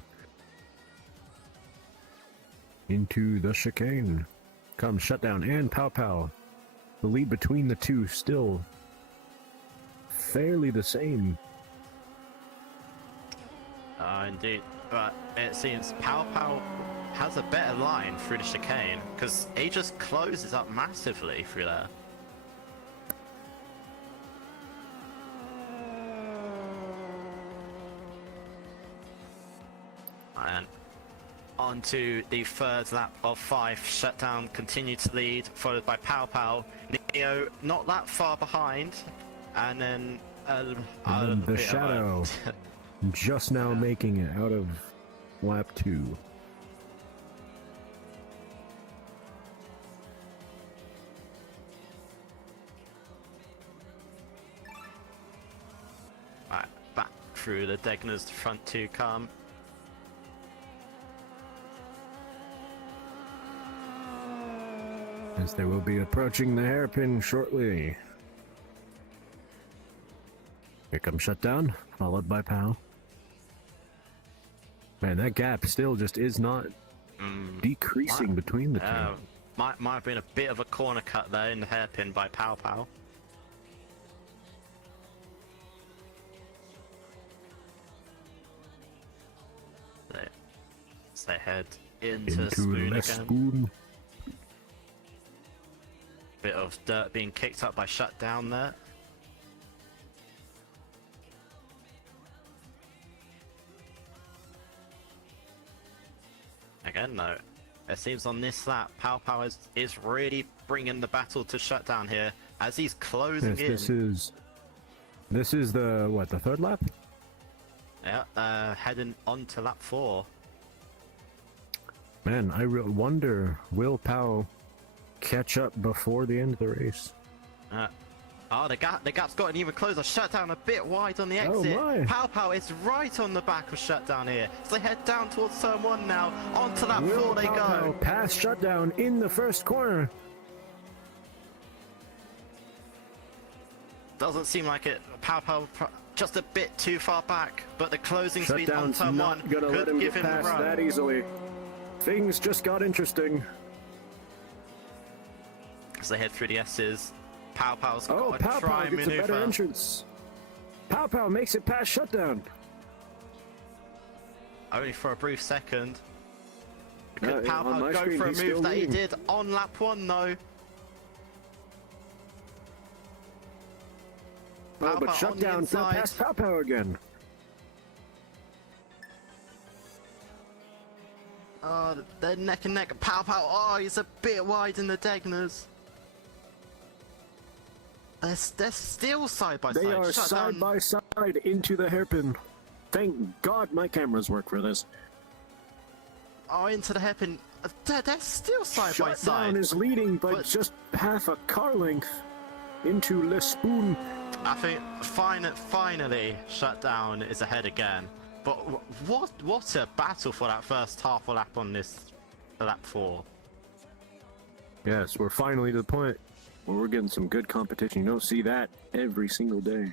Into the chicane. Comes Shutdown and Pow Pow. The lead between the two still fairly the same. Indeed, but it seems Pow Pow has a better line through the chicane because he just closes up massively through there. And on to the third lap of 5. Shutdown continued to lead, followed by Pow Pow. Neo not that far behind, and then And the Shadow just now making it out of lap 2. Right, back through the Degner's front 2 come. As they will be approaching the hairpin shortly. Here comes Shutdown, followed by Pow. Man, that gap still just is not decreasing between the two. Might have been a bit of a corner cut there in the hairpin by Pow Pow. As they head into Spoon Les again. Spoon. Bit of dirt being kicked up by Shutdown there. Again, though, it seems on this lap, Pow Pow is really bringing the battle to Shutdown here as he's closing in. This is the what? The third lap? Yeah, heading on to lap 4. Man, I wonder, will Pow catch up before the end of the race? The gap's gotten even closer. Shutdown a bit wide on the exit. Oh my. Pow Pow is right on the back of Shutdown here. So they head down towards turn 1 now. Onto lap 4 they go. Pass Shutdown in the first corner. Doesn't seem like it. Pow Pow just a bit too far back, but the closing speed on Shutdown's turn 1 not gonna let could him give get him the past run. that easily. Things just got interesting. As they head through the S's, Pow Pow's Oh, got Pow a Pow try gets a better maneuver. entrance. Pow Pow makes it past Shutdown. Only for a brief second. Could Yeah, Pow on Pow my go screen, for a he's move still that he leading. did on lap 1 though? Oh, Pow but Pow on the Shutdown got inside. past Pow Pow again. Oh, they're neck and neck. Pow Pow, oh, he's a bit wide in the Degners. They're still side by side. They are side by side into the hairpin. Thank God my cameras work for this. Oh, into the hairpin. They're still side by side. Shutdown is leading by just half a car length into Le Spoon. I think finally Shutdown is ahead again. But what a battle for that first half a lap on this lap 4. Yes, we're finally to the point where we're getting some good competition. You don't see that every single day.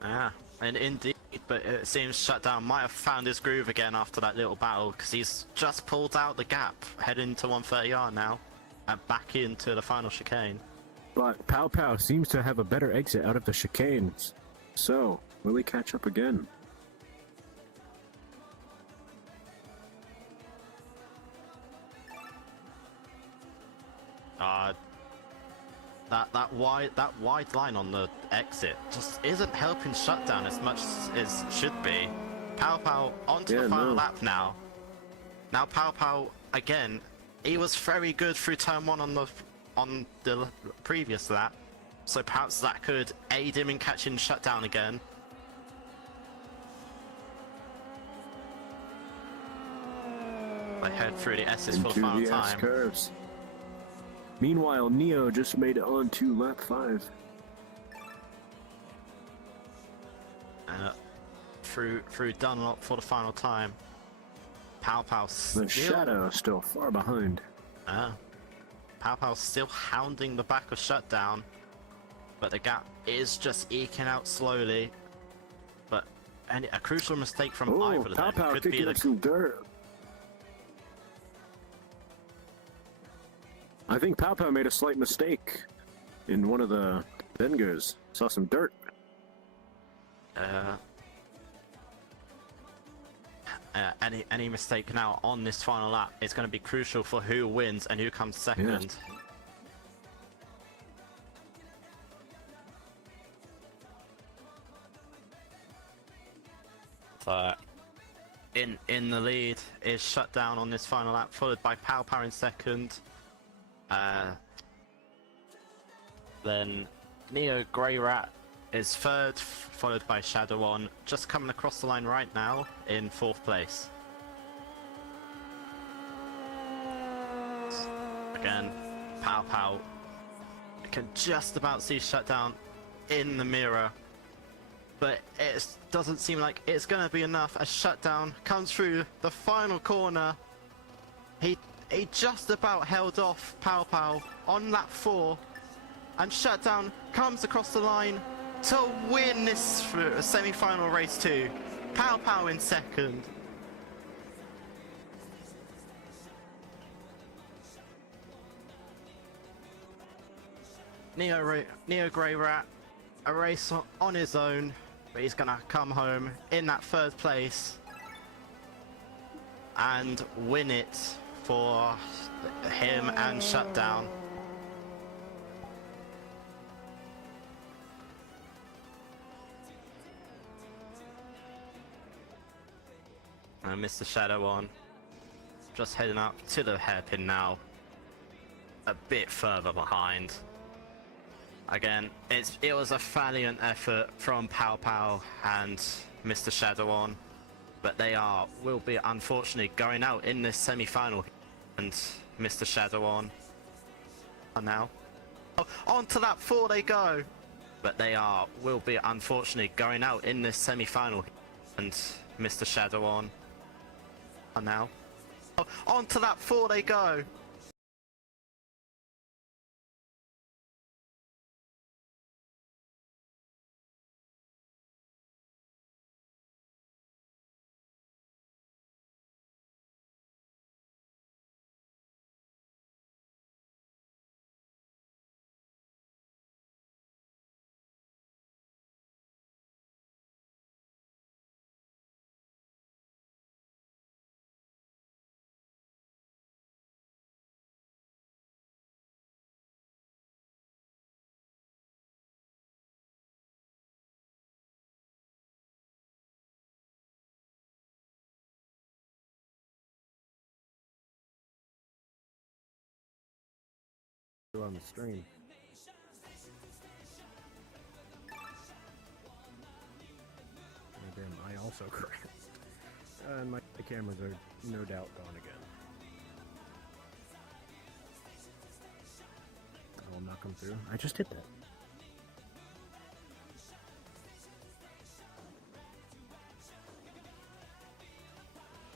Yeah, and indeed, but it seems Shutdown might have found his groove again after that little battle, because he's just pulled out the gap, heading to 130R now, and back into the final chicane. But Pow Pow seems to have a better exit out of the chicanes. So, will he catch up again? That wide line on the exit just isn't helping Shutdown as much as should be. Pow Pow onto the final lap now. Now Pow Pow again. He was very good through turn 1 on the previous lap, so perhaps that could aid him in catching Shutdown again. They head through the S's for the Into final the S time. curves. Meanwhile, Neo just made it on to lap 5. Through Dunlop for the final time. Pow Pow still... The Shadow still far behind. Pow Pow's still hounding the back of Shutdown, but the gap is just eking out slowly. But a crucial mistake from either of Pow them Pow could be kicking the... up some dirt. I think Pow Pow made a slight mistake in one of the Vengers. Saw some dirt. Any mistake now on this final lap is going to be crucial for who wins and who comes second. Yes. So, in the lead is Shutdown on this final lap, followed by Pow Pow in second. Then Neo Grey Rat is third, followed by Shadow On, just coming across the line right now in 4th place. Again, Pow Pow can just about see Shutdown in the mirror, but it doesn't seem like it's going to be enough as Shutdown comes through the final corner. He just about held off Pow Pow on lap 4, and Shutdown comes across the line to win this semi-final race too. Pow Pow in second. Neo Grey Rat, a race on his own, but he's gonna come home in that 3rd place and win it for him and Shutdown. And Mr. Shadow on. Just heading up to the hairpin now. A bit further behind. Again, it was a valiant effort from Pow Pow and Mr. Shadow on. But they will be unfortunately going out in this semi-final. And Mr. Shadow on now. Oh, onto that 4 they go. But they will be unfortunately going out in this semi-final. And Mr. Shadow on now. Oh, onto that 4 they go. On the stream. Oh, damn, I also crashed. And my cameras are no doubt gone again. Oh, I'm not come through. I just hit that.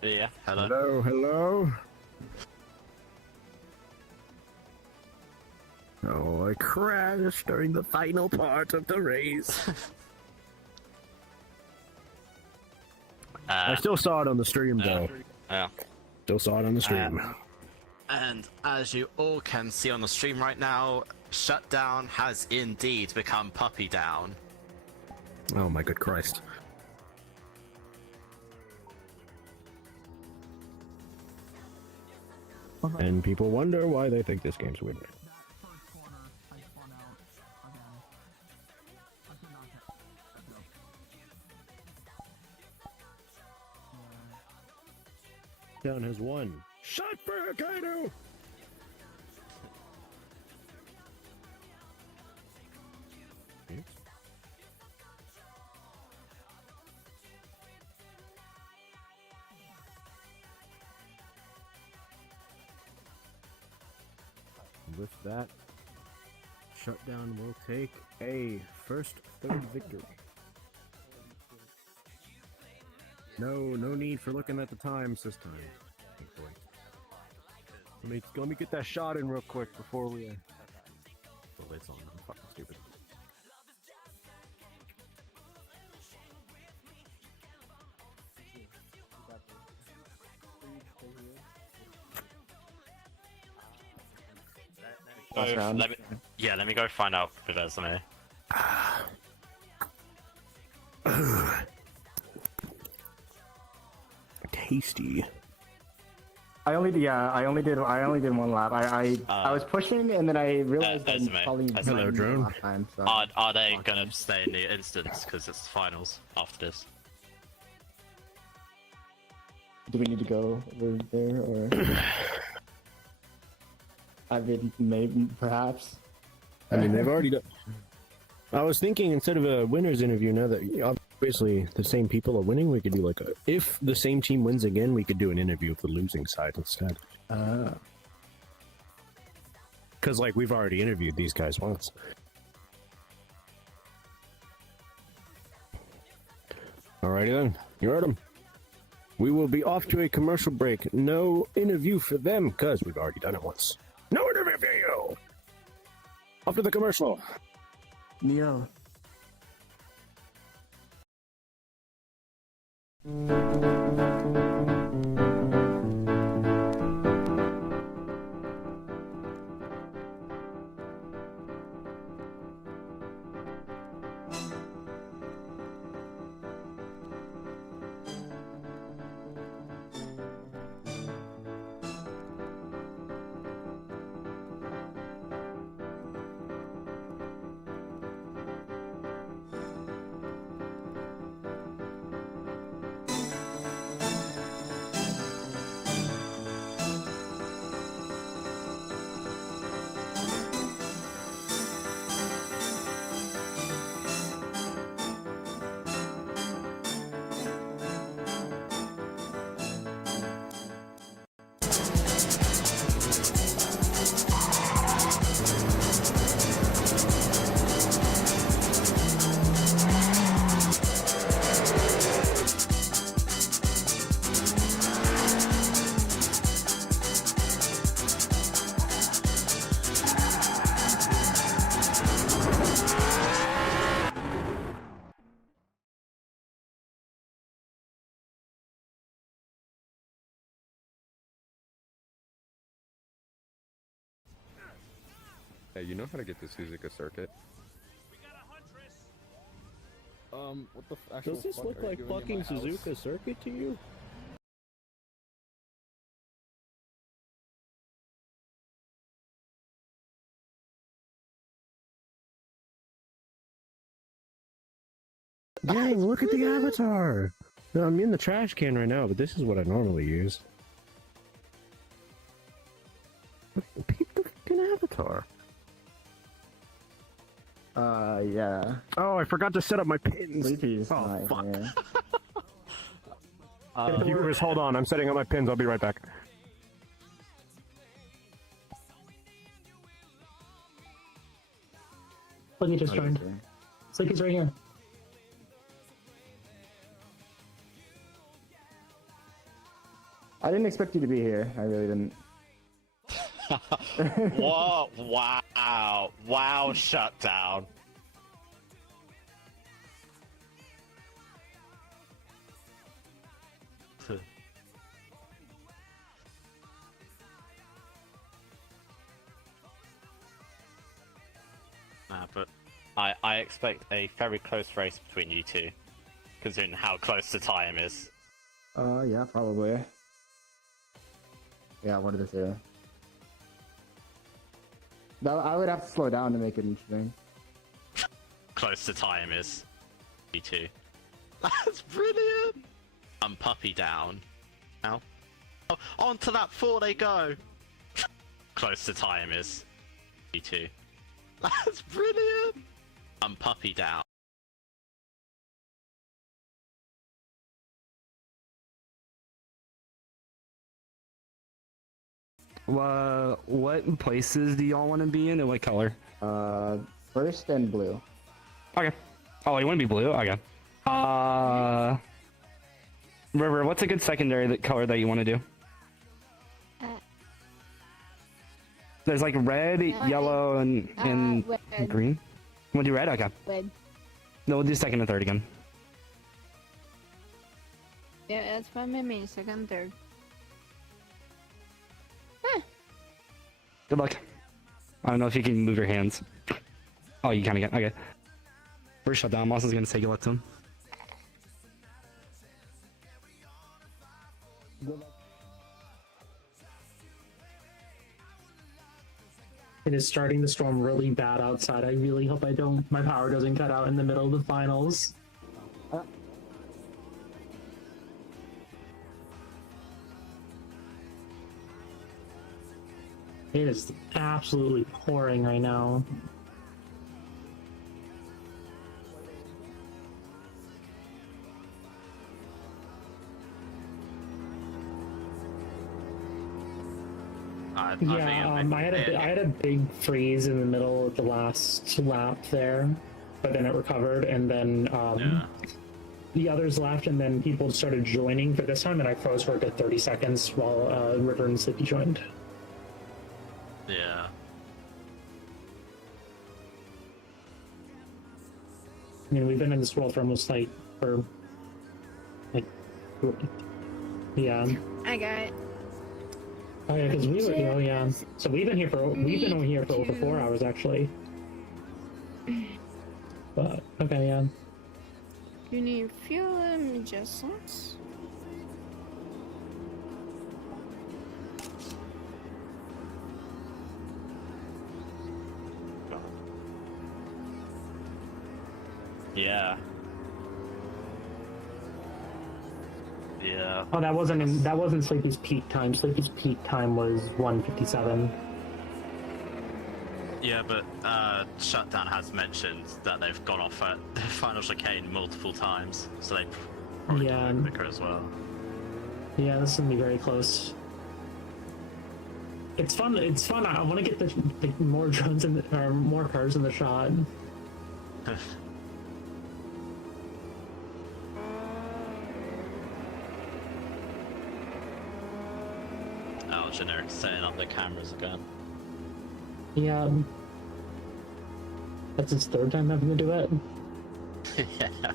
Yeah, hello. Hello, hello. Oh, I crashed during the final part of the race. I still saw it on the stream, though. Yeah. Still saw it on the stream. And as you all can see on the stream right now, Shutdown has indeed become Puppy Down. Oh my good Christ. And people wonder why they think this game's weird. Down has won. Shot for Hokkaido! With that, Shutdown will take a third victory. No need for looking at the times this time. Thankfully. Let me get that shot in real quick before we. The lid's on. I'm fucking stupid. Let me go find out with Ezume. Tasty. I only did one lap. I was pushing and then I realized I probably Hello, drone. last time. So. Are they gonna stay in the instance because it's the finals after this? Do we need to go over there or? I mean, maybe, perhaps. I mean, they've already done. I was thinking instead of a winner's interview, now that obviously the same people are winning, we could do like a. If the same team wins again, we could do an interview with the losing side instead. Because, like, we've already interviewed these guys once. Alrighty then, you heard them. We will be off to a commercial break. No interview for them, because we've already done it once. No interview for you! Off to the commercial. Neo. Hey, you know how to get to Suzuka Circuit? What the actual Does this fuck look are you like doing in fucking my house? Suzuka Circuit to you? Dang, look at the avatar! No, I'm in the trash can right now, but this is what I normally use. Peep the fucking avatar. Yeah. Oh, I forgot to set up my pins. Sleepy's Oh, not fuck. here. Viewers, hold on. I'm setting up my pins. I'll be right back. Look, he just joined. Sleepy's right here. I didn't expect you to be here. I really didn't. Whoa! Wow! Wow! Shutdown. But I expect a very close race between you two, considering how close the time is. Yeah, probably. Yeah, what did it say? No, I would have to slow down to make it interesting. Close to time is. You two. That's brilliant! I'm puppy down. Now. Oh, onto that 4 they go! Close to time is. You two. That's brilliant! I'm puppy down. What places do y'all want to be in, and what color? First and blue. Okay. Oh, you want to be blue? Okay. River, what's a good secondary color that you want to do? There's like red, yellow, and red. green. You want to do red? Okay. Red. No, we'll do second and third again. Yeah, that's fine with me. Second, third. Good luck. I don't know if you can move your hands. Oh, you kind of can. Okay. First shutdown. Moss is going to say good luck to him. It is starting to storm really bad outside. I really hope my power doesn't cut out in the middle of the finals. It is absolutely pouring right now. I had a big freeze in the middle of the last lap there, but then it recovered, and then the others left, and then people started joining for this time, and I froze for a good 30 seconds while River and Sleepy joined. Yeah. I mean, we've been in this world for almost yeah. I got it. Oh yeah, because we were, yeah. So we've been here for over 4 hours actually. But okay, yeah. You need fuel adjustments. Yeah. Yeah. Oh, that wasn't Sleepy's peak time. Sleepy's peak time was 1:57. Yeah, but Shutdown has mentioned that they've gone off at the final chicane multiple times, so they probably do it quicker as well. Yeah, this is gonna be very close. It's fun. It's fun. I want to get the more drones or more cars in the shot. Oh, generic setting up the cameras again. Yeah. That's his third time having to do it. Yeah.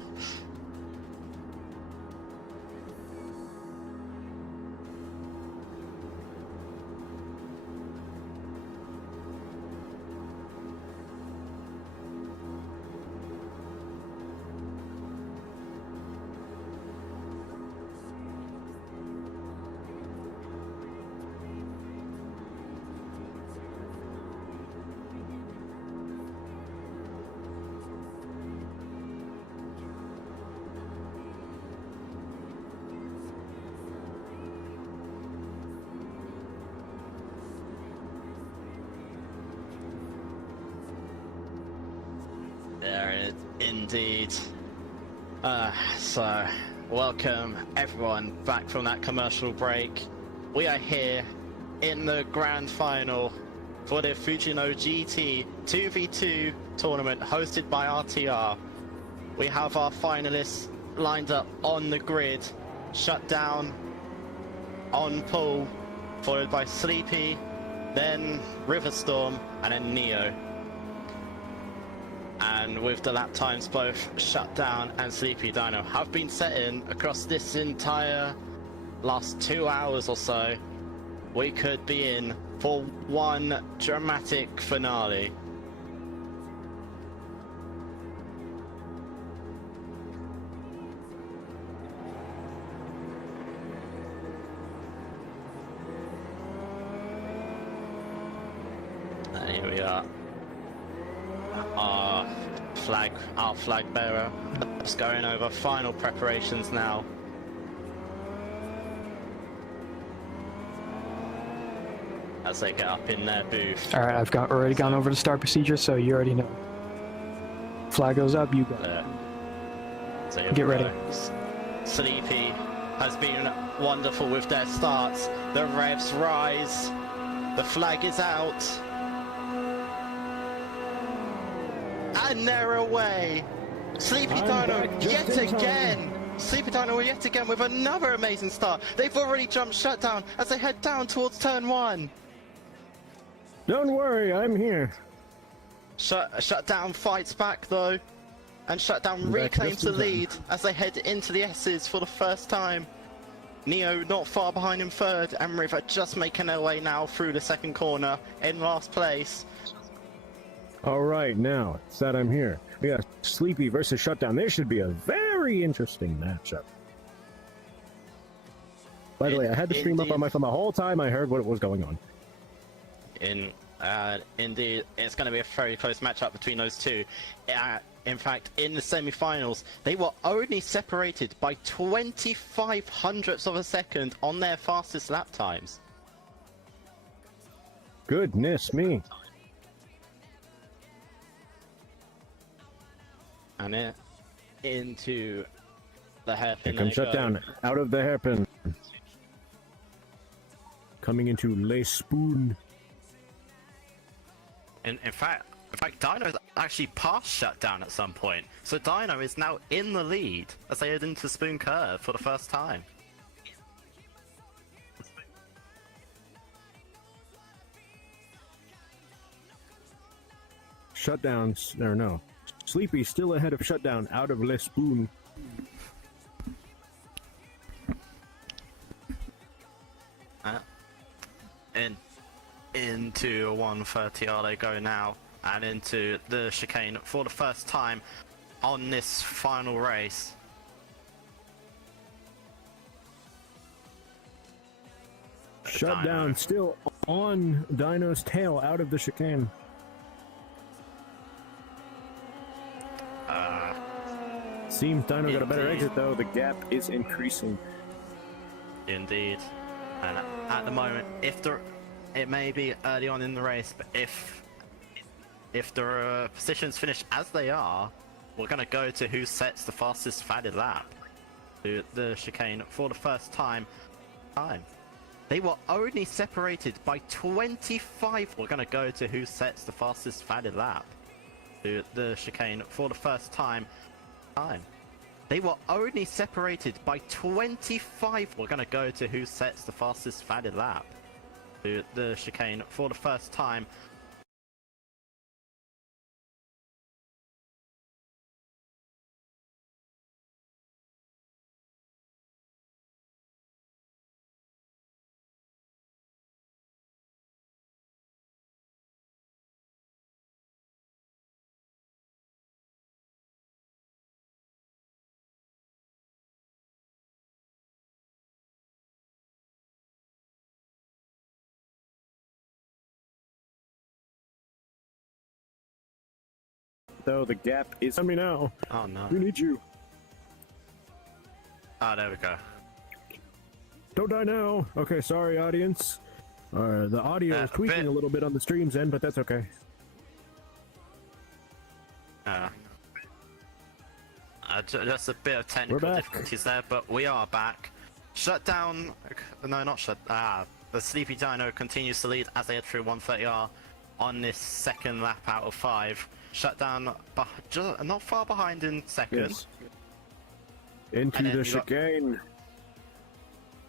Indeed. So, welcome everyone back from that commercial break. We are here in the grand final for the Fujino GT 2v2 tournament hosted by RTR. We have our finalists lined up on the grid, Shutdown on pole, followed by Sleepy, then Riverstorm, and then Neo. And with the lap times both Shutdown and Sleepy Dino have been setting across this entire last 2 hours or so, we could be in for one dramatic finale. And here we are. Our flag bearer just going over final preparations now. As they get up in their booth. All right, I've already gone over the start procedure, so you already know. Flag goes up, you go. So Get ready. Sleepy has been wonderful with their starts. The revs rise. The flag is out. And they're away. Sleepy Dino yet again. Sleepy Dino yet again with another amazing start. They've already jumped Shutdown as they head down towards turn 1. Don't worry, I'm here. Shutdown fights back though, and Shutdown reclaims the lead as they head into the S's for the first time. Neo not far behind in third, and River just making their way now through the second corner in last place. Alright, now, it's that I'm here. We got Sleepy versus Shutdown. This should be a very interesting matchup. By the way, I had the stream up on my phone the whole time I heard what was going on. Indeed, it's going to be a very close matchup between those two. In fact, in the semi-finals, they were only separated by 25 hundredths of a second on their fastest lap times. Goodness me. And into the hairpin. Here comes Shutdown out of the hairpin. Coming into Le Spoon. In fact, Dino's actually passed Shutdown at some point, so Dino is now in the lead as they head into Spoon Curve for the first time. Shutdowns, or no. Sleepy still ahead of Shutdown out of Le Spoon. Into 130R they go now, and into the chicane for the first time on this final race. Shutdown still on Dino's tail out of the chicane. Seems Dino got a better exit though. The gap is increasing. Indeed. And at the moment, it may be early on in the race, but if the positions finish as they are, we're going to go to who sets the fastest valid lap to the chicane for the first time. They were only separated by 25. We're going to go to who sets the fastest valid lap to the chicane for the first time. They were only separated by 25. We're going to go to who sets the fastest valid lap to the chicane for the first time. Though the gap is. Tell me now. Oh no. We need you. Ah, there we go. Don't die now. Okay, sorry, audience. The audio is tweaking a little bit on the stream's end, but that's okay. just a bit of technical difficulties there, but we are back. Shutdown, no, not shut. The Sleepy Dino continues to lead as they head through 130R on this second lap out of 5. Shutdown, just not far behind in second. Yes. Into the chicane.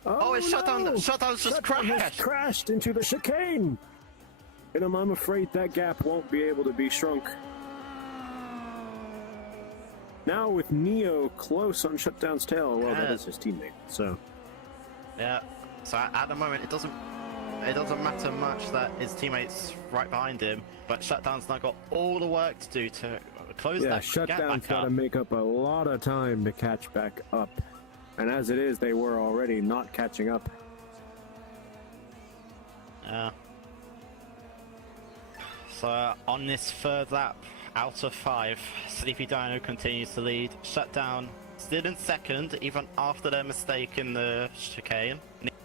Oh, it's Shutdown! Shutdown's just crashed into the chicane! And I'm afraid that gap won't be able to be shrunk. Now with Neo close on Shutdown's tail, well, that is his teammate, so... Yeah, so at the moment it doesn't matter much that his teammate's right behind him, but Shutdown's now got all the work to do to close that gap Shutdown's back got to up. make up a lot of time to catch back up. And as it is, they were already not catching up. Yeah. So on this third lap out of 5, Sleepy Dino continues to lead. Shutdown still in second, even after their mistake in the chicane.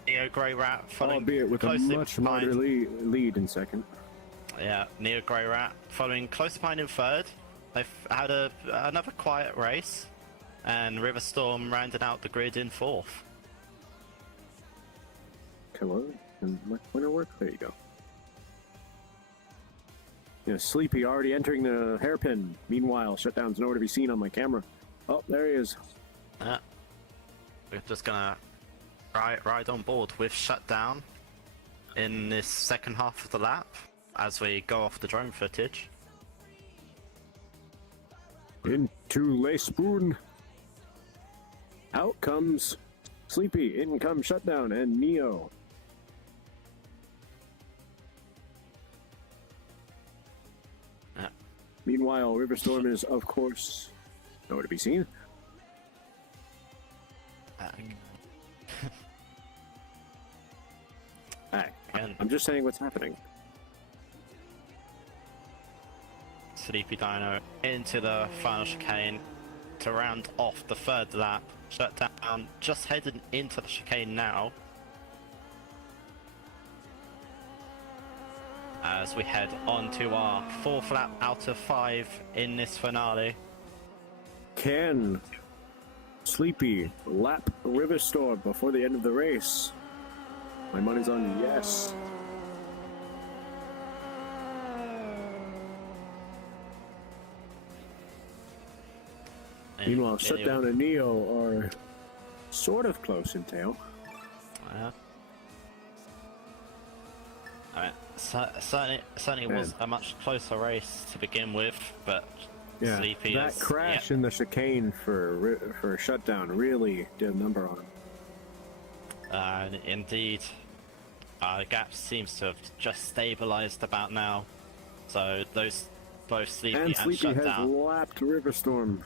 Neo Grey Rat following Albeit with a closely much behind. harder lead in second. Yeah, Neo Grey Rat following close behind in third. They've had another quiet race, and River Storm rounded out the grid in 4th. Come on, and my pointer work? There you go. Yeah, Sleepy already entering the hairpin. Meanwhile, Shutdown's nowhere to be seen on my camera. Oh, there he is. We're just gonna ride on board with Shutdown in this second half of the lap as we go off the drone footage. Into Le Spoon. Out comes Sleepy. In comes Shutdown and Neo. Meanwhile, Riverstorm is, of course, nowhere to be seen. I'm just saying what's happening. Sleepy Dino into the final chicane to round off the third lap. Shutdown just headed into the chicane now. As we head on to our 4th lap out of 5 in this finale. Can Sleepy lap Riverstorm before the end of the race? My money's on yes. Meanwhile, Shutdown and Neo are sort of close in tail. Alright, certainly was a much closer race to begin with, but Yeah, Sleepy that crash in the chicane for Shutdown really did a number on him. Indeed. The gap seems to have just stabilized about now. So those both Sleepy and Sleepy has Shutdown. lapped Riverstorm.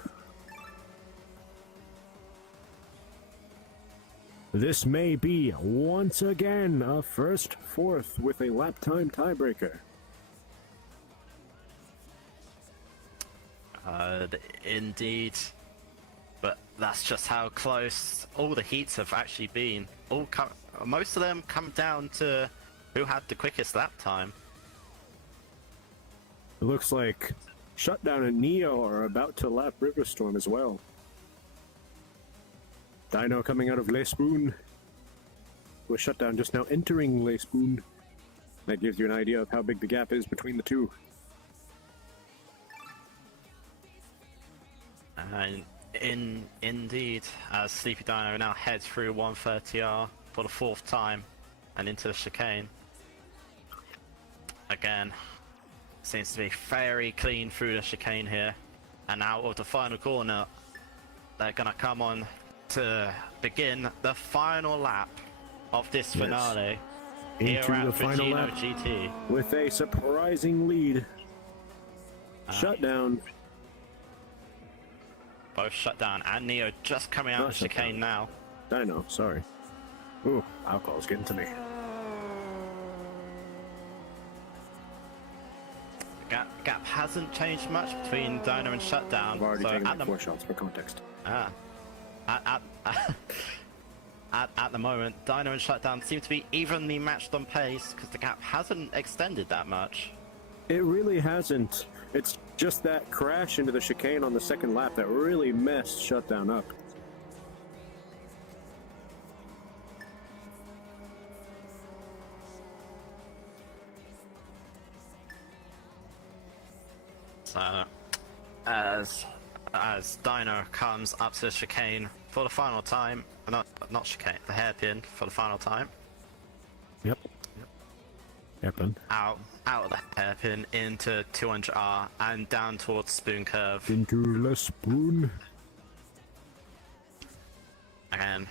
This may be, once again, a first fourth with a lap time tiebreaker. Indeed. But that's just how close all the heats have actually been. Most of them come down to who had the quickest lap time. It looks like Shutdown and Neo are about to lap Riverstorm as well. Dino coming out of Le Spoon, with Shutdown just now entering Le Spoon. That gives you an idea of how big the gap is between the two. Indeed, as Sleepy Dino now heads through 130R for the 4th time and into the chicane. Again, seems to be very clean through the chicane here. And out of the final corner, they're gonna come on to begin the final lap of this finale. Here Into at the final Fujino lap GT. with a surprising lead. Shutdown. Both Shutdown and Neo just coming out of the chicane now. Dino, sorry. Ooh, alcohol's getting to me. Gap hasn't changed much between Dino and Shutdown. I've already so taken at my the 4 shots for context. At the moment, Dino and Shutdown seem to be evenly matched on pace because the gap hasn't extended that much. It really hasn't. It's just that crash into the chicane on the second lap that really messed Shutdown up. So, as Dino comes up to the chicane for the final time, not chicane, the hairpin for the final time. Yep. Hairpin. Out of the hairpin into 200R and down towards spoon curve. Into the spoon. And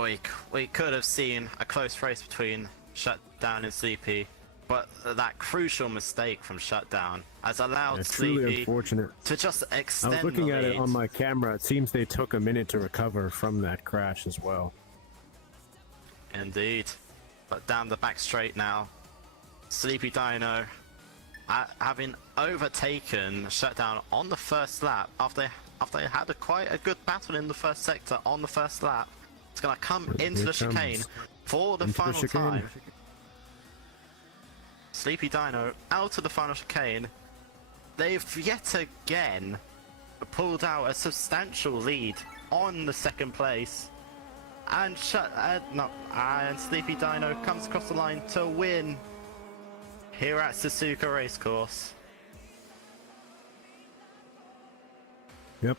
we could have seen a close race between Shutdown and Sleepy, but that crucial mistake from Shutdown has allowed It's truly Sleepy unfortunate. to just extend I was looking the at it lead. on my camera. It seems they took a minute to recover from that crash as well. Indeed. But down the back straight now, Sleepy Dino, having overtaken Shutdown on the first lap after they had quite a good battle in the first sector on the first lap, it's going to come into Here the chicane comes for the into the final chicane. time. Sleepy Dino out of the final chicane. They've yet again pulled out a substantial lead on the second place. And Sleepy Dino comes across the line to win here at Suzuka Racecourse. Yep.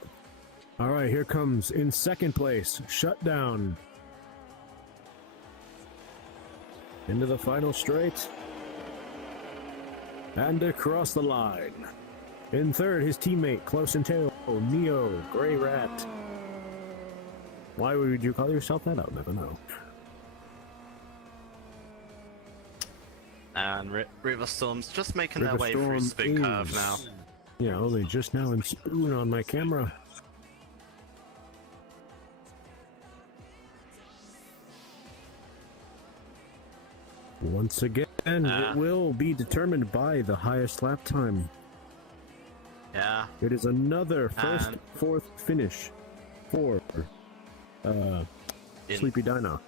All right, here comes in second place, Shutdown. Into the final straight. And across the line. In third, his teammate, Close and Tail, Neo, Gray Rat. Why would you call yourself that? I'll never know. And River Storm's just making their way through Riverstorm Spoon Curve is- now. Yeah, only just now in Spoon on my camera. Once again, it will be determined by the highest lap time. Yeah. It is another first, And- fourth finish for Sleepy Dino.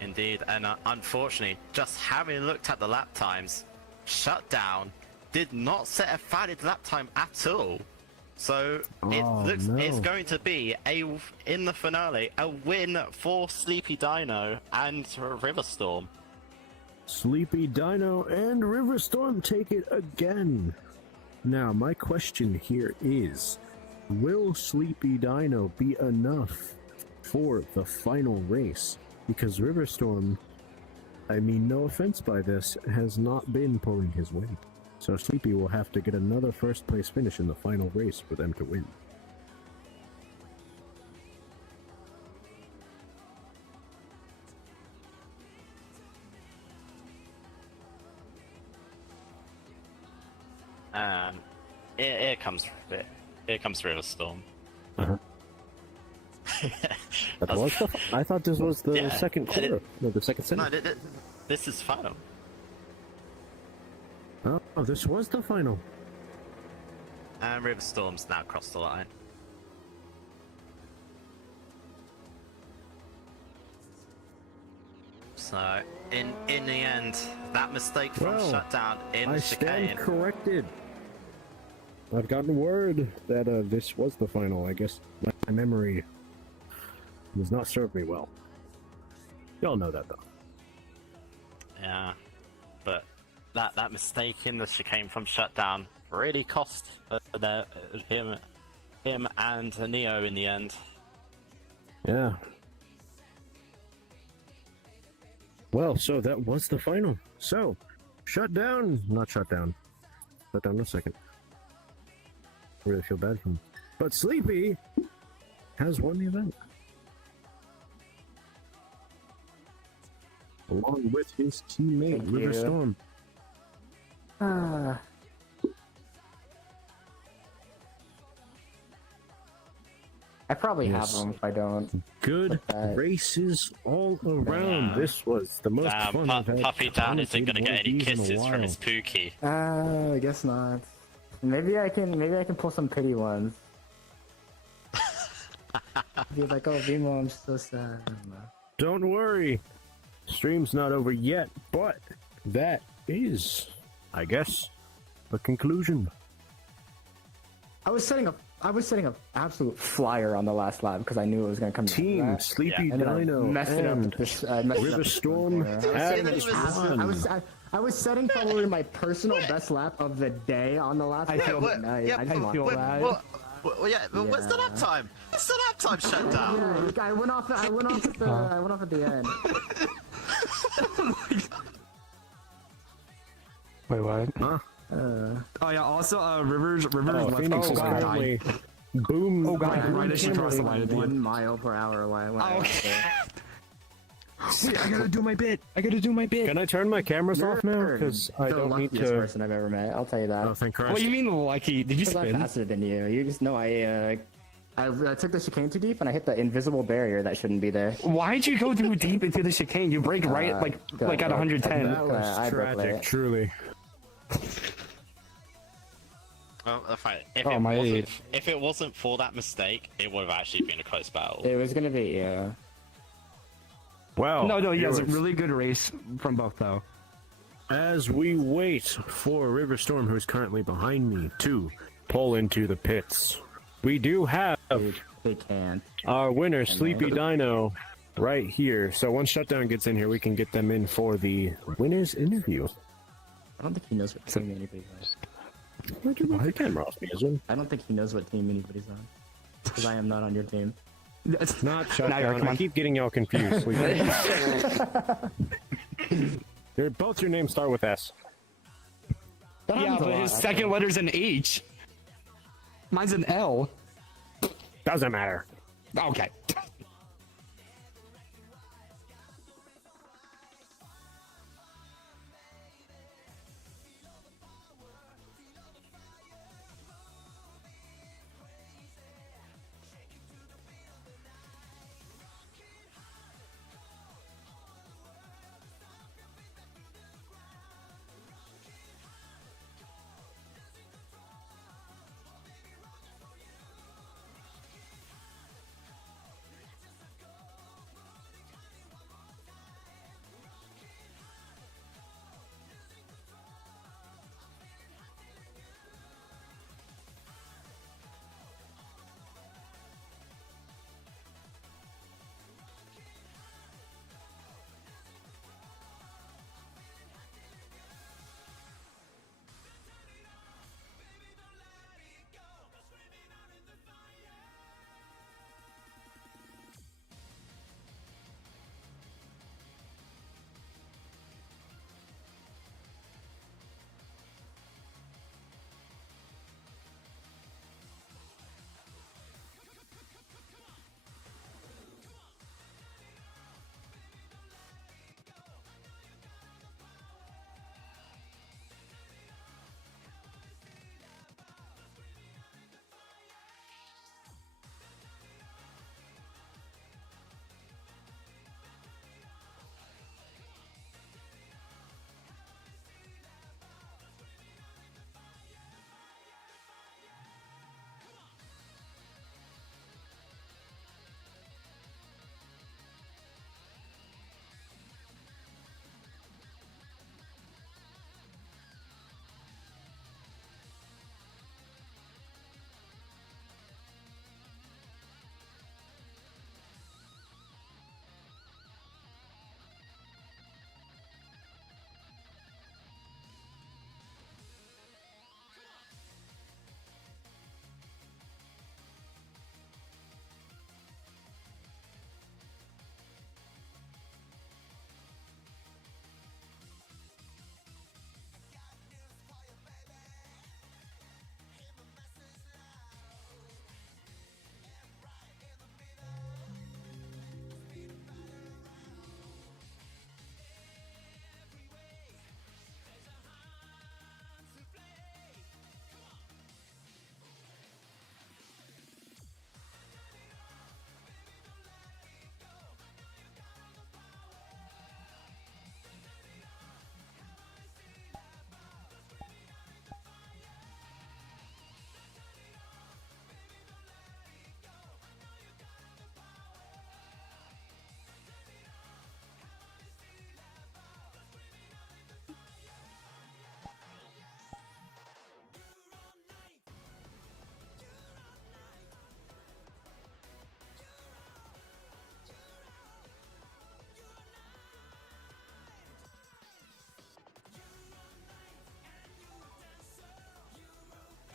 Indeed, and unfortunately, just having looked at the lap times, Shutdown did not set a valid lap time at all. So it's going to be in the finale a win for Sleepy Dino and Riverstorm. Sleepy Dino and Riverstorm take it again. Now, my question here is, will Sleepy Dino be enough for the final race? Because Riverstorm, I mean no offense by this, has not been pulling his weight. So Sleepy will have to get another first place finish in the final race for them to win. Here comes Riverstorm. Uh-huh. I thought this was the second quarter. No, the second set. No, this is final. Oh, this was the final. And Riverstorm's now crossed the line. So, in the end, that mistake from Well, Shutdown in I the stand chicane. corrected. I've gotten word that this was the final. I guess my memory does not serve me well. Y'all know that, though. Yeah, but that mistake in the chicane from Shutdown really cost him and Neo in the end. Yeah. Well, so that was the final. So, not shut down a second. I really feel bad for him. But Sleepy has won the event. Along with his teammate, Thank you. Riverstorm. I probably Yes. have them if I don't. Good races all around. Yeah. This was the most fun I've had. Puppy Dan isn't going to commentating get one of any these in a kisses from while. his Pookie. I guess not. Maybe I can pull some pity ones. Be like, oh, Vimo, I'm so sad. Don't worry. Stream's not over yet, but that is, I guess, the conclusion I was setting a absolute flyer on the last lap because I knew it was gonna come. Team Sleepy and then I Dino messed it up and with this, I messed it up River with the Storm scoreboard. has I was setting probably my personal best lap of the day on the last lap of the night. I feel that. What's the nap time? What's the nap time shut down? I went off at the end. Wait, what? Huh? Oh yeah. Also, Rivers left Phoenix is behind. currently boom. Oh god, right as she crossed the line at the 1 end. mile per hour. Wait, I gotta do my bit. Can I turn my cameras off now? Because I the don't need luckiest to. person I've ever met. I'll tell you that. Oh, thank Christ. What do you mean lucky? Did you Because I'm spin? faster than you. You just know I took the chicane too deep and I hit the invisible barrier that shouldn't be there. Why'd you go too deep into the chicane? You braked right like at 110. That was tragic, truly. Well, fine. If it wasn't for that mistake, it would have actually been a close battle. It was gonna be, yeah. Well, No, he has a viewers, really good race from both though. as we wait for River Storm, who is currently behind me, to pull into the pits, we do have They can't. our winner, Sleepy Dino, right here. So once Shutdown gets in here, we can get them in for the winner's interview. I don't think he knows what team anybody's on. Where'd you move the camera off me, Ezume? I don't think he knows what team anybody's on. Because I am not on your team. It's not Now Shutdown. come I on. keep getting y'all confused. Both your names start with S. Yeah, but his second letter's an H. Mine's an L. Doesn't matter. Okay.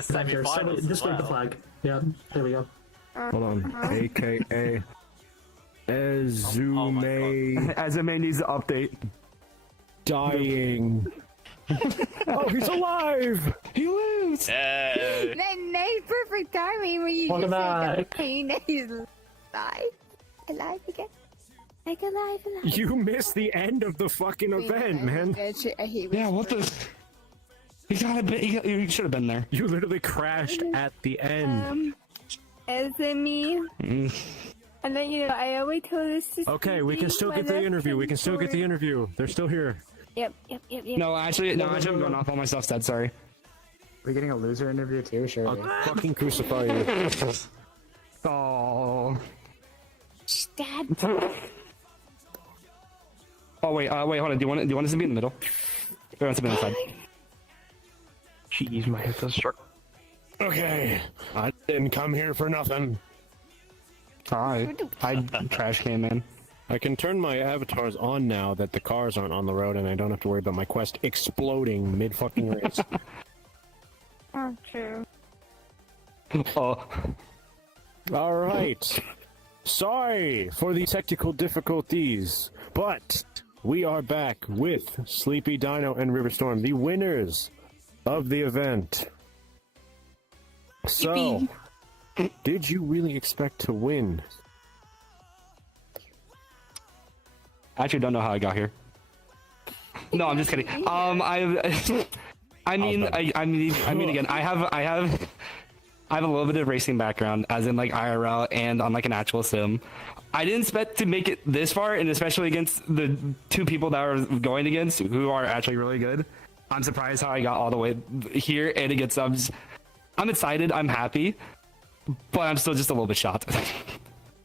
Back here. Semi-finals Just as wave the well. flag. Yeah, there we go. Hold on. AKA Ezume. Ezume needs to update. Dying. Oh, he's alive! He lives! Hey. Nice, perfect timing when you Welcome just said back. that. He's alive. Alive again. Like alive. You missed the end of the fucking event, man. Yeah, what the? He should have been there. You literally crashed at the end. Ezume. And then, you know, I always told this to Okay, we can still get the interview. We can still get the interview. They're still here. Yep. No, actually, I'm going off. All my stuff's dead. Sorry. We're getting a loser interview too, sure. I'll fucking crucify you. Oh. Dad. Oh wait, hold on. Do you want us to be in the middle? Or want us to be on the side? Jeez, my head does start. Okay, I didn't come here for nothing. I trash can, man. I can turn my avatars on now that the cars aren't on the road, and I don't have to worry about my quest exploding mid fucking race. Oh, true. Oh. All right. Sorry for the technical difficulties, but we are back with Sleepy Dino and Riverstorm, the winners of the event. So, did you really expect to win? I actually don't know how I got here. No, I'm just kidding. I mean, again, I have a little bit of racing background, as in like IRL and on like an actual sim. I didn't expect to make it this far, and especially against the two people that I was going against, who are actually really good. I'm surprised how I got all the way here and against subs. I'm excited. I'm happy, but I'm still just a little bit shocked.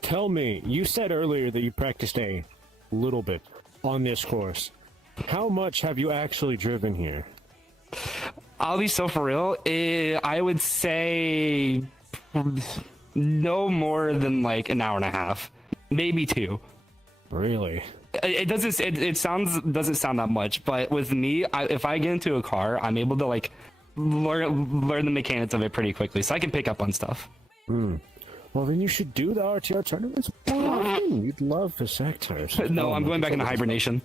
Tell me, you said earlier that you practiced a little bit on this course. How much have you actually driven here? I'll be so for real. I would say no more than like an hour and a half, maybe 2. Really? It doesn't. It doesn't sound that much, but with me, if I get into a car, I'm able to like learn the mechanics of it pretty quickly, so I can pick up on stuff. Well, then you should do the RTR tournaments more often. You'd love the sectors. No, I'm going back into hibernation.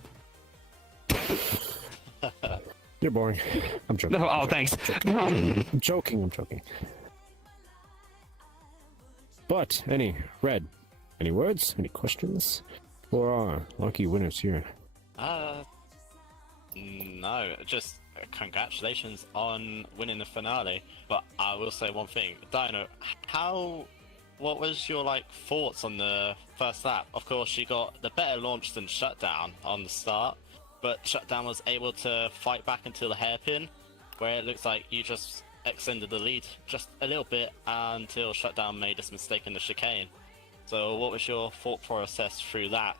You're boring. I'm joking. No, oh, thanks. I'm joking. But, any words? Any questions? For our lucky winners here? No, just congratulations on winning the finale. But I will say one thing, Dino, what was your thoughts on the first lap? Of course, you got the better launch than Shutdown on the start, but Shutdown was able to fight back until the hairpin, where it looks like you just extended the lead just a little bit until Shutdown made this mistake in the chicane. So what was your thought process through that?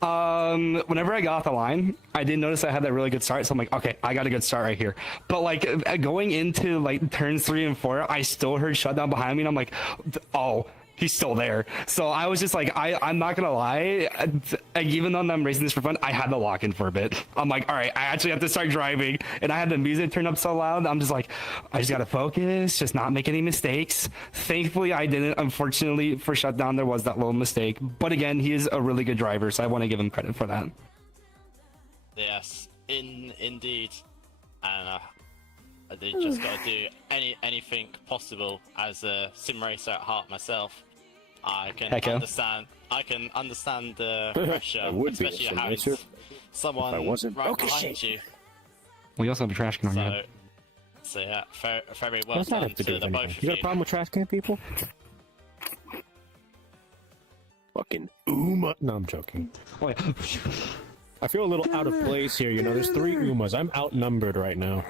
Whenever I got off the line, I did notice I had that really good start, so I'm like, okay, I got a good start right here. But going into turns 3 and 4, I still heard Shutdown behind me, and I'm like, oh, he's still there. So I was just like, I'm not gonna lie, even though I'm racing this for fun, I had to lock in for a bit. I'm like, all right, I actually have to start driving, and I had the music turned up so loud. I'm just like, I just gotta focus, just not make any mistakes. Thankfully, I didn't. Unfortunately, for Shutdown, there was that little mistake. But again, he is a really good driver, so I want to give him credit for that. Yes, indeed, and they just gotta do anything possible. As a sim racer at heart myself, I can understand the pressure, I would be a especially sim having racer someone if I wasn't. right Okay, behind shit. you. We also have a trash can on you. So yeah, very well What's that done have to do to with the anything? both of You got a problem with trash can people? Fucking Uma. No, I'm joking. Wait. I feel a little out of place here. You know, there's 3 Umas. I'm outnumbered right now.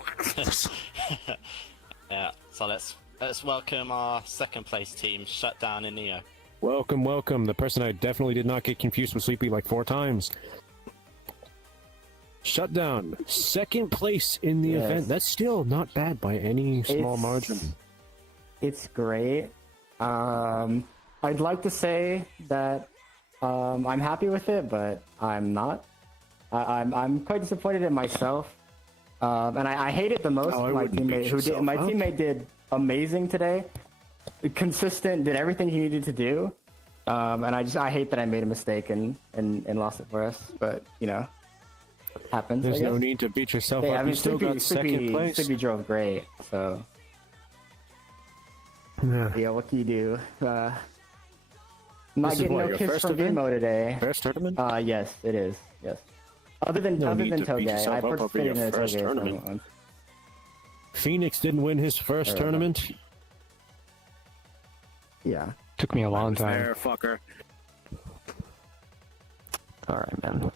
Yeah, so let's welcome our second place team, Shutdown and Neo. Welcome. The person I definitely did not get confused with Sleepy 4 times. Shutdown, second place in the event. That's still not bad by any small margin. It's great. I'd like to say that I'm happy with it, but I'm not. I'm quite disappointed in myself. And I hate it the most. No, I my wouldn't beat teammate who did yourself my up. teammate did amazing today. Consistent, did everything he needed to do. And I hate that I made a mistake and lost it for us. But you know, happens. There's I guess. no need to beat yourself Yeah, up. I mean, You still got second place. Sleepy drove great. So yeah, what can you do? Not This is getting what, no your kiss first from event? Vimo today. First tournament? Yes, it is. Yes. Other than No need to beat Toge, yourself I up over participated your in a first Toge tournament. once. Phoenix didn't win his first tournament. Yeah. Took me a long I was time. there, fucker. All right, man.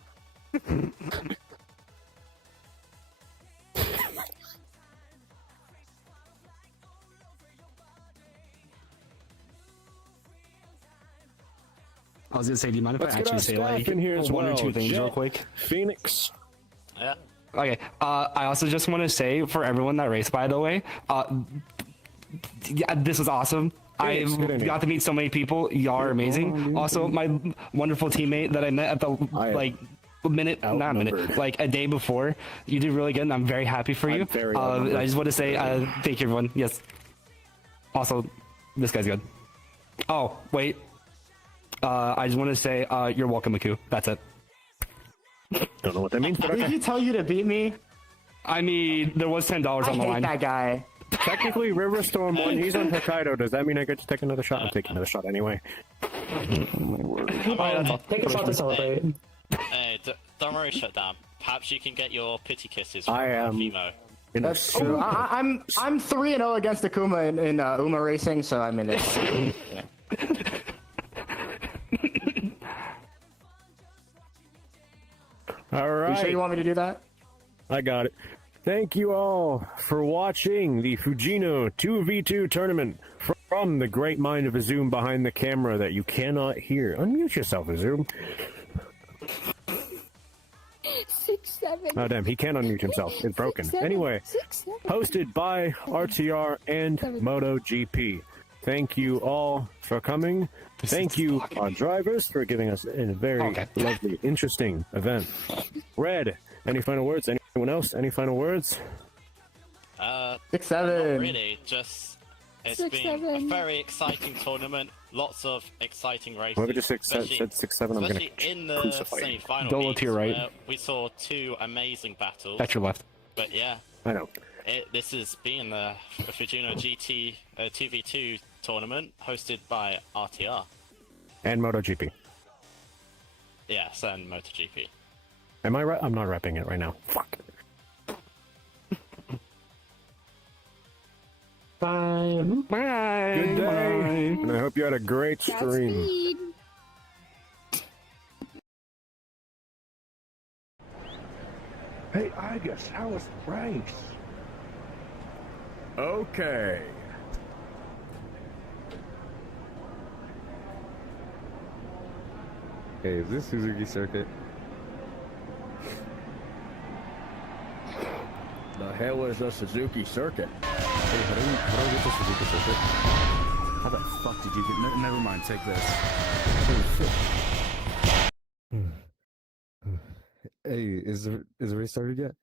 I was gonna say, do you mind if Let's I get actually our say staff like in here as one or well. two things Jet, real quick? Phoenix. Yeah. Okay. I also just want to say for everyone that raced, by the way, yeah, this was awesome. I Phoenix, get in here. got to meet so many people. Y'all are amazing. Also, my wonderful teammate that I met at the like a day before. You did really good, and I'm very happy for you. I just want to say thank you, everyone. Yes. Also, this guy's good. Oh wait. I just want to say you're welcome, Maku. That's it. Don't know what that means, but Did he tell you to beat me? I mean, there was $10 on the I hate line. that guy. Technically, Riverstorm won. He's on Hokkaido. Does that mean I get to take another shot? I'm taking another shot anyway. Take a shot to celebrate. Hey, don't worry, shut down. Perhaps you can get your pity kisses I from am. Vimo. That's true. I'm 3-0 against Akuma in Uma racing, so I'm in it. Yeah. All right. You sure you want me to do that? I got it. Thank you all for watching the Fujino 2v2 tournament from the great mind of Ezume behind the camera that you cannot hear. Unmute yourself, Ezume. 6, 7. Oh, damn, he can't unmute himself. It's broken. 6, 7, Anyway, 6, 7. hosted by RTR and MotoGP. Thank you all for coming. Thank you, our drivers, for giving us a very lovely, interesting event. Red, any final words? Anyone else? Any final words? 6, 7. Not really. Just it's 6, been 7. a very exciting tournament. Lots of exciting races. Whoever just said 6, 7, I'm gonna especially in the crucify you. semi-final. Dolo to your right. where we saw two amazing battles. At your left. But yeah, I know. This has been the Fujino GT 2v2 tournament hosted by RTR. And MotoGP. Yes, and MotoGP. Am I right? I'm not rapping it right now. Fuck. Bye. Bye. Good day. Bye. And I hope you had a great stream. Godspeed. Hey, Agus, how was the race? Okay. Hey, is this Suzuki Circuit? The hell is a Suzuki Circuit? Hey, how do I get the Suzuki Circuit? How the fuck did you get... never mind, take this. Hey, is the race started yet?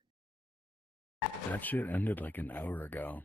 That shit ended like an hour ago.